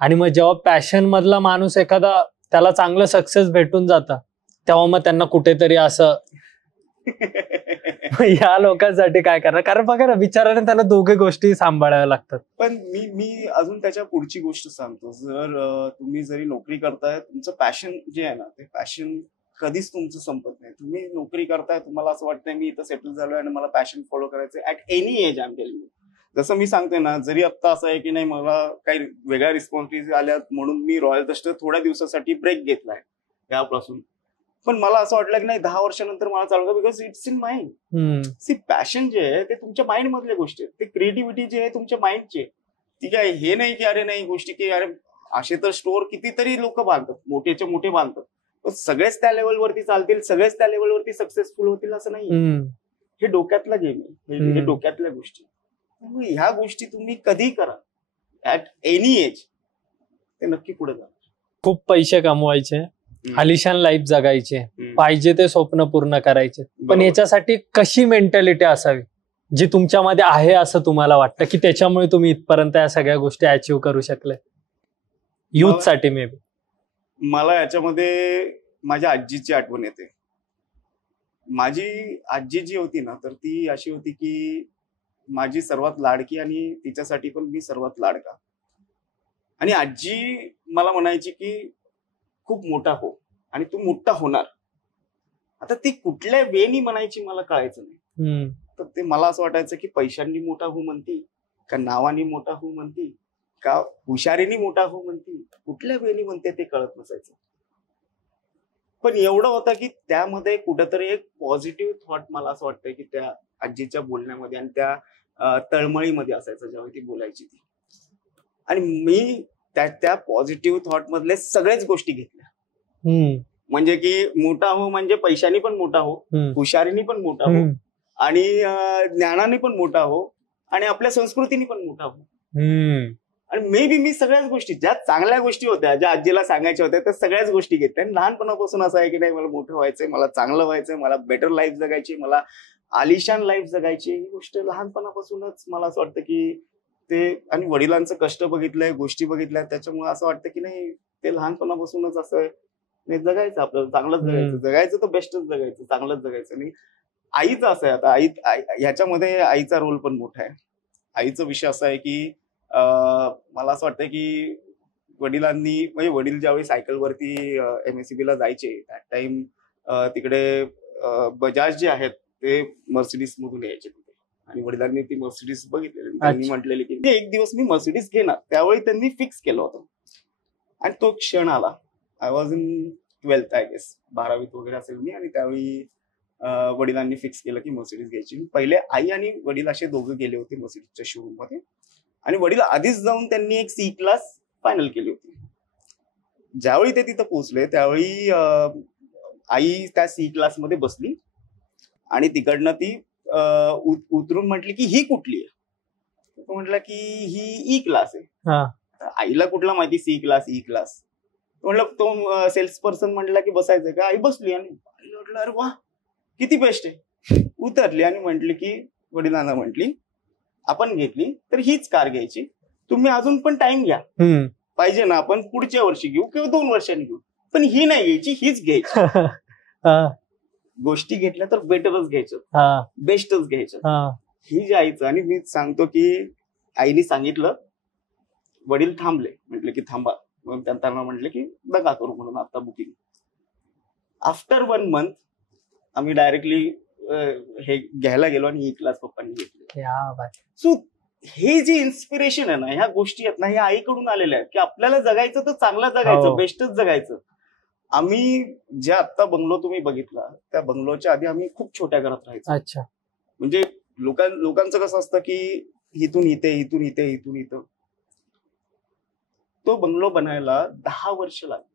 आणि मग जेव्हा पॅशन मधला माणूस एखादा त्याला चांगलं सक्सेस भेटून जातं, तेव्हा मग त्यांना कुठेतरी असं या लोकांसाठी काय करणार? कारण बघा ना, बिचाराने त्याला दोघे गोष्टी सांभाळाव्या लागतात. पण मी अजून त्याच्या पुढची गोष्ट सांगतो. जर तुम्ही जरी नोकरी करताय, तुमचं पॅशन जे आहे ना, ते पॅशन कधीच तुमचं संपत नाही. तुम्ही नोकरी करताय, तुम्हाला असं वाटतंय मी इथं सेटल झालोय आणि मला पॅशन फॉलो करायचंय at any age. I am telling you, जसं मी सांगतोय ना, जरी आता असं आहे की नाही मला काही वेगळ्या रिस्पॉन्सिबिलिटी आल्या म्हणून मी रॉयल दस्ट थोड्या दिवसासाठी ब्रेक घेतलाय यापासून, पण मला असं वाटलं की नाही 10 वर्षानंतर मला चालू, because it's in mind. See passion जे आहे ते तुमच्या माइंड मधल्या गोष्टी आहेत, ते क्रिएटिव्हिटी जे आहे तुमच्या माइंडची आहे. ती काय हे नाही की अरे नाही गोष्टी की अरे असे तर स्टोअर कितीतरी लोक बांधतात, मोठेचे मोठे बांधतात, पण सगळेच त्या लेवलवरती चालतील, सगळेच त्या लेवलवरती सक्सेसफुल होतील असं नाही. हे डोक्यातला गेम आहे, हे डोक्यातल्या गोष्टी. त्यामुळे ह्या गोष्टी तुम्ही कधी करा ऍट एनी एज, ते नक्की पुढे जा. खूप पैसे कमवायचे, आलिशान लाईफ जगायचे, पाहिजे ते स्वप्न पूर्ण करायचे, पण याच्यासाठी कशी मेंटॅलिटी असावी जी तुमच्यामध्ये आहे असं तुम्हाला वाटतं की त्याच्यामुळे तुम्ही इथपर्यंत या सगळ्या गोष्टी अचीव्ह करू शकले? युथ साठी मे बी. मला याच्यामध्ये माझ्या आजीची आठवण येते. माझी आजी जी होती ना, तर ती अशी होती की माझी सर्वात लाडकी आणि तिच्यासाठी पण मी सर्वात लाडका. आणि आजी मला म्हणायची की खूप मोठा हो आणि तू मोठा होणार. आता ती कुठल्या वेनी म्हणायची मला कळायचं नाही. तर ते मला असं वाटायचं की पैशांनी मोठा हो म्हणती का, नावानी मोठा हो म्हणती का, हुशारीनी मोठा हो म्हणती, कुठल्या वेनी म्हणते ते कळत नसायचं. पण एवढं होतं की त्यामध्ये कुठेतरी एक पॉझिटिव्ह थॉट मला असं वाटतंय की त्या आजीच्या बोलण्यामध्ये आणि त्या तळमळीमध्ये असायचं जेव्हा ती बोलायची ती. आणि मी त्या पॉझिटिव्ह थॉट मधले सगळेच गोष्टी घेतल्या. म्हणजे की मोठा हो म्हणजे पैशानी पण मोठा हो, हुशारीनी पण मोठा हो, आणि ज्ञानाने पण मोठा हो, आणि आपल्या संस्कृतीने पण मोठा हो. आणि मे बी मी सगळ्याच गोष्टी ज्या चांगल्या गोष्टी होत्या, ज्या आजीला सांगायच्या होत्या, त्या सगळ्याच गोष्टी घेतल्या. आणि लहानपणापासून असं आहे की नाही मला मोठं व्हायचंय, मला चांगलं व्हायचंय, मला बेटर लाईफ जगायची, मला आलिशान लाईफ जगायची. ही गोष्ट लहानपणापासूनच मला असं वाटतं की ते, आणि वडिलांचं कष्ट बघितलंय, गोष्टी बघितल्या, त्याच्यामुळे असं वाटतं की नाही ते लहानपणापासूनच असं नाही जगायचं, आपल्याला चांगलंच जगायचं, जगायचं तर बेस्टच जगायचं, चांगलंच जगायचं. आणि आईचं असं आहे, आता ह्याच्यामध्ये आईचा रोल पण मोठा आहे. आईचा विषय असा आहे की मला असं वाटतं की वडिलांनी, म्हणजे वडील ज्यावेळी सायकलवरती MSCB ला जायचे, त्या टाइम तिकडे बजाज जे आहेत ते मर्सिडीज मधून यायचे तिथे आणि वडिलांनी ती मर्सिडीज बघितली. त्यांनी म्हटलेले की एक दिवस मी मर्सिडीज घेणार. त्यावेळी त्यांनी फिक्स केलं होतं आणि तो क्षण आला. I was in 12th I guess, 12वीत वगैरे असेल मी. आणि त्यावेळी वडिलांनी फिक्स केलं की मर्सिडीज घ्यायची. पहिले आई आणि वडील असे दोघं गेले होते मर्सिडीजच्या शोरूम मध्ये आणि वडील आधीच जाऊन त्यांनी एक C क्लास फायनल केली होती. ज्यावेळी ते तिथं पोहोचले त्यावेळी आई त्या C क्लास मध्ये बसली आणि तिकडनं ती उतरून म्हटली की ही कुठली आहे. तो म्हटला की ही E क्लास आहे. आईला कुठला माहिती C क्लास E क्लास. म्हटलं तो सेल्स पर्सन म्हटला की बसायचं का. आई बसली आणि आईला म्हटलं अरे वा किती बेस्ट आहे. उतरली आणि म्हटली की वडिलांना म्हटली आपण घेतली तर हीच कार घ्यायची, तुम्ही अजून पण टाइम घ्या, पाहिजे ना आपण पुढच्या वर्षी घेऊ किंवा 2 वर्षांनी घेऊ, पण ही नाही घ्यायची, हीच घ्यायची. गोष्टी घेतल्या तर बेटरच घ्यायचं, बेस्टच घ्यायचं. ही जी आईचं. आणि मी सांगतो की आईने सांगितलं, वडील थांबले, म्हटले की थांबा. मग त्यांना म्हटले की बघा करू म्हणून आता बुकिंग. आफ्टर 1 month आम्ही डायरेक्टली हे घ्यायला गेलो आणि E क्लास पप्पांनी घेतली. सो हे जे इन्स्पिरेशन आहे ना, ह्या गोष्टी आहेत ना, ह्या आईकडून आलेल्या आहेत की आपल्याला जगायचं तर चांगलं जगायचं, बेस्टच जगायचं. आम्ही ज्या आत्ता बंगलो तुम्ही बघितला त्या बंगलोच्या आधी आम्ही खूप छोट्या घरात राहायचो. अच्छा. म्हणजे लोकांचं कसं असतं की इथून इथे, इथून इथे, इथून इथं. तो बंगलो बनायला 10 वर्ष लागली.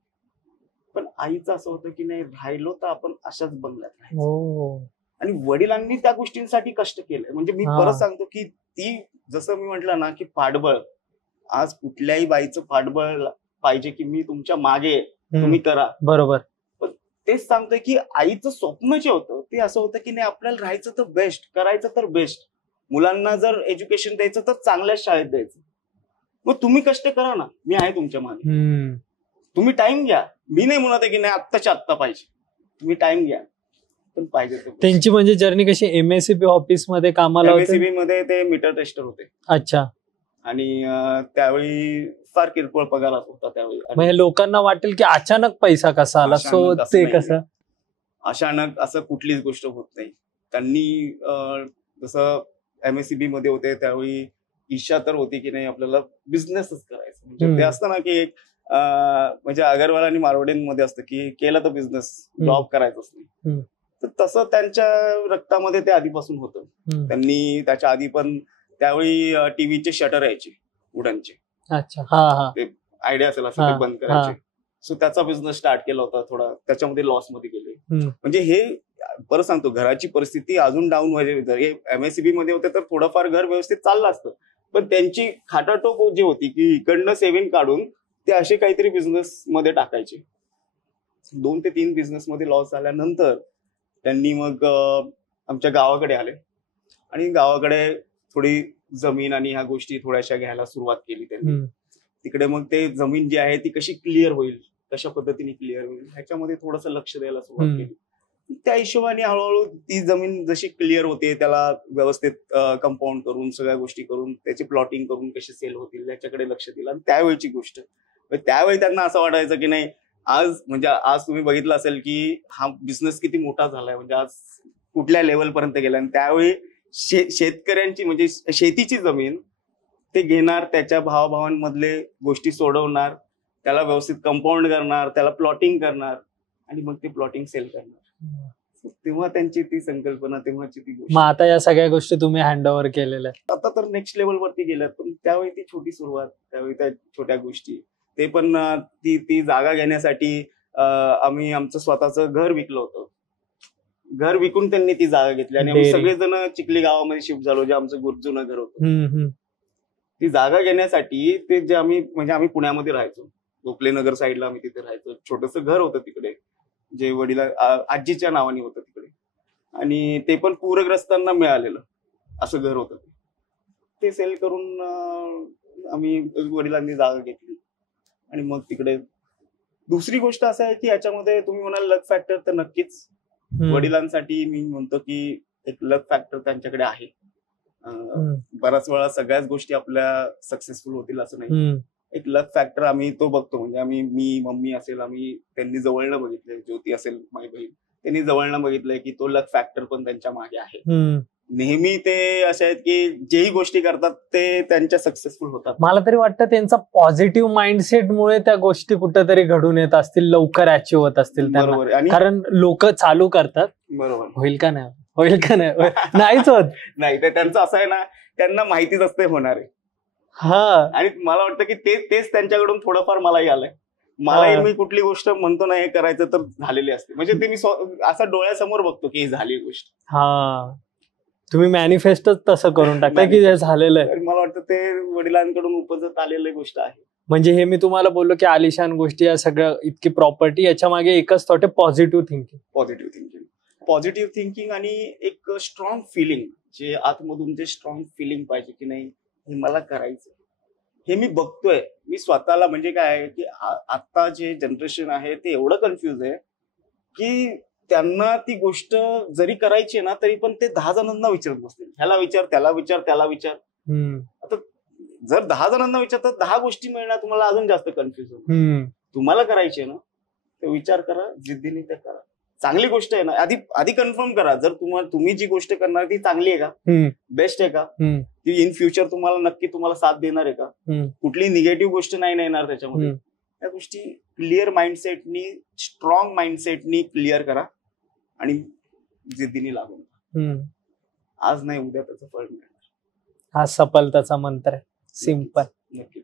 पण आईचं असं होतं की नाही, राहिलो तर आपण अशाच बंगल्यात राहायचो. आणि वडिलांनी त्या गोष्टींसाठी कष्ट केले. म्हणजे मी परत सांगतो की ती, जसं मी म्हटलं ना की पाठबळ, आज कुठल्याही बाईचं पाठबळ पाहिजे की मी तुमच्या मागे, तुम्ही करा. बरोबर. पण तेच सांगतोय की आईचं स्वप्न जे होतं ते असं होतं की नाही, आपल्याला राहायचं तर बेस्ट, करायचं तर बेस्ट, मुलांना जर एज्युकेशन द्यायचं तर चांगल्याच शाळेत द्यायचं. मग तुम्ही कष्ट करा ना, मी आहे तुमच्या मागे. तुम्ही टाइम घ्या. मी नाही म्हणत की नाही आत्ताच्या आत्ता पाहिजे, तुम्ही टाइम घ्या, पण पाहिजे. त्यांची म्हणजे जर्नी कशी, MSCB ऑफिस मध्ये कामाला होते. MSCB मध्ये ते मीटर टेस्टर होते. अच्छा. आणि त्यावेळी फार किरकोळ पगार होता त्यावेळी. म्हणजे लोकांना वाटेल की अचानक पैसा कसा आला. सो ते कसं अचानक असं कुठलीच गोष्ट होत नाही. त्यांनी जसं MSCB मध्ये होते त्यावेळी इच्छा तर होती की नाही आपल्याला बिझनेसच करायचं. म्हणजे ते असतं ना की म्हणजे अगरवाल आणि मारवाडींमध्ये असतं की केलं तर बिझनेस, जॉब करायचंच नाही. तर तसं त्यांच्या रक्तामध्ये ते आधीपासून होतं. त्यांनी त्याच्या आधी पण त्यावेळी टीव्हीचे शटर यायचे वुडनचे. अच्छा. ते आयडिया असेल असं ते बंद करायचे. सो त्याचा बिझनेस स्टार्ट केला होता थोडा, त्याच्यामध्ये लॉस मध्ये गेले. म्हणजे हे परत सांगतो, घराची परिस्थिती अजून डाऊन व्हायची. MSCB मध्ये होते तर थोडंफार घर व्यवस्थित चाललं असतं, पण त्यांची खाटाटोप जी होती की इकडनं सेव्हिंग काढून ते असे काहीतरी बिझनेस मध्ये टाकायचे. 2 ते 3 बिझनेस मध्ये लॉस झाल्यानंतर त्यांनी मग आमच्या गावाकडे आले आणि गावाकडे थोडी जमीन आणि ह्या गोष्टी थोड्याशा घ्यायला सुरुवात केली त्यांनी. तिकडे मग ते जमीन जी आहे ती कशी क्लिअर होईल, कशा पद्धतीने क्लिअर होईल ह्याच्यामध्ये थोडंसं लक्ष द्यायला सुरुवात केली. त्या हिशोबाने हळूहळू ती जमीन जशी क्लिअर होते त्याला व्यवस्थित कंपाऊंड करून सगळ्या गोष्टी करून त्याची प्लॉटिंग करून कशी सेल होतील याच्याकडे लक्ष दिलं. आणि त्यावेळची गोष्ट, त्यावेळी त्यांना असं वाटायचं की नाही आज तुम्ही बघितलं असेल की हा बिझनेस किती मोठा झालाय, म्हणजे आज कुठल्या लेवल पर्यंत गेला. आणि त्यावेळी शेतकऱ्यांची म्हणजे शेतीची जमीन ते घेणार, त्याच्या भावाभावांमधले गोष्टी सोडवणार, त्याला व्यवस्थित कंपाऊंड करणार, त्याला प्लॉटिंग करणार आणि मग ते प्लॉटिंग सेल करणार. तेव्हा त्यांची ती संकल्पना, तेव्हाची ती गोष्ट. मग आता या सगळ्या गोष्टी तुम्ही हँडओव्हर केलेल्या, आता तर नेक्स्ट लेवल वरती गेल्यात. पण त्यावेळी ती छोटी सुरुवात, त्यावेळी त्या छोट्या गोष्टी, ते पण ती जागा घेण्यासाठी आम्ही आमचं स्वतःचं घर विकलं होतं. घर विकून त्यांनी ती जागा घेतली आणि आम्ही सगळेजण चिखली गावामध्ये शिफ्ट झालो, जे आमचं जुनं घर होतं. ती जागा घेण्यासाठी ते जे आम्ही पुण्यामध्ये राहायचो, गोखले नगर साईडला आम्ही तिथे राहायचो. छोटंसं घर होतं तिकडे, जे वडिला आजीच्या नावाने होतं तिकडे. आणि ते पण पूरग्रस्तांना मिळालेलं असं घर होतं. ते सेल करून आम्ही वडिलांनी जागा घेतली. आणि मग तिकडे दुसरी गोष्ट असं आहे की याच्यामध्ये तुम्ही म्हणाल लक फॅक्टर, तर नक्कीच वडिलांसाठी मी म्हणतो की एक लक फॅक्टर त्यांच्याकडे आहे. बऱ्याच वेळा सगळ्याच गोष्टी आपल्या सक्सेसफुल होतील असं नाही. एक लक फॅक्टर आम्ही तो बघतो. म्हणजे मी मम्मी असेल, आम्ही त्यांनी जवळनं बघितले, ज्योती असेल माझी बहीण, त्यांनी जवळनं बघितलंय की तो लक फॅक्टर पण त्यांच्या मागे आहे. हम्म. नेहमी ते असे आहेत की जेही गोष्टी करतात ते त्यांच्या सक्सेसफुल होतात. मला तरी वाटतं त्यांचा पॉझिटिव्ह माइंडसेटमुळे त्या गोष्टी कुठेतरी घडून येत असतील, लवकर अचीव्ह होत असतील त्यांना. बरोबर आहे. आणि कारण लोक चालू करतात, बरोबर होईल का नाही, होईल का नाही, नाहीच होत. नाही, ते त्यांचं असं आहे ना, त्यांना माहितीच असते होणार आहे. हा. आणि मला वाटतं की तेच त्यांच्याकडून थोडंफार मलाही आलंय. मलाही मी कुठली गोष्ट म्हणतो ना हे करायचं तर झालेली असते, म्हणजे ते मी असं डोळ्यासमोर बघतो की ही झाली गोष्ट. हा, तुम्ही मॅनिफेस्टच तसं करून टाकता की हे झालेलं आहे. मला वाटतं ते वडिलांकडून उपजत आलेली गोष्ट आहे. म्हणजे हे मी तुम्हाला बोललो की आलिशान गोष्टी, या सगळं इतकी प्रॉपर्टी, याच्या मागे एकच थॉट आहे, पॉझिटिव्ह थिंकिंग. पॉझिटिव्ह थिंकिंग आणि एक स्ट्रॉंग फिलिंग, जे आतमधून जे स्ट्रॉंग फिलिंग पाहिजे की नाही हे मला करायचं. हे मी बघतोय, मी स्वतःला, म्हणजे काय आहे की आता जे जनरेशन आहे ते एवढं कन्फ्युज आहे की त्यांना ती गोष्ट जरी करायची ना तरी पण ते 10 जणांना विचारत बसतील, ह्याला विचार, त्याला विचार, त्याला विचार. आता जर 10 जणांना विचारतात 10 गोष्टी मिळणार, तुम्हाला अजून जास्त कन्फ्युज होईल. तुम्हाला करायचे ना ते विचार करा, जिद्दीने ते करा. चांगली गोष्ट आहे ना, आधी कन्फर्म करा, जर तुम्ही जी गोष्ट करणार ती चांगली आहे का, बेस्ट आहे का, ती इन फ्युचर तुम्हाला नक्की तुम्हाला साथ देणार आहे का, कुठली निगेटिव्ह गोष्ट नाही येणार त्याच्यामध्ये. त्या गोष्टी क्लिअर माइंडसेटनी, स्ट्रॉंग माइंडसेटनी क्लिअर करा आणि जिद्दीने लागून. आज नाही उद्या त्याचं फळ मिळणार. हा सफलताचा मंत्र आहे, सिंपल. नक्कीच.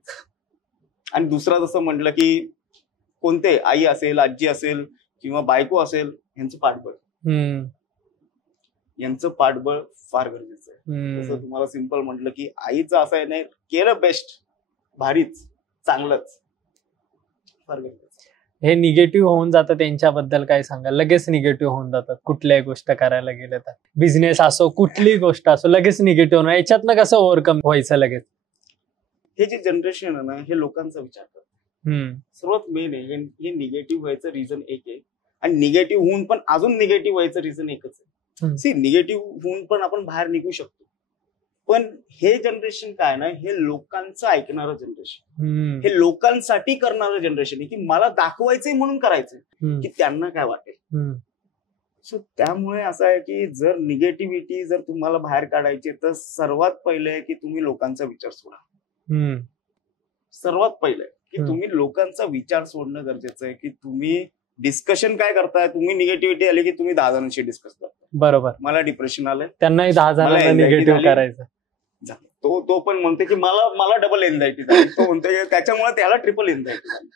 आणि दुसरा जसं म्हटलं की कोणते, आई असेल, आजी असेल किंवा बायको असेल, यांचं पाठबळ, यांचं पाठबळ फार गरजेचं आहे. जसं तुम्हाला सिंपल म्हटलं की आईचं असं आहे, नाही केलं बेस्ट, भारीच, चांगलंच, फार गरजेचं. हे निगेटिव्ह होऊन जातं, त्यांच्याबद्दल काय सांगाल? लगेच निगेटिव्ह होऊन जातात कुठल्याही गोष्ट करायला गेलं तर. बिझनेस असो, कुठलीही गोष्ट असो, लगेच निगेटिव्ह होणार. याच्यातनं कसं ओव्हरकम व्हायचं लगेच? हे जे जनरेशन आहे ना, हे लोकांचा विचार करतात. सर्वात मेन आहे, हे निगेटिव्ह व्हायचं रिझन एक आहे. आणि निगेटिव्ह होऊन पण अजून निगेटिव्ह व्हायचं रिझन एकच आहे. सी, निगेटिव्ह होऊन पण आपण बाहेर निघू शकतो, पण हे जनरेशन काय ना, हे लोकांचं ऐकणारं जनरेशन, हे लोकांसाठी करणारं जनरेशन आहे की मला दाखवायचंय म्हणून करायचंय की त्यांना काय वाटेल. सो त्यामुळे असं आहे की जर निगेटिव्हिटी जर तुम्हाला बाहेर काढायची तर सर्वात पहिले आहे की तुम्ही लोकांचा विचार सोडा. सर्वात पहिले की तुम्ही लोकांचा विचार सोडणं गरजेचं आहे. की तुम्ही डिस्कशन काय करताय, तुम्ही निगेटिव्हिटी आली की तुम्ही 10 जणांशी डिस्कस करता. बरोबर. मला डिप्रेशन आलंय, त्यांनाही 10 जणांना निगेटिव्ह करायचं. तो पण म्हणते की मला डबल एन्झायटी झाली, तो म्हणतोय त्याच्यामुळे त्याला ट्रिपल एन्झायटी झाली.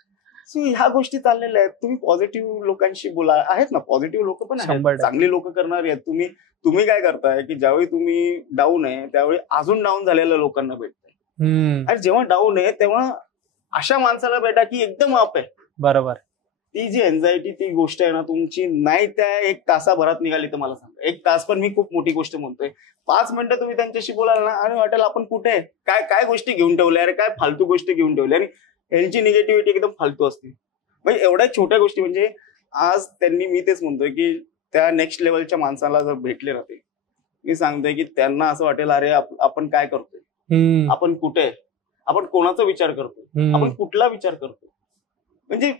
सो ह्या गोष्टी चाललेल्या आहेत. तुम्ही पॉझिटिव्ह लोकांशी बोला, आहेत ना पॉझिटिव्ह लोक पण आहेत, चांगली लोक करणारी आहेत. तुम्ही काय करताय की ज्यावेळी तुम्ही डाऊन आहे त्यावेळी अजून डाऊन झालेल्या लोकांना भेटताय, आणि जेव्हा डाऊन आहे तेव्हा अशा माणसाला भेटा की एकदम अप आहे. बरोबर. ती जी एन्झायटी, ती गोष्ट आहे ना तुमची, नाही त्या 1 तासाभरात निघाली तर मला सांगा. 1 तास पण मी खूप मोठी गोष्ट म्हणतोय. 5 मिनिटं तुम्ही त्यांच्याशी बोलाल ना आणि वाटेल आपण कुठे आहे, काय गोष्टी घेऊन ठेवल्या, अरे काय फालतू गोष्टी घेऊन ठेवल्या. आणि यांची निगेटिव्हिटी एकदम फालतू असते. म्हणजे एवढ्या छोट्या गोष्टी, म्हणजे आज त्यांनी, मी तेच म्हणतोय की त्या नेक्स्ट लेवलच्या माणसाला जर भेटले राहते, मी सांगतोय की त्यांना असं वाटेल अरे आपण काय करतोय, आपण कुठे आहे, आपण कोणाचा विचार करतोय, आपण कुठला विचार करतोय. म्हणजे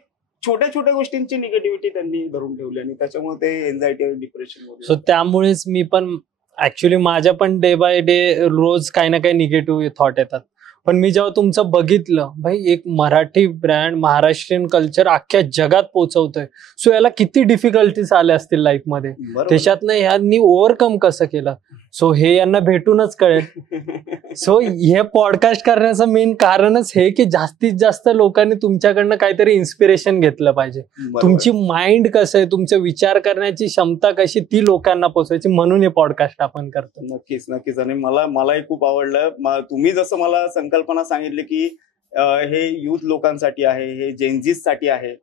छोट्या छोट्या गोष्टींची निगेटिव्हिटी त्यांनी धरून ठेवली आणि त्याच्यामुळे ते एन्झायटी, डिप्रेशन वगैरे. सो त्यामुळेच मी पण ऍक्च्युली माझ्या पण डे बाय डे रोज काही ना काही निगेटिव्ह थॉट येतात. पण मी जेव्हा तुमचं बघितलं, भाई एक मराठी ब्रँड महाराष्ट्रीयन कल्चर अख्ख्या जगात पोहोचवतोय, सो याला किती डिफिकल्टीज आल्या असतील लाईफ मध्ये, त्याच्यातनं ह्यांनी ओव्हरकम कसं केलं, सो हे यांना भेटूनच कळेल. सो हे पॉडकास्ट करण्याचं मेन कारणच हे की जास्तीत जास्त लोकांनी तुमच्याकडनं काहीतरी इन्स्पिरेशन घेतलं पाहिजे. तुमची माइंड कसं आहे, तुमचे विचार करण्याची क्षमता कशी, ती लोकांना पोहोचवायची, म्हणून हे पॉडकास्ट आपण करतो. नक्कीच नक्कीच. आणि मलाही खूप आवडलं. तुम्ही जसं मला संकल्पना सांगितली की हे युथ लोकांसाठी आहे, हे जेनझीस साठी आहे,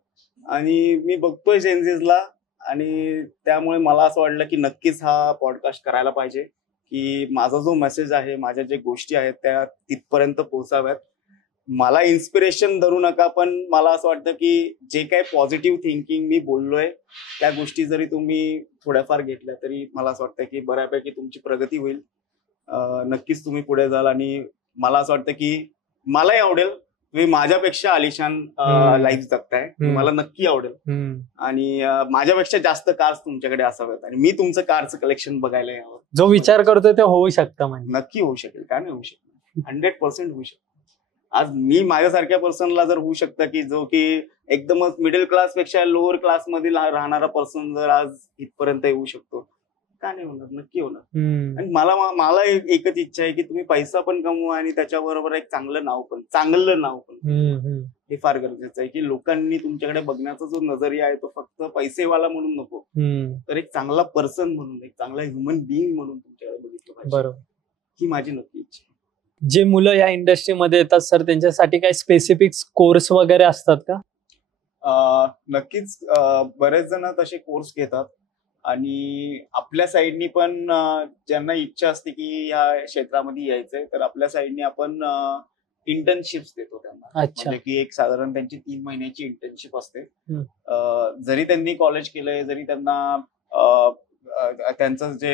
आणि मी बघतोय जेनझीसला, आणि त्यामुळे मला असं वाटलं की नक्कीच हा पॉडकास्ट करायला पाहिजे, की माझा जो मेसेज आहे, माझ्या ज्या गोष्टी आहेत त्या तिथपर्यंत पोहोचाव्यात. मला इन्स्पिरेशन धरू नका, पण मला असं वाटतं की जे काही पॉझिटिव्ह थिंकिंग मी बोललोय त्या गोष्टी जरी तुम्ही थोड्याफार घेतल्या तरी मला असं वाटतं की बऱ्यापैकी तुमची प्रगती होईल. नक्कीच तुम्ही पुढे जाल, आणि मला असं वाटतं की मलाही आवडेल तुम्ही माझ्यापेक्षा आलिशान लाईफ जगताय, मला नक्की आवडेल आणि माझ्यापेक्षा जास्त कार्स तुमच्याकडे असाव्यात आणि मी तुमचं कारचं कलेक्शन बघायला यावं. जो विचार करतोय ते होऊ शकतं म्हणजे नक्की होऊ शकेल, का नाही होऊ शकेल, 100% होऊ शकेल. आज मी माझ्यासारख्या पर्सनला जर होऊ शकतं की जो की एकदमच मिडल क्लास पेक्षा लोअर क्लास मध्ये राहणारा पर्सन जर आज इथपर्यंत येऊ शकतो, का नाही होणार, नक्की होणार. आणि मला एकच इच्छा आहे की तुम्ही पैसा पण कमवा आणि त्याच्याबरोबर एक चांगलं नाव पण हे फार गरजेचं आहे की लोकांनी तुमच्याकडे बघण्याचा जो नजरिया आहे तो फक्त पैसेवाला म्हणून नको, तर एक चांगला पर्सन म्हणून, एक चांगला ह्युमन बिईंग म्हणून तुमच्याकडे बघितलं पाहिजे. बरोबर, ही माझी नक्की इच्छा. जे मुलं या इंडस्ट्रीमध्ये येतात सर, त्यांच्यासाठी काही स्पेसिफिक कोर्स वगैरे असतात का? नक्कीच बरेच जण तसे कोर्स घेतात आणि आपल्या साईडनी पण ज्यांना इच्छा असते की या क्षेत्रामध्ये यायचंय तर आपल्या साईडनी आपण इंटर्नशिप्स देतो त्यांना. म्हणजे की एक साधारण त्यांची 3 महिन्याची इंटर्नशिप असते. जरी त्यांनी कॉलेज केलंय, जरी त्यांना त्यांचं जे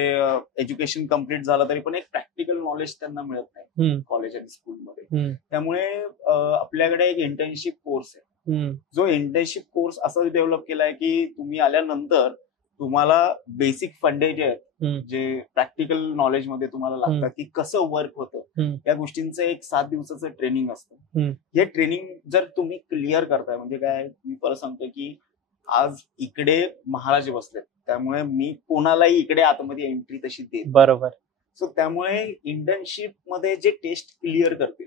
एज्युकेशन कम्प्लीट झालं तरी पण एक प्रॅक्टिकल नॉलेज त्यांना मिळत नाही कॉलेज आणि स्कूलमध्ये. त्यामुळे आपल्याकडे एक इंटर्नशिप कोर्स आहे, जो इंटर्नशिप कोर्स असा डेव्हलप केलाय की तुम्ही आल्यानंतर तुम्हाला बेसिक फंडे जे आहेत, जे प्रॅक्टिकल नॉलेज मध्ये तुम्हाला लागतात की कसं वर्क होतं, या गोष्टींचं एक 7 दिवसाचं ट्रेनिंग असतं. हे ट्रेनिंग जर तुम्ही क्लिअर करताय, म्हणजे काय, मी परत सांगतो की आज इकडे महाराज बसलेत, त्यामुळे मी कोणालाही इकडे आतमध्ये एंट्री तशी देत. बरोबर. सो त्यामुळे इंटर्नशिप मध्ये जे टेस्ट क्लिअर करतील,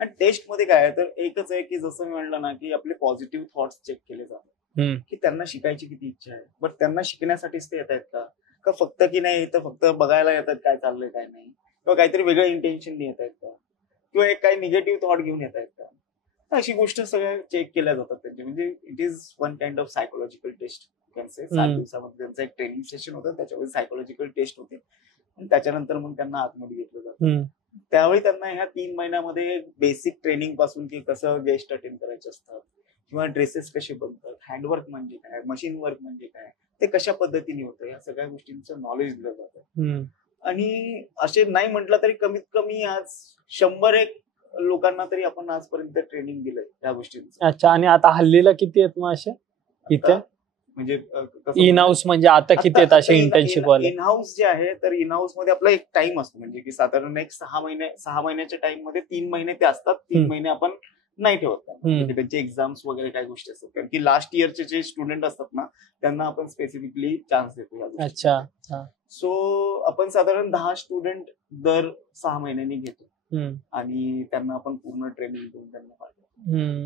आणि टेस्ट मध्ये काय आहे तर एकच आहे की जसं मी म्हणलं ना की आपले पॉझिटिव्ह थॉट्स चेक केले जातात की त्यांना शिकायची किती इच्छा आहे, बट त्यांना शिकण्यासाठीच ते येत आहेत का फक्त की नाही तर फक्त बघायला येतात काय चाललंय काय नाही, किंवा काहीतरी वेगळं इंटेन्शन येत आहेत का, किंवा एक काही निगेटिव्ह थॉट घेऊन येत आहेत का, अशी गोष्ट सगळ्या चेक केल्या जातात त्यांची. म्हणजे it is one kind of psychological test. 7 दिवसामध्ये त्यांचं एक ट्रेनिंग सेशन होतं, त्याच्यामध्ये सायकोलॉजिकल टेस्ट होते आणि त्याच्यानंतर मग त्यांना आतमध्ये घेतलं जातं. त्यावेळी त्यांना ह्या 3 महिन्यामध्ये बेसिक ट्रेनिंग पासून की कसं गेस्ट अटेंड करायचे असतात, किंवा ड्रेसेस कसे बनतात, हँडवर्क म्हणजे काय, मशीन वर्क म्हणजे काय, ते कशा पद्धतीने होतं, या सगळ्या गोष्टींचं नॉलेज दिलं जातं. आणि असे नाही म्हटलं तरी कमीत कमी आज 100 लोकांना तरी आपण आजपर्यंत ट्रेनिंग दिलंय त्या गोष्टींचं. अच्छा. आणि आता हल्लीला किती आहेत मग असे इथे, म्हणजे इन हाऊस म्हणजे आता किती आहेत असे इंटर्नशिप वाले? इन हाऊस जे आहे तर इन हाऊस मध्ये आपला एक टाइम असतो, म्हणजे की साधारण एक 6 महिन्याच्या टाइम मध्ये 3 महिने ते असतात, 3 महिने आपण नाही ठेवत त्यांचे एक्झाम्स वगैरे काही गोष्टी असतात, कारण की लास्ट इयरचे जे स्टुडंट असतात ना त्यांना आपण स्पेसिफिकली चान्स देतो. अच्छा. सो आपण साधारण 10 स्टुडंट दर 6 महिन्यांनी घेतो आणि त्यांना आपण पूर्ण ट्रेनिंग देऊन त्यांना पाठवतो.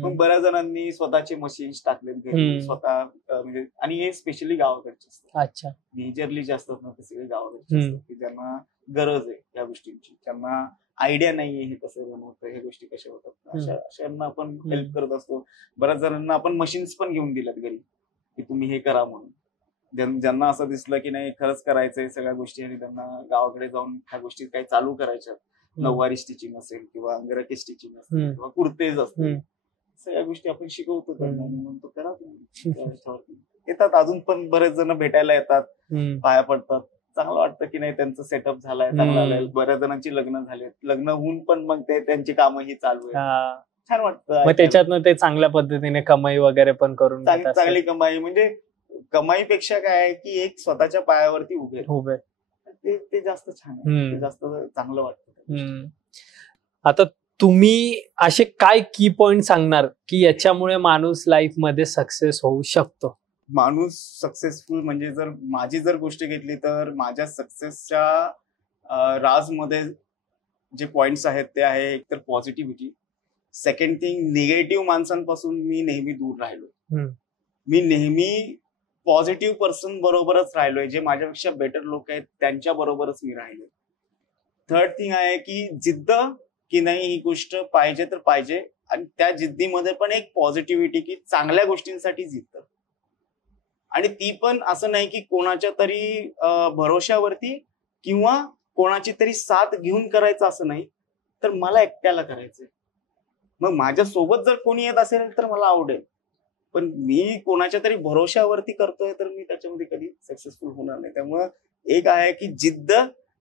मग बऱ्याच जणांनी स्वतःचे मशीन्स टाकलेत घरी स्वतः, म्हणजे आणि हे स्पेशली गावाकडचे असतात. अच्छा. मेजरली जे असतात ना ते सगळे गावाकडचे असतात की ज्यांना गरज आहे या गोष्टींची, त्यांना आयडिया नाहीये हे कसं बनवतं, हे गोष्टी कशा होतात, अशांना आपण हेल्प करत असतो. बऱ्याच जणांना आपण मशीन्स पण घेऊन दिल्यात घरी की तुम्ही हे करा म्हणून. ज्यांना असं दिसलं की नाही खरंच करायचंय सगळ्या गोष्टी आणि त्यांना गावाकडे जाऊन ह्या गोष्टी काही चालू करायच्या, नऊवारी स्टिचिंग असेल किंवा अंगरखी स्टिचिंग असेल किंवा कुर्तेज असतील, सगळ्या गोष्टी आपण शिकवतो त्यांना आणि म्हणतो करा तुम्ही. येतात अजून पण बरेच जण भेटायला येतात, पाया पडतात, चांगलं वाटतं की नाही त्यांचं सेटअप झालाय, चांगलं आलंय. बऱ्याच जणांची लग्न झालेत, लग्न होऊन पण मग ते त्यांची कामही चालू आहे, छान वाटतं. मग त्याच्यातनं ते चांगल्या पद्धतीने कमाई वगैरे पण करून चांगली कमाई, म्हणजे कमाईपेक्षा काय आहे की एक स्वतःच्या पायावरती उभे ते जास्त छान आहे, ते जास्त चांगलं वाटतं. आता तुम्ही असे काय की पॉइंट सांगणार की याच्यामुळे माणूस लाईफ मध्ये सक्सेस होऊ शकतो? माणूस सक्सेसफुल म्हणजे जर माझी जर गोष्ट घेतली तर माझ्या सक्सेसच्या राजमध्ये जे पॉइंट्स आहेत ते आहे एक तर पॉझिटिव्हिटी. सेकंड थिंग, निगेटिव्ह माणसांपासून मी नेहमी दूर राहिलो. मी नेहमी पॉझिटिव्ह पर्सन बरोबरच राहिलोय, जे माझ्यापेक्षा बेटर लोक आहेत त्यांच्या बरोबरच मी राहिलोय. थर्ड थिंग आहे की जिद्द, की नाही ही गोष्ट पाहिजे तर पाहिजे, आणि त्या जिद्दीमध्ये पण एक पॉझिटिव्हिटी की चांगल्या गोष्टींसाठी जिद्द, आणि ती पण असं नाही की कोणाच्या तरी भरोशावरती किंवा कोणाची तरी साथ घेऊन करायचं असं नाही, तर मला एकट्याला करायचंय. मग माझ्या सोबत जर कोणी येत असेल तर मला आवडेल, पण मी कोणाच्या तरी भरोशावरती करतोय तर मी त्याच्यामध्ये कधी सक्सेसफुल होणार नाही. त्यामुळं एक आहे की जिद्द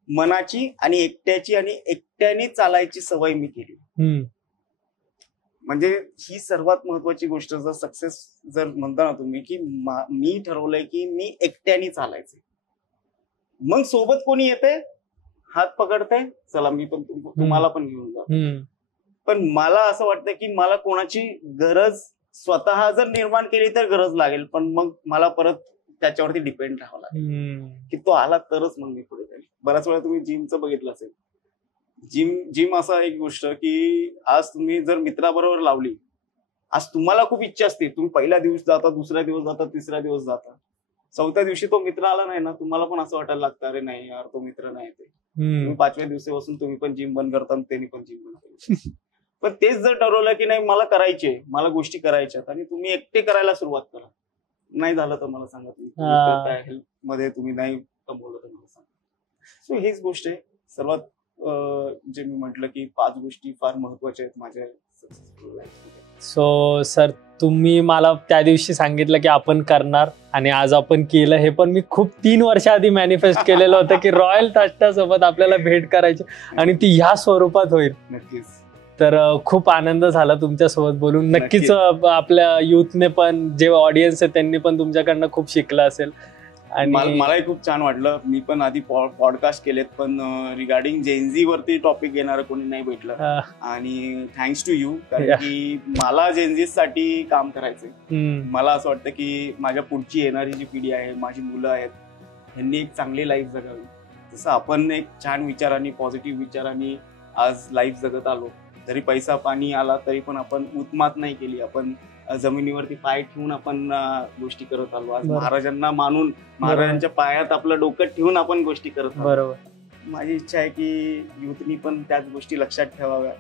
मनाची आणि एकट्याची, आणि एकट्याने चालायची सवय मी केली. म्हणजे ही सर्वात महत्वाची गोष्ट. जर सक्सेस जर म्हणता ना तुम्ही की मी ठरवलंय की मी एकट्याने चालायचंय, मग सोबत कोणी येते, हात पकडते, चला मी पण तुम्हाला पण घेऊन जातो. पण मला असं वाटतं की मला कोणाची गरज स्वतः जर निर्माण केली तर गरज लागेल, पण मग मला परत त्याच्यावरती डिपेंड राहावं लागेल की तो आला तरच मग मी पुढे जाईल. बऱ्याच वेळा तुम्ही जिमचं बघितलं असेल, जिम असा एक गोष्ट की आज तुम्ही जर मित्राबरोबर लावली, आज तुम्हाला खूप इच्छा असते, तुम्ही पहिला दिवस जाता, दुसरा दिवस जाता, तिसरा दिवस जाता, चौथ्या दिवशी तो मित्र आला नाही ना, तुम्हाला पण असं वाटायला लागतं अरे नाही यार तो मित्र नाही ते. तुम्ही 5व्या दिवसापासून तुम्ही पण जिम बंद करता आणि त्यांनी पण जिम बंद केली. पण तेच जर ठरवलं की नाही मला करायचे, मला गोष्टी करायच्यात आणि तुम्ही एकटे करायला सुरुवात करा, नाही झालं तर मला सांगा, तुम्ही काय हेल्प मध्ये तुम्ही नाही कमवलं तर मला सांगा. सो हीच गोष्ट आहे सर्वात जे मी म्हटलं की 5 गोष्टी फार महत्वाच्या आहेत माझ्या सक्सेसफुल लाईफमध्ये. सो सर, तुम्ही मला त्या दिवशी सांगितलं की आपण करणार आणि आज आपण केलं. हे पण मी खूप 3 वर्ष आधी मॅनिफेस्ट केलेलं होतं की रॉयल टास्टासोबत आपल्याला भेट करायची आणि ती ह्या स्वरूपात होईल. नक्कीच. तर खूप आनंद झाला तुमच्यासोबत बोलून. नक्कीच आपल्या युथने पण, जे ऑडियन्स आहे त्यांनी पण तुमच्याकडनं खूप शिकलं असेल. आणि मलाही खूप छान वाटलं. मी पण आधी पॉडकास्ट केलेत, पण रिगार्डिंग जेनझी वरती टॉपिक घेणारं कोणी नाही भेटलं. आणि थँक्स टू यू, कारण की मला जेनझी साठी काम करायचंय. मला असं वाटतं की माझ्या पुढची येणारी जी पिढी आहे, माझी मुलं आहेत, यांनी एक चांगली लाईफ जगावी. तसं आपण एक छान विचारांनी, पॉझिटिव्ह विचारांनी आज लाईफ जगत आलो. जरी पैसा पाणी आला तरी पण आपण उत्मात नाही केली, आपण जमिनीवरती पाय ठेवून आपण गोष्टी करत आलो. आज महाराजांना मानून, महाराजांच्या पायात आपलं डोकं ठेवून आपण गोष्टी करत आलो. बरोबर. माझी इच्छा आहे की युथनी पण त्याच गोष्टी लक्षात ठेवाव्या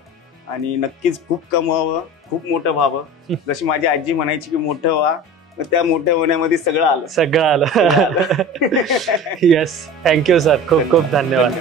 आणि नक्कीच खूप कमवावं, खूप मोठं व्हावं. जशी माझी आजी म्हणायची की मोठं व्हा, त्या मोठ्या होण्यामध्ये सगळं आलं. येस, थँक्यू सर, खूप खूप धन्यवाद.